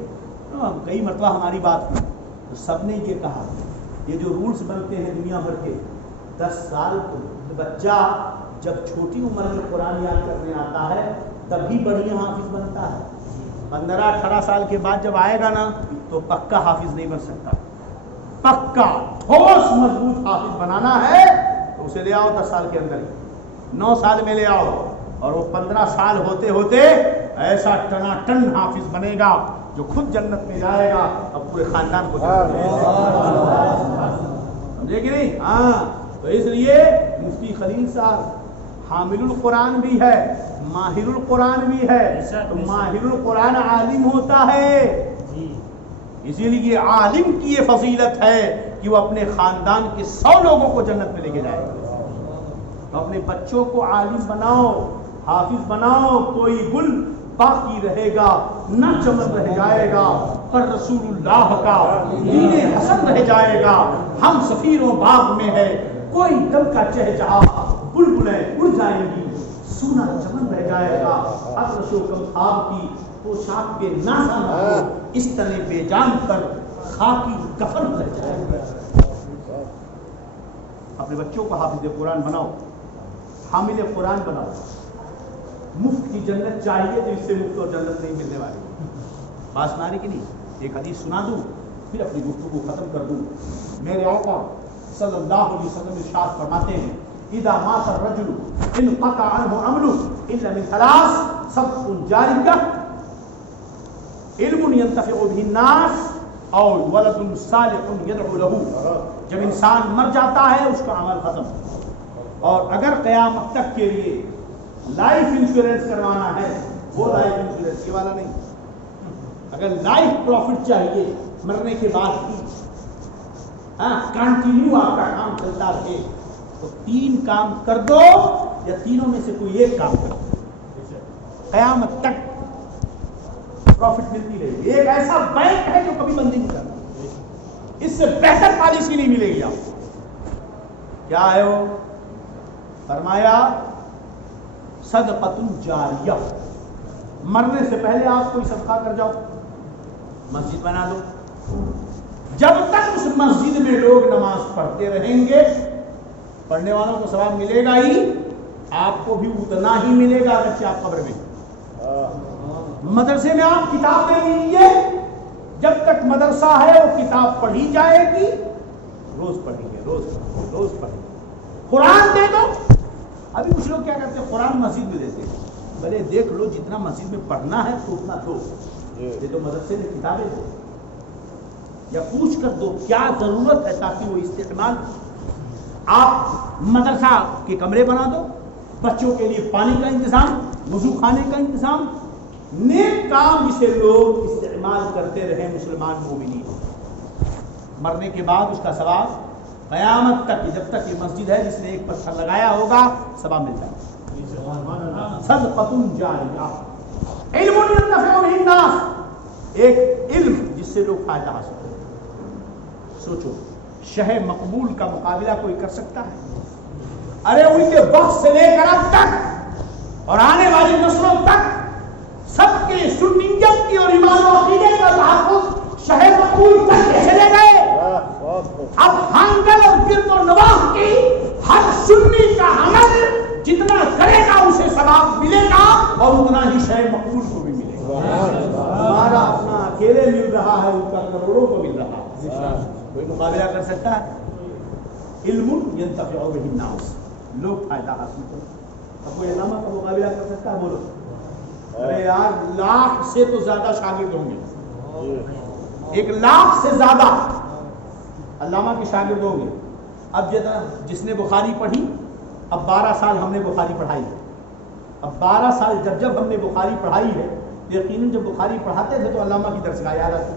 کئی مرتبہ ہماری بات ہوئی تو سب نے یہ کہا یہ جو رولز بنتے ہیں دنیا بھر کے 10 سال بچہ جب چھوٹی عمر میں قرآن یاد کرنے آتا ہے تبھی بڑھیا حافظ بنتا ہے. 15-18 سال کے بعد جب آئے گا نا تو پکا حافظ نہیں بن سکتا. پکا ٹھوس مضبوط حافظ بنانا ہے تو اسے لے آؤ 10 سال کے اندر 9 سال میں لے آؤ اور وہ 15 سال ہوتے ہوتے ایسا ٹناٹن حافظ بنے گا جو خود جنت میں جائے گا اور پورے خاندان کو سمجھے کہ نہیں. ہاں تو اس لیے مفتی خلیل صاحب حامل القرآن بھی ہے ماہر القرآن بھی ہے. تو ماہر القرآن عالم ہوتا ہے، اسی لیے عالم کی یہ فضیلت ہے کہ وہ اپنے خاندان کے 100 لوگوں کو جنت میں لے کے جائے گا. تو اپنے بچوں کو عالم بناؤ حافظ بناؤ. کوئی گل باقی رہے گا نہ چمن رہ جائے گا پر رسول اللہ کا دین حسن رہ جائے گا. ہم سفیروں باغ میں ہے کوئی دم کا چہچہا بلبلیں اڑ جائیں گی سونا چمن رہ جائے گا. عطر و کمخاب کی پوشاک کے نازا نہ ہو اس طرح بے جان پر خاکی کفن رہ جائے گا. اپنے بچوں کو حافظ قرآن بناؤ حامل قرآن بناؤ. مفت کی جنت چاہیے تو اس سے مفت اور جنت نہیں ملنے والی. بات سنانے کی نہیں ایک حدیث سنا دوں پھر اپنی گفتگو ختم کر دوں. میرے آقا صلی اللہ علیہ وسلم ارشاد فرماتے ہیں اذا مات الرجل انقطع عنه عمله الا من 3 صدقة جاریہ علم ينتفع به الناس او ولد صالح يدعو له. جب انسان مر جاتا ہے اس کا عمل ختم. اور اگر قیامت تک کے لیے لائف انشورنس کروانا ہے وہ لائف انشورنس کے والا نہیں. اگر لائف پروفٹ چاہیے مرنے کے بعد کی کنٹینیو آپ کا کام چلتا رہے تو 3 کام کر دو یا تینوں میں سے کوئی ایک کام کر دو قیامت تک پروفٹ ملتی رہے گی. ایک ایسا بینک ہے جو کبھی بندی نہیں کرتا. اس سے بہتر پالیسی نہیں ملے گی آپ کو. کیا ہے وہ؟ فرمایا صدقۃ جاریہ. مرنے سے پہلے آپ کوئی صدقہ کر جاؤ مسجد بنا دو. جب تک اس مسجد میں لوگ نماز پڑھتے رہیں گے پڑھنے والوں کو ثواب ملے گا ہی آپ کو بھی اتنا ہی ملے گا اگرچہ آپ قبر میں. مدرسے میں آپ کتاب دے دیجیے جب تک مدرسہ ہے وہ کتاب پڑھی جائے گی روز پڑھیں گے روز پڑھیں گے. قرآن دے دو. ابھی کچھ لوگ کیا کرتے ہیں قرآن مسجد میں دیتے ہیں. بھلے دیکھ لو جتنا مسجد میں پڑھنا ہے تو اتنا دو. یہ تو مدرسے میں کتابیں دو یا پوچھ کر دو کیا ضرورت ہے تاکہ وہ استعمال. آپ مدرسہ کے کمرے بنا دو بچوں کے لیے پانی کا انتظام وضو خانے کا انتظام نیک کام جسے لوگ استعمال کرتے رہے مسلمان مومنین. مرنے کے بعد اس کا ثواب قیامت تک جب تک یہ مسجد ہے جس نے ایک پتھر لگایا ہوگا ثواب ملتا ہے. صدقۃ جاریہ علم ينتفع به الناس. ایک علم جس سے لوگ فائدہ حاصل کریں. سوچو شہ مقبول کا مقابلہ کوئی کر سکتا ہے؟ ارے ان کے وقت سے لے کر اب تک اور آنے والی نسلوں تک سب کے سنیت کی اور ایمان و عقیدے کا تحفظ شہ مقبول تک چلے گئے. اب ہانگل اور گرد و نواح کی ہر سنی کا عمل جتنا کرے گا اسے ثواب ملے گا اور اتنا ہی شہ مقبول کو بھی ملے گا. ہمارا اپنا اکیلے مل رہا ہے ان کا کروڑوں کو مل رہا ہے. کوئی مقابلہ کر سکتا ہے؟ علم ينتفع به الناس. لوگ فائدہ حاصل کریں. اب کوئی علامہ کا مقابلہ کر سکتا ہے؟ بولو. ارے یار 1,00,000 سے تو زیادہ شاگرد ہوں گے. 1,00,000 سے زیادہ علامہ کے شاگرد ہوں گے. اب جس نے بخاری پڑھی اب 12 سال ہم نے بخاری پڑھائی ہے. اب 12 سال جب ہم نے بخاری پڑھائی ہے یقیناً جب بخاری پڑھاتے تھے تو علامہ کی درسگاہ یاد آتی،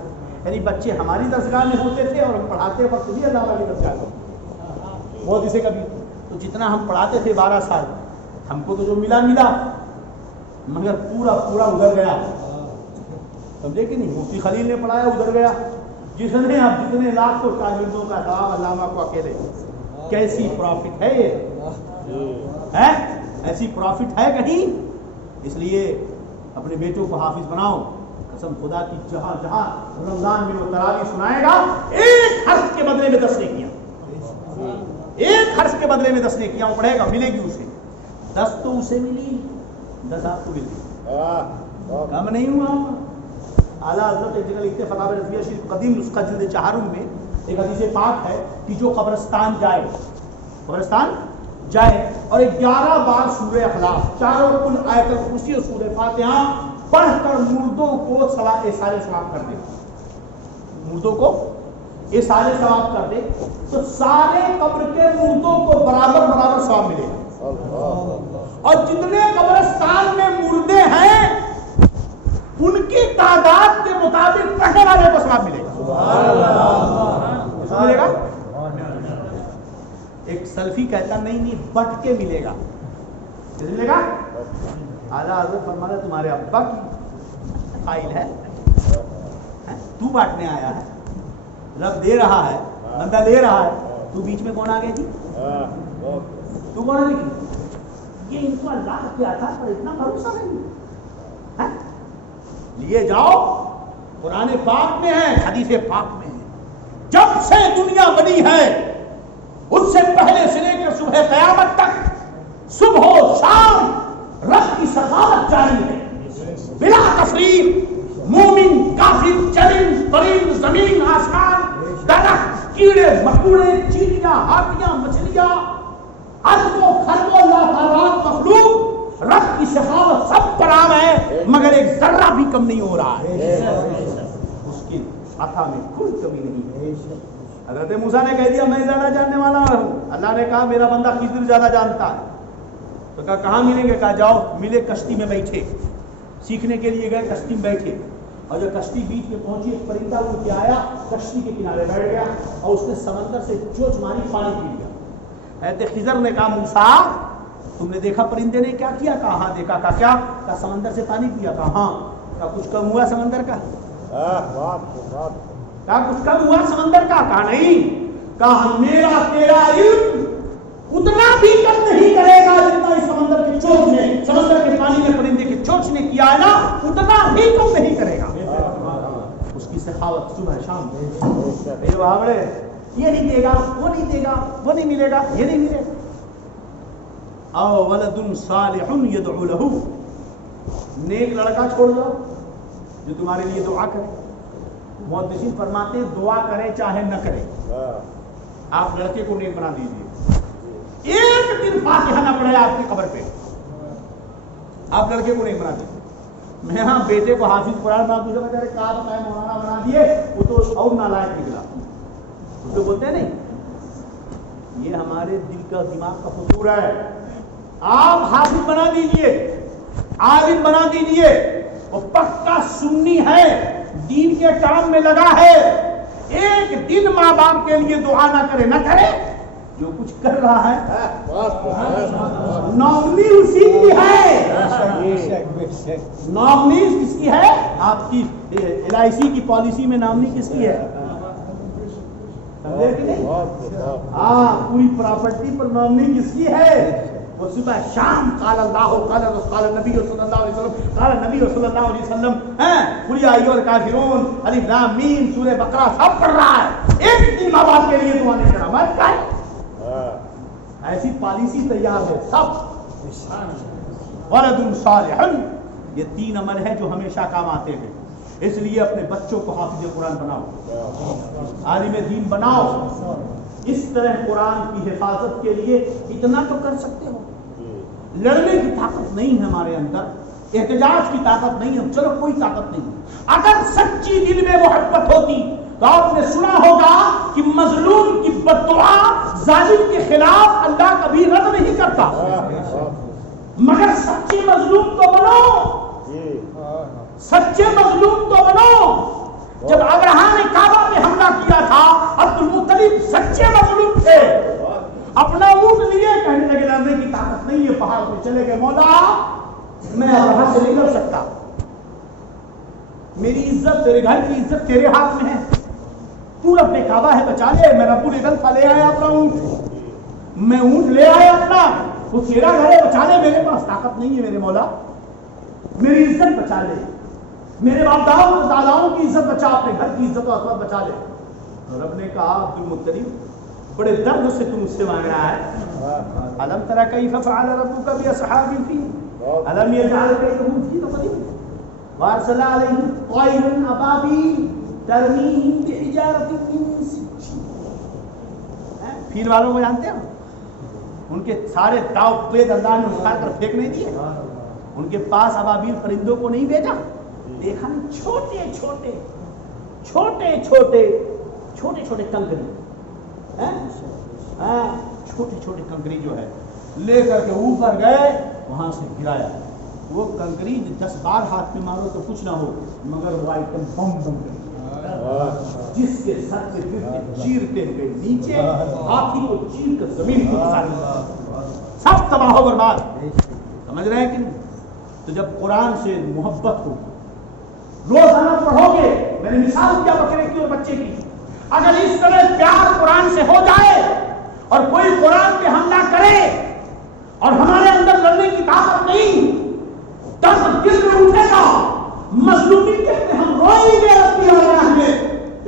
یعنی بچے ہماری درسگاہ میں ہوتے تھے اور ہم پڑھاتے وقت بھی علامہ کی درسگاہ میں بہت اسے کبھی تو جتنا ہم پڑھاتے تھے 12 سال ہم کو تو جو ملا مگر پورا ادھر گیا، سمجھے کہ نہیں؟ مفتی خلیل نے پڑھایا ادھر گیا، جس نے اب جتنے لاکھ کو شاگردوں کا ثواب علامہ کو اکیلے، کیسی پروفٹ ہے یہ ہے؟ ایسی پروفٹ ہے کہیں؟ اس لیے اپنے بیٹوں کو حافظ بناؤ، قسم خدا کی جہاں جہاں رمضان میں وہ تراویح سنائے گا ایک حرف کے بدلے میں 10 نیکیاں، ایک حرف کے بدلے میں 10 نیکیاں وہ پڑھے گا، ملے گی اسے 10 تو اسے ملی 10 آپ کو ملی، کم نہیں ہوا۔ اعلیٰ حضرت ایک جگہ لکھتے فتاوی رضویہ شریف قدیم نسخہ جلد 4 میں ایک حدیث پاک ہے کہ جو قبرستان جائے اور 11 بار سورہ اخلاص، چاروں کل آیت الکرسی اور سورہ فاتحہ پڑھ کر مردوں کو سارے ثواب کر دے، مردوں کو یہ سارے ثواب کر دے تو سارے قبر کے مردوں کو برابر ثواب ملے گا، اور جتنے قبرستان میں مردے ہیں ان کی تعداد کے مطابق پڑھنے والے کو ثواب ملے گا، ملے گا۔ ایک سلفی کہتا نہیں بٹ کے ملے گا، کیسے ملے گا؟ اعلیٰ حضرت فرمانا تمہارے ابا کی فائل ہے، تو بانٹنے آیا ہے، رب دے رہا ہے، بندہ لے رہا ہے، تو بیچ میں کون آ گیا جی؟ تو کون آ گئی؟ یہ ان کو اللہ کیا تھا پر اتنا بھروسہ نہیں لیے جاؤ، قرآن پاک میں ہے، حدیث پاک میں ہے، جب سے دنیا بنی ہے اس سے پہلے سے لے کر صبح قیامت تک صبح و شام رب کی سخاوت جاری ہے بلا تفریق، مومن کافر چرند پرند زمین آسمان درخت کیڑے مکوڑے چیٹیاں ہاتھیاں مچھلیاں اربوں خربوں لاکھوں مخلوق رب کی سخاوت سب پر عام ہے، مگر ایک ذرہ بھی کم نہیں ہو رہا ہے، اس کی عطا میں کوئی کمی نہیں ہے۔ حضرت موسیٰ نے کہہ دیا میں زیادہ جاننے والا ہوں، اللہ نے کہا میرا بندہ خضر زیادہ جانتا ہے، تو کہا کہاں ملیں گے؟ کہا جاؤ ملے کشتی میں بیٹھے، سیکھنے کے لیے گئے کشتی میں بیٹھے، اور جب کشتی بیچ میں پہنچی ایک پرندہ اڑ کے آیا کشتی کے کنارے بیٹھ گیا اور اس نے سمندر سے چوچ ماری پانی پی لیا۔ حضرت خضر نے کہا موسیٰ تم نے دیکھا پرندے نے کیا کیا؟ کہا ہاں دیکھا۔ کہا کیا؟ کہا سمندر سے پانی پیا۔ کہا ہاں۔ کہا کچھ کم ہوا سمندر کا؟ کہا کچھ کم ہوا سمندر کا؟ کہا نہیں۔ کہا میرا تیرا علم اتنا بھی کم نہیں کرے گا جتنا اس سمندر کے چوچ نے، سمندر کے پانی میں پرندے کے چوچ نے کیا ہے نا، اتنا بھی کم نہیں کرے گا۔ اس کی سخاوت صبح شام میرے بھاوڑے یہ نہیں دے گا، وہ نہیں دے گا، وہ نہیں ملے گا، یہ نہیں ملے گا۔ او ولد صالح يدعو له، نیک لڑکا چھوڑ دو جو تمہارے لیے دعا کرے۔ محدثین فرماتے ہیں دعا کرے چاہے نہ کرے، آپ لڑکے کو نیک بنا دیجیے۔ ایک دن فاتحہ نہ پڑھے آپ کی قبر پہ، آپ لڑکے کو نیک بنا دیجیے۔ میں ہاں بیٹے کو حافظ قرآن بنا دوسرے بیچارے کہا بتائے مولانا بنا دیے، وہ تو اور نالائق نکلا۔ اس کو بولتے ہیں نہیں، یہ ہمارے دل کا دماغ کا قصور ہے۔ آپ حافظ بنا دیجئے، عالم بنا دیجئے، وہ پکا سنی ہے، دین کے کام میں لگا ہے، ایک دن ماں باپ کے لیے دعا نہ کرے، نہ کرے جو کچھ کر رہا ہے نامنی اسی کی ہے۔ نامنی کس کی ہے؟ آپ کی LIC کی پالیسی میں نامنی کس کی ہے؟ ہاں، پوری پراپرٹی پر نامنی کس کی ہے؟ وہ صبح شام قال اللہ قال نبی صلی اللہ علیہ وسلم قال نبی صلی اللہ علیہ وسلم قل یا ایھا الکافرون الف لام میم سورہ بقرہ سب پڑھ رہا ہے، ایک دن ماں باپ کے لیے دعا نہیں کرا۔ مت کر، ایسی پالیسی تیار ہے سب۔ ولد صالح، یہ 3 عمل ہے جو ہمیشہ کام آتے ہیں، اس لیے اپنے بچوں کو حافظ قرآن بناؤ، عالم دین بناؤ۔ اس طرح قرآن کی حفاظت کے لیے اتنا تو کر سکتے ہو۔ لڑنے کی طاقت نہیں ہے ہمارے اندر، احتجاج کی طاقت نہیں ہے، چلو کوئی طاقت نہیں۔ اگر سچی دل میں محبت ہوتی تو آپ نے سنا ہوگا کہ مظلوم کی بددعا ظالم کے خلاف اللہ کبھی رد نہیں کرتا، مگر سچی مظلوم تو بنو سچے مظلوم تو بنو. جب ابرہا نے کعبہ پہ حملہ کیا تھا عبد المطلب سچے مظلوم تھے. اپنا اونٹ لیے کہنے لگے لڑنے کی طاقت نہیں ہے, پہاڑ پہ چلے گئے, مولا میں ابرہا سے نہیں لڑ سکتا, میری عزت تیرے گھر کی عزت تیرے ہاتھ میں ہے, تو رب کعبہ ہے بچا لے. میں رب العزت کا لے آیا اپنا اونٹ, میں اونٹ لے آیا اپنا, وہ تیرا گھر ہے بچا لے, میرے پاس طاقت نہیں ہے میرے مولا, میری عزت بچا لے, میرے باپ داداؤں کی عزت بچا, اپنے گھر کی عزت و عظمت بچا لے. رب نے کہا عبد المطلب بڑے درد سے تم مجھ سے مانگ رہا ہے. الم تری کیف فعل ربک باصحاب الفیل الم یجعل کیدہم فی تضلیم وارسل علیہم طیرا ابابیل ترمیہم بحجارۃ من سجیل. فیل والوں کو جانتے ہو, ان کے سارے داؤ پید اللہ نے اٹھا کر پھینک نہیں دیے, ان کے پاس ابابیل پرندوں کو نہیں بھیجا. دیکھا چھوٹے چھوٹے چھوٹے چھوٹے چھوٹے چھوٹے کنکری, چھوٹے چھوٹے کنکری جو ہے لے کر کے اوپر گئے, وہاں سے گرایا. وہ کنکری 10 بار ہاتھ میں مارو تو کچھ نہ ہو, مگر وہ آئٹم بم بم گئی, جس کے سر پہ گرتے چیرتے ہوئے نیچے ہاتھی کو چیر کر زمین کو سب تباہ و برباد. سمجھ رہے ہیں کہ نہیں؟ تو جب قرآن سے محبت ہو, روزانہ پڑھو گے, میں نے مثال کیا بکرے کی اور بچے کی, اگر اس طرح پیار قرآن سے ہو جائے اور کوئی قرآن پہ حملہ کرے اور ہمارے اندر لڑنے کی طاقت نہیں, درد دل میں اٹھے گا, مظلومی کہتے ہم روئیں گے ربی اللہ میں,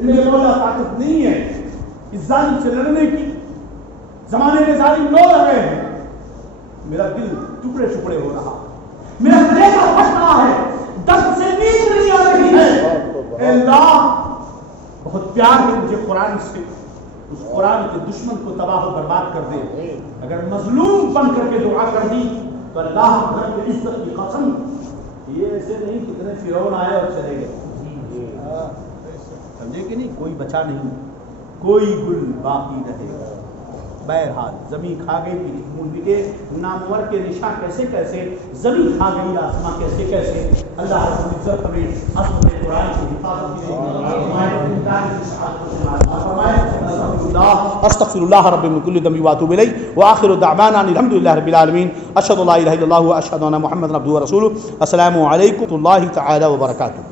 میرے مولا طاقت نہیں ہے اس ظالم سے لڑنے کی, زمانے میں ظالم لوگ رہے ہیں, میرا دل ٹکڑے ٹکڑے ہو رہا, میرا کلیجہ پھٹ رہا ہے, درد سے نیند نہیں آ رہی ہے. اے اللہ بہت پیار ہے مجھے قرآن سے, اس قرآن کے دشمن کو تباہ و برباد کر دے. اگر مظلوم بن کر کے دعا کر دی تو اللہ رب العزت کی قسم یہ ایسے نہیں کتنے فرعون آئے اور چلے گئے, سمجھے کہ نہیں, کوئی بچا نہیں, کوئی گل باقی رہے گا. بہرحال زمین کھا گئی ان کے نامور کے نشاں کیسے کیسے, زمین کھا گئی آسماں کیسے کیسے. اللہ رب العزت ہمیں عظمت قرآن کی حفاظت کی استغفر اللہ رب من کل ذنب واتوب الیہ واخر دعوانا الحمد للہ رب العالمین. اشہد ان لا الہ الا اللہ واشہد ان محمد عبدہ ورسولہ. السلام علیکم ورحمۃ اللہ تعالی وبرکاتہ.